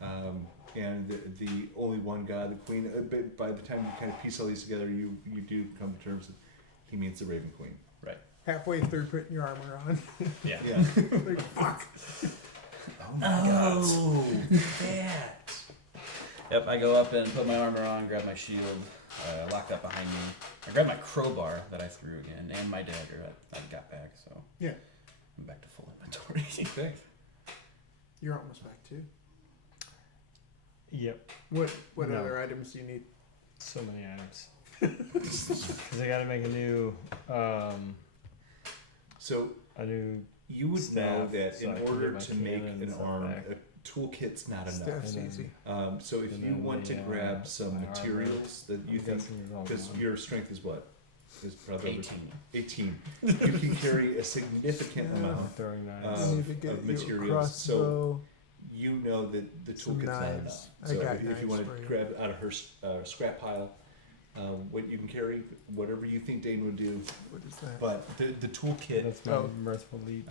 and the only one god, the queen, but by the time you kind of piece all these together, you do come to terms that he means the Raven Queen. Right. halfway through putting your armor on. Yeah. Yeah. Like, fuck. Oh my god. that. Yep, I go up and put my armor on, grab my shield, lock up behind me. I grab my crowbar that I threw again, and my dagger I got back, so Yeah. I'm back to full inventory. Okay. You're almost back too. Yep. What No. other items do you need? So many items. Because I got to make a new, So you would know staff, that so I in can order get my to make cannon an and stuff arm, back. a toolkit's not enough. Staff's And then- easy. So if And you then want to the, grab some my armor, materials that you I'm think, guessing is all because gone. your strength is what? Is probably 18. 18. You can carry a significant Yeah. amount Throwing knives. I of need to get you a materials. So crossbow, you know that the some toolkit's not enough. knives. I So got if you knives want for to you. grab out of her scrap pile, what you can carry, whatever you think Dane would do. What is that? But the toolkit That's my Oh. mirthful leech.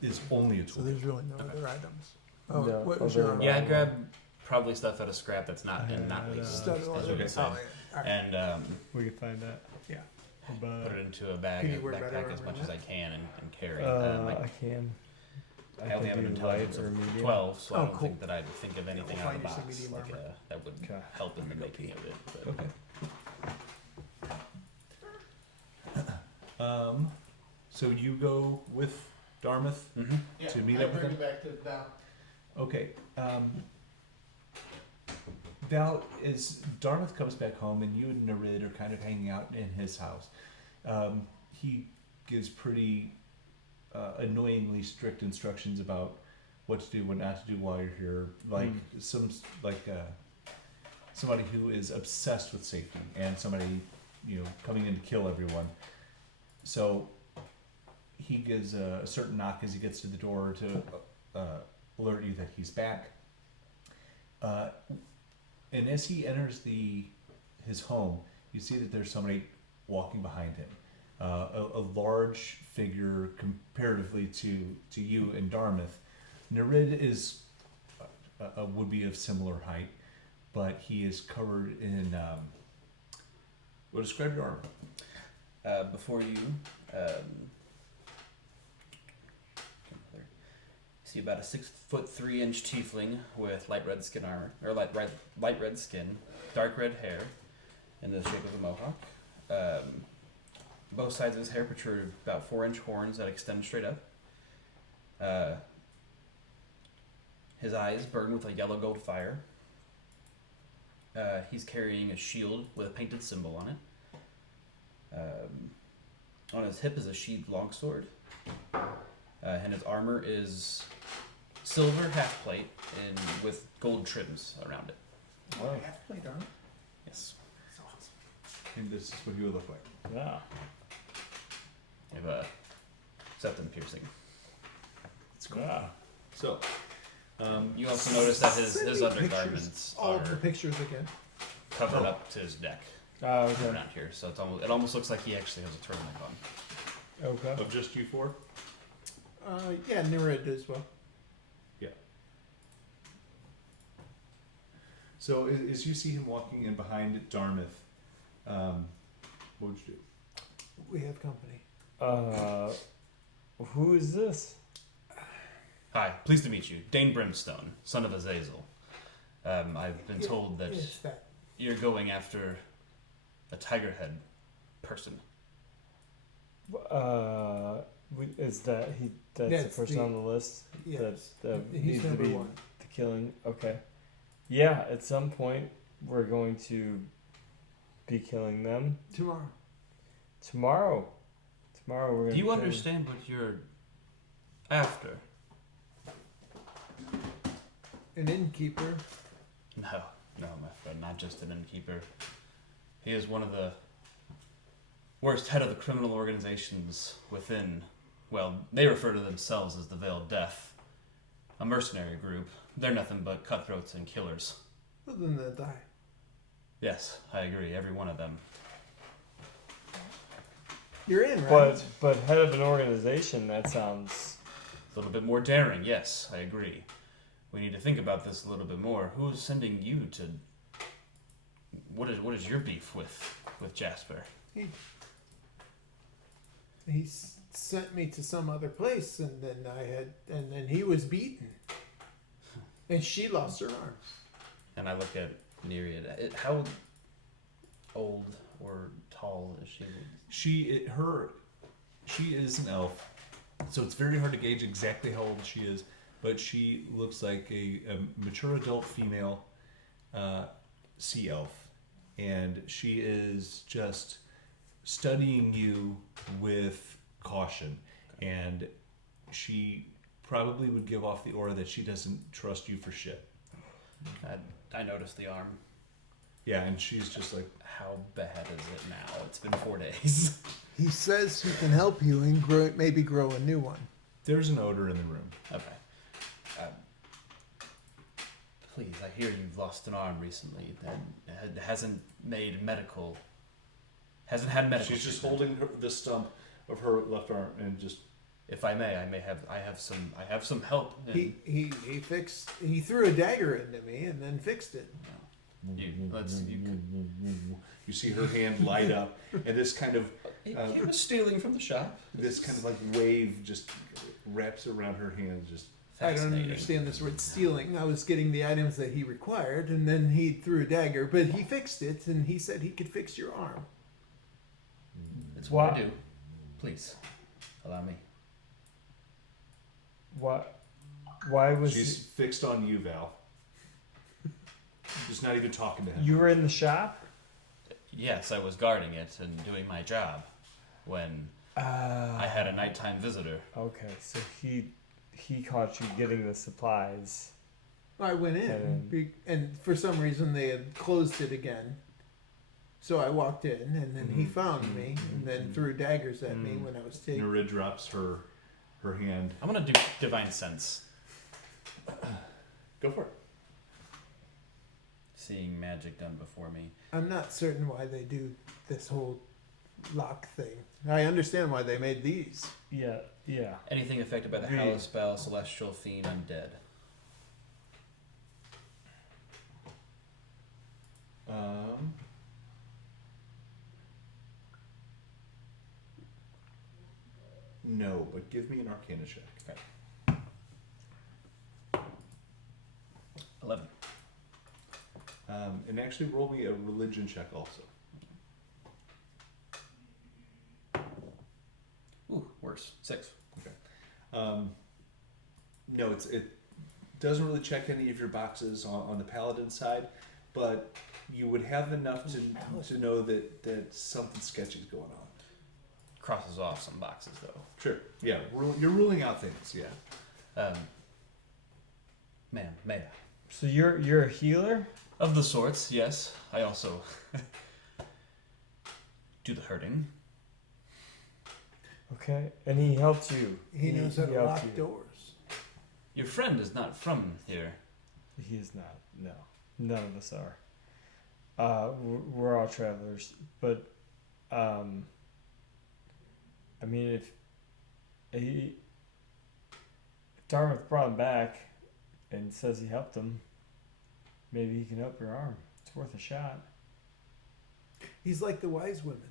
is only a So toolkit. there's really no Okay. other items. Oh, No, what was other your than- armor? Yeah, I grab probably stuff out of scrap that's not and not Uh, least. Stud As leather. we could say. Oh, yeah. All right. And We can find that. Yeah. But, put it into a bag, Can you wear better backpack as armor much than as I can and carry. I can. I only have an do intelligence light or of medium. 12, so I Oh, don't cool. think that I'd think of anything We'll out of the find you box some medium armor. that would Okay. help in the making of it. But Okay. So you go with Darmythe to meet up with them? back to Val. Okay. Val, as Darmythe comes back home and you and Nereid are kind of hanging out in his house, he gives pretty annoyingly strict instructions about what to do, what not to do while you're here. Like somebody who is obsessed with safety and somebody, coming in to kill everyone. So he gives a certain knock as he gets to the door to alert you that he's back. And as he enters his home, you see that there's somebody walking behind him. A large figure comparatively to you and Darmythe. Nereid is would be of similar height, but he is covered in describe your armor. before you see about a 6'3" tiefling with light red skin armor, or light red skin, dark red hair, in the shape of a mohawk. Both sides of his hair protrude about 4-inch horns that extend straight up. His eyes burn with a yellow gold fire. He's carrying a shield with a painted symbol on it. On his hip is a sheathed longsword. And his armor is silver half plate and with gold trims around it. Wow. Half plate armor. Yes. And this is what he would look like. Yeah. I have a septum piercing. It's cool. Yeah. So, You also notice that his Send me undergarments pictures, all of the are pictures again. covered up to his neck Oh, okay. around here, so it almost looks like he actually has a turtleneck on. Okay. of just you four? Yeah, Nereid as well. So as you see him walking in behind Darmythe, what would you do? We have company. Who is this? Hi, pleased to meet you. Dayne Brimstone, son of Azazel. I've been told that Yes, that. you're going after a tiger head person. Is that he? That's That's the person the- on the list. Yes. That He's needs to number be one. the killing. Okay. Yeah. At some point, we're going to be killing them Tomorrow. tomorrow. Tomorrow we're going. Do you understand what you're after? An innkeeper. No, my friend, not just an innkeeper. He is one of the worst head of the criminal organizations within, well, they refer to themselves as the Veiled Death. A mercenary group. They're nothing but cutthroats and killers. Well, then they'll die. Yes, I agree, every one of them. You're in, right? But head of an organization. That sounds. A little bit more daring, yes, I agree. We need to think about this a little bit more. Who is sending you to... What is your beef with Jasper? He sent me to some other place, and then he was beaten, and she lost her arm. And I look at Nereid. How old or tall is she? She is an elf, so it's very hard to gauge exactly how old she is, but she looks like a mature adult female sea elf, and she is just studying you with caution, and she probably would give off the aura that she doesn't trust you for shit. I noticed the arm. Yeah, and she's just like, How bad is it now? It's been 4 days. He says he can help you and maybe grow a new one. there's an odor in the room. Okay. Please, I hear you've lost an arm recently that hasn't had medical. She's just holding the stump of her left arm and just. If I may, I have some help. He threw a dagger into me and then fixed it. You see her hand light up, and this kind of He was stealing from the shop. this kind of like wave just wraps around her hand, just I don't Fascinating. understand this word stealing. I was getting the items that he required, and then he threw a dagger, but he fixed it, and he said he could fix your arm. It's what I do. Please, allow me. What? Why was She's fixed on you, Val. Just not even talking to him. you were in the shop? Yes, I was guarding it and doing my job when I had a nighttime visitor. Okay, so he caught you getting the supplies. I went in, and for some reason they had closed it again. So I walked in, and then he found me, and then threw daggers at me when I was taking. Nereid drops her hand. I'm gonna do divine sense. Go for it. Seeing magic done before me. I'm not certain why they do this whole lock thing. I understand why they made these. Yeah. Anything affected by the Hallowed spell, celestial, fiend, undead. No, but give me an Arcana check. Okay. 11. And actually roll me a religion check also. Ooh, worse. 6. No, it doesn't really check any of your boxes on the paladin side, but you would have enough to know that something sketchy is going on. Crosses off some boxes though. Sure. Yeah, you're ruling out things. Yeah. Ma'am, may I? So you're a healer? Of the sorts, yes. I also do the hurting. Okay, and he helped you. He knows how to helped lock you. doors. Your friend is not from here. He is not. No, none of us are. We're all travelers, but I mean, if Darmythe brought him back and says he helped him, maybe he can help your arm. It's worth a shot. He's like the wise women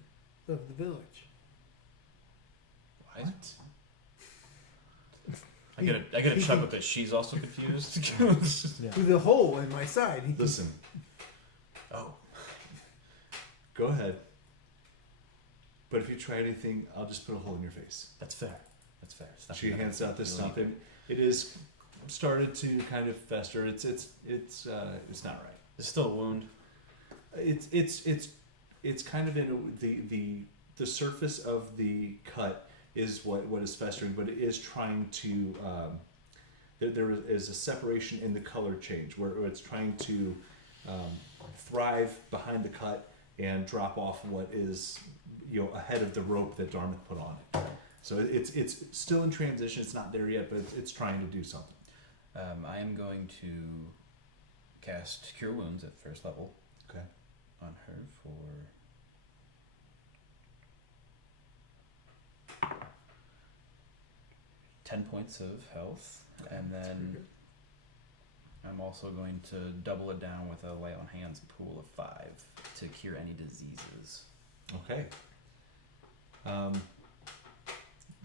of the village. What? I get a chuckle that she's also confused. Yeah. With a hole in my side. He Listen, Oh. go ahead. But if you try anything, I'll just put a hole in your face. That's fair. That's fair. It's not She gonna hands out this really- stuff, and it is started to kind of fester. It's not right. It's still a wound. It's kind of in the surface of the cut is what is festering, but it is trying to there is a separation in the color change where it's trying to thrive behind the cut and drop off what is ahead of the rope that Darmythe put on it. So it's still in transition. It's not there yet, but it's trying to do something. I am going to cast Cure Wounds at first level. Okay. On her for 10 points of health, and then I'm also going to double it down with a lay on hands pool of 5 to cure any diseases. Okay.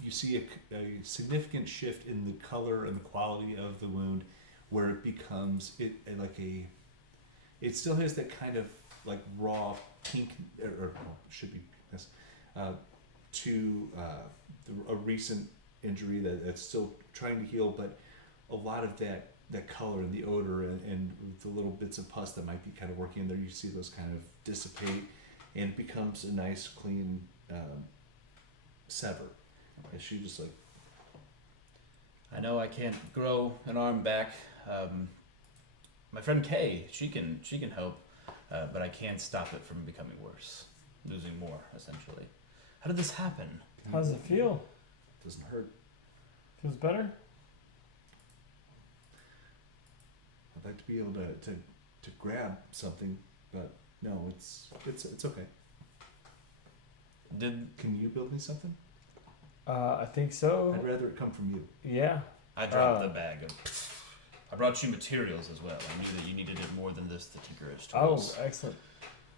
You see a significant shift in the color and the quality of the wound, where it becomes it still has that kind of like raw pink, or should be yes, to a recent injury that's still trying to heal, but a lot of that color and the odor and the little bits of pus that might be kind of working in there, you see those kind of dissipate, and it becomes a nice clean sever. And she just like, I know I can't grow an arm back. My friend Kay, she can help, but I can't stop it from becoming worse, losing more essentially. How did this happen? How does it feel? doesn't hurt. Feels better? I'd like to be able to grab something, but no, it's okay. Can you build me something? I think so. I'd rather it come from you. Yeah. I dropped the bag of. I brought you materials as well. I knew that you needed it more than this, the Tinkerer's tools. Oh, excellent.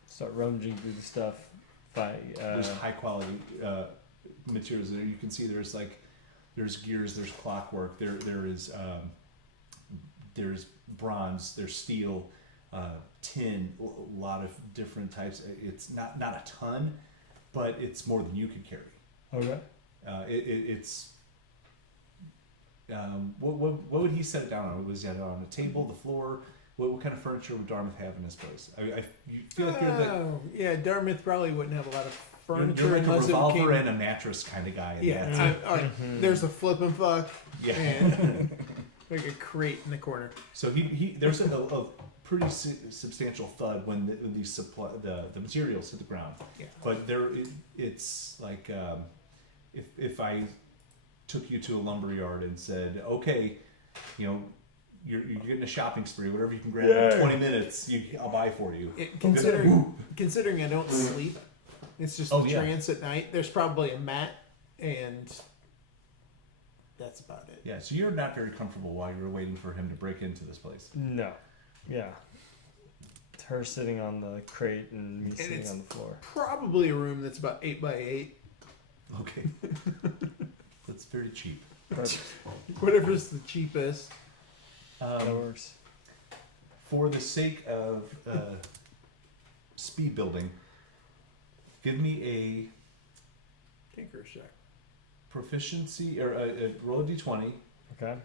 Start rummaging through the stuff. There's high quality materials there. You can see there's There's gears. There's clockwork. There's bronze. There's steel, tin. A lot of different types. It's not a ton, but it's more than you could carry. Okay. It's what would he set it down on? Was it on a table, the floor? What kind of furniture would Darmythe have in his place? You feel like you're the yeah, Darmythe probably wouldn't have a lot of furniture you're like a unless revolver it and came. a mattress kind of guy. Yeah, there's a flip and fuck Yeah. and like a crate in the corner. So he there's a pretty substantial thud when the materials hit the ground. Yeah. But it's like if I took you to a lumber yard and said, okay, you're getting a shopping spree, whatever you can grab in 20 minutes, I'll buy for you. Considering I don't sleep, it's just a trance at night. There's probably a mat, and that's about it. Yeah, so you're not very comfortable while you were waiting for him to break into this place. No. Yeah. It's her sitting on the crate and me sitting it's on the floor. Probably a room that's about 8 by 8. Okay. That's very cheap. Whatever's the cheapest. That works. For the sake of speed building, give me a Tinker check. proficiency or roll a d20, Okay.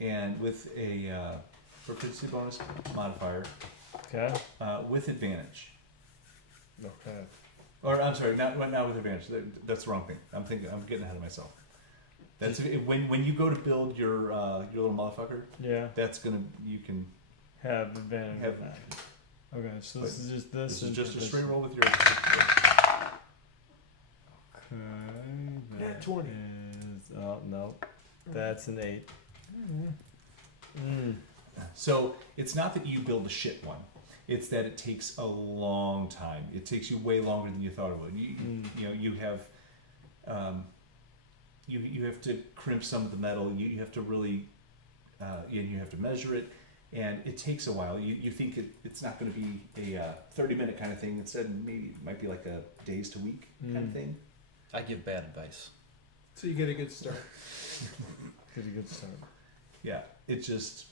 and with a proficiency bonus modifier Okay. with advantage. Okay. Or I'm sorry, not with advantage. That's the wrong thing. I'm getting ahead of myself. That's when you go to build your little motherfucker. Yeah. You can Have advantage. have. of that. Okay, so But this is just This is just a this. straight roll with your. Okay. Nat 20. Oh no, that's an 8. So it's not that you build a shit one. It's that it takes a long time. It takes you way longer than you thought it would. You have to crimp some of the metal. You have to really, and you have to measure it, and it takes a while. You think it's not going to be a 30-minute kind of thing. Instead, maybe it might be like a days to week kind of thing. I give bad advice. So you get a good start. Pretty good start. Yeah, it just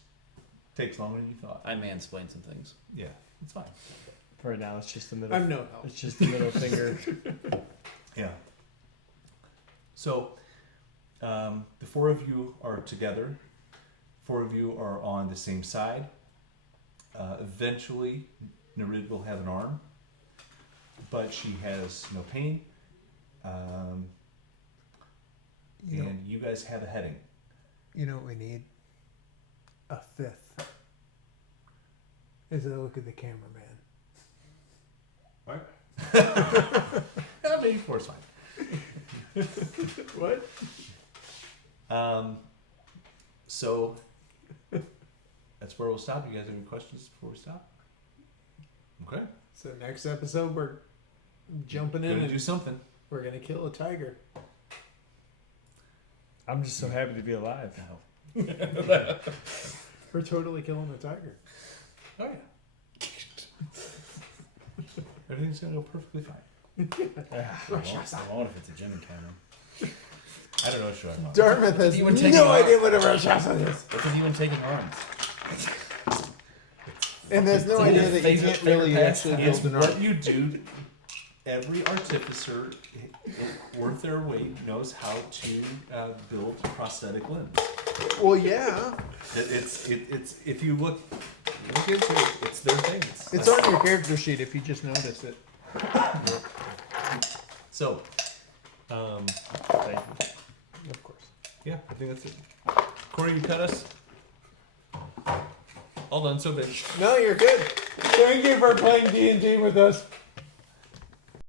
takes longer than you thought. I mansplain some things. Yeah, it's fine. For right now, it's just the middle. I'm no help. It's just the middle finger. Yeah. So, the four of you are together. 4 of you are on the same side. Eventually, Nereid will have an arm, but she has no pain. And you guys have a heading. You know what we need? A 5th. Is a look at the cameraman. What? Maybe 4 is fine. What? So that's where we'll stop. You guys have any questions before we stop? Okay. So next episode we're jumping in Gonna and do something. we're gonna kill a tiger. I'm just so happy to be alive. We're totally killing a tiger. Oh yeah. Everything's gonna go perfectly fine. I won't if it's a Jim and Cameron. I don't know what you're talking about. Dartmouth has You were no taking idea what a Rakshasa is. What have you been taking arms? And there's no It's idea your that you favorite can't really pastime. actually It's build an arm. what you do. Every artificer worth their weight knows how to build prosthetic limbs. Well, yeah. It's if you look into it, it's their thing. It's on your character sheet if you just notice it. So, Thank you. Of course. yeah, I think that's it. Corey, you cut us. All done. So bitch. No, you're good. Thank you for playing D&D with us.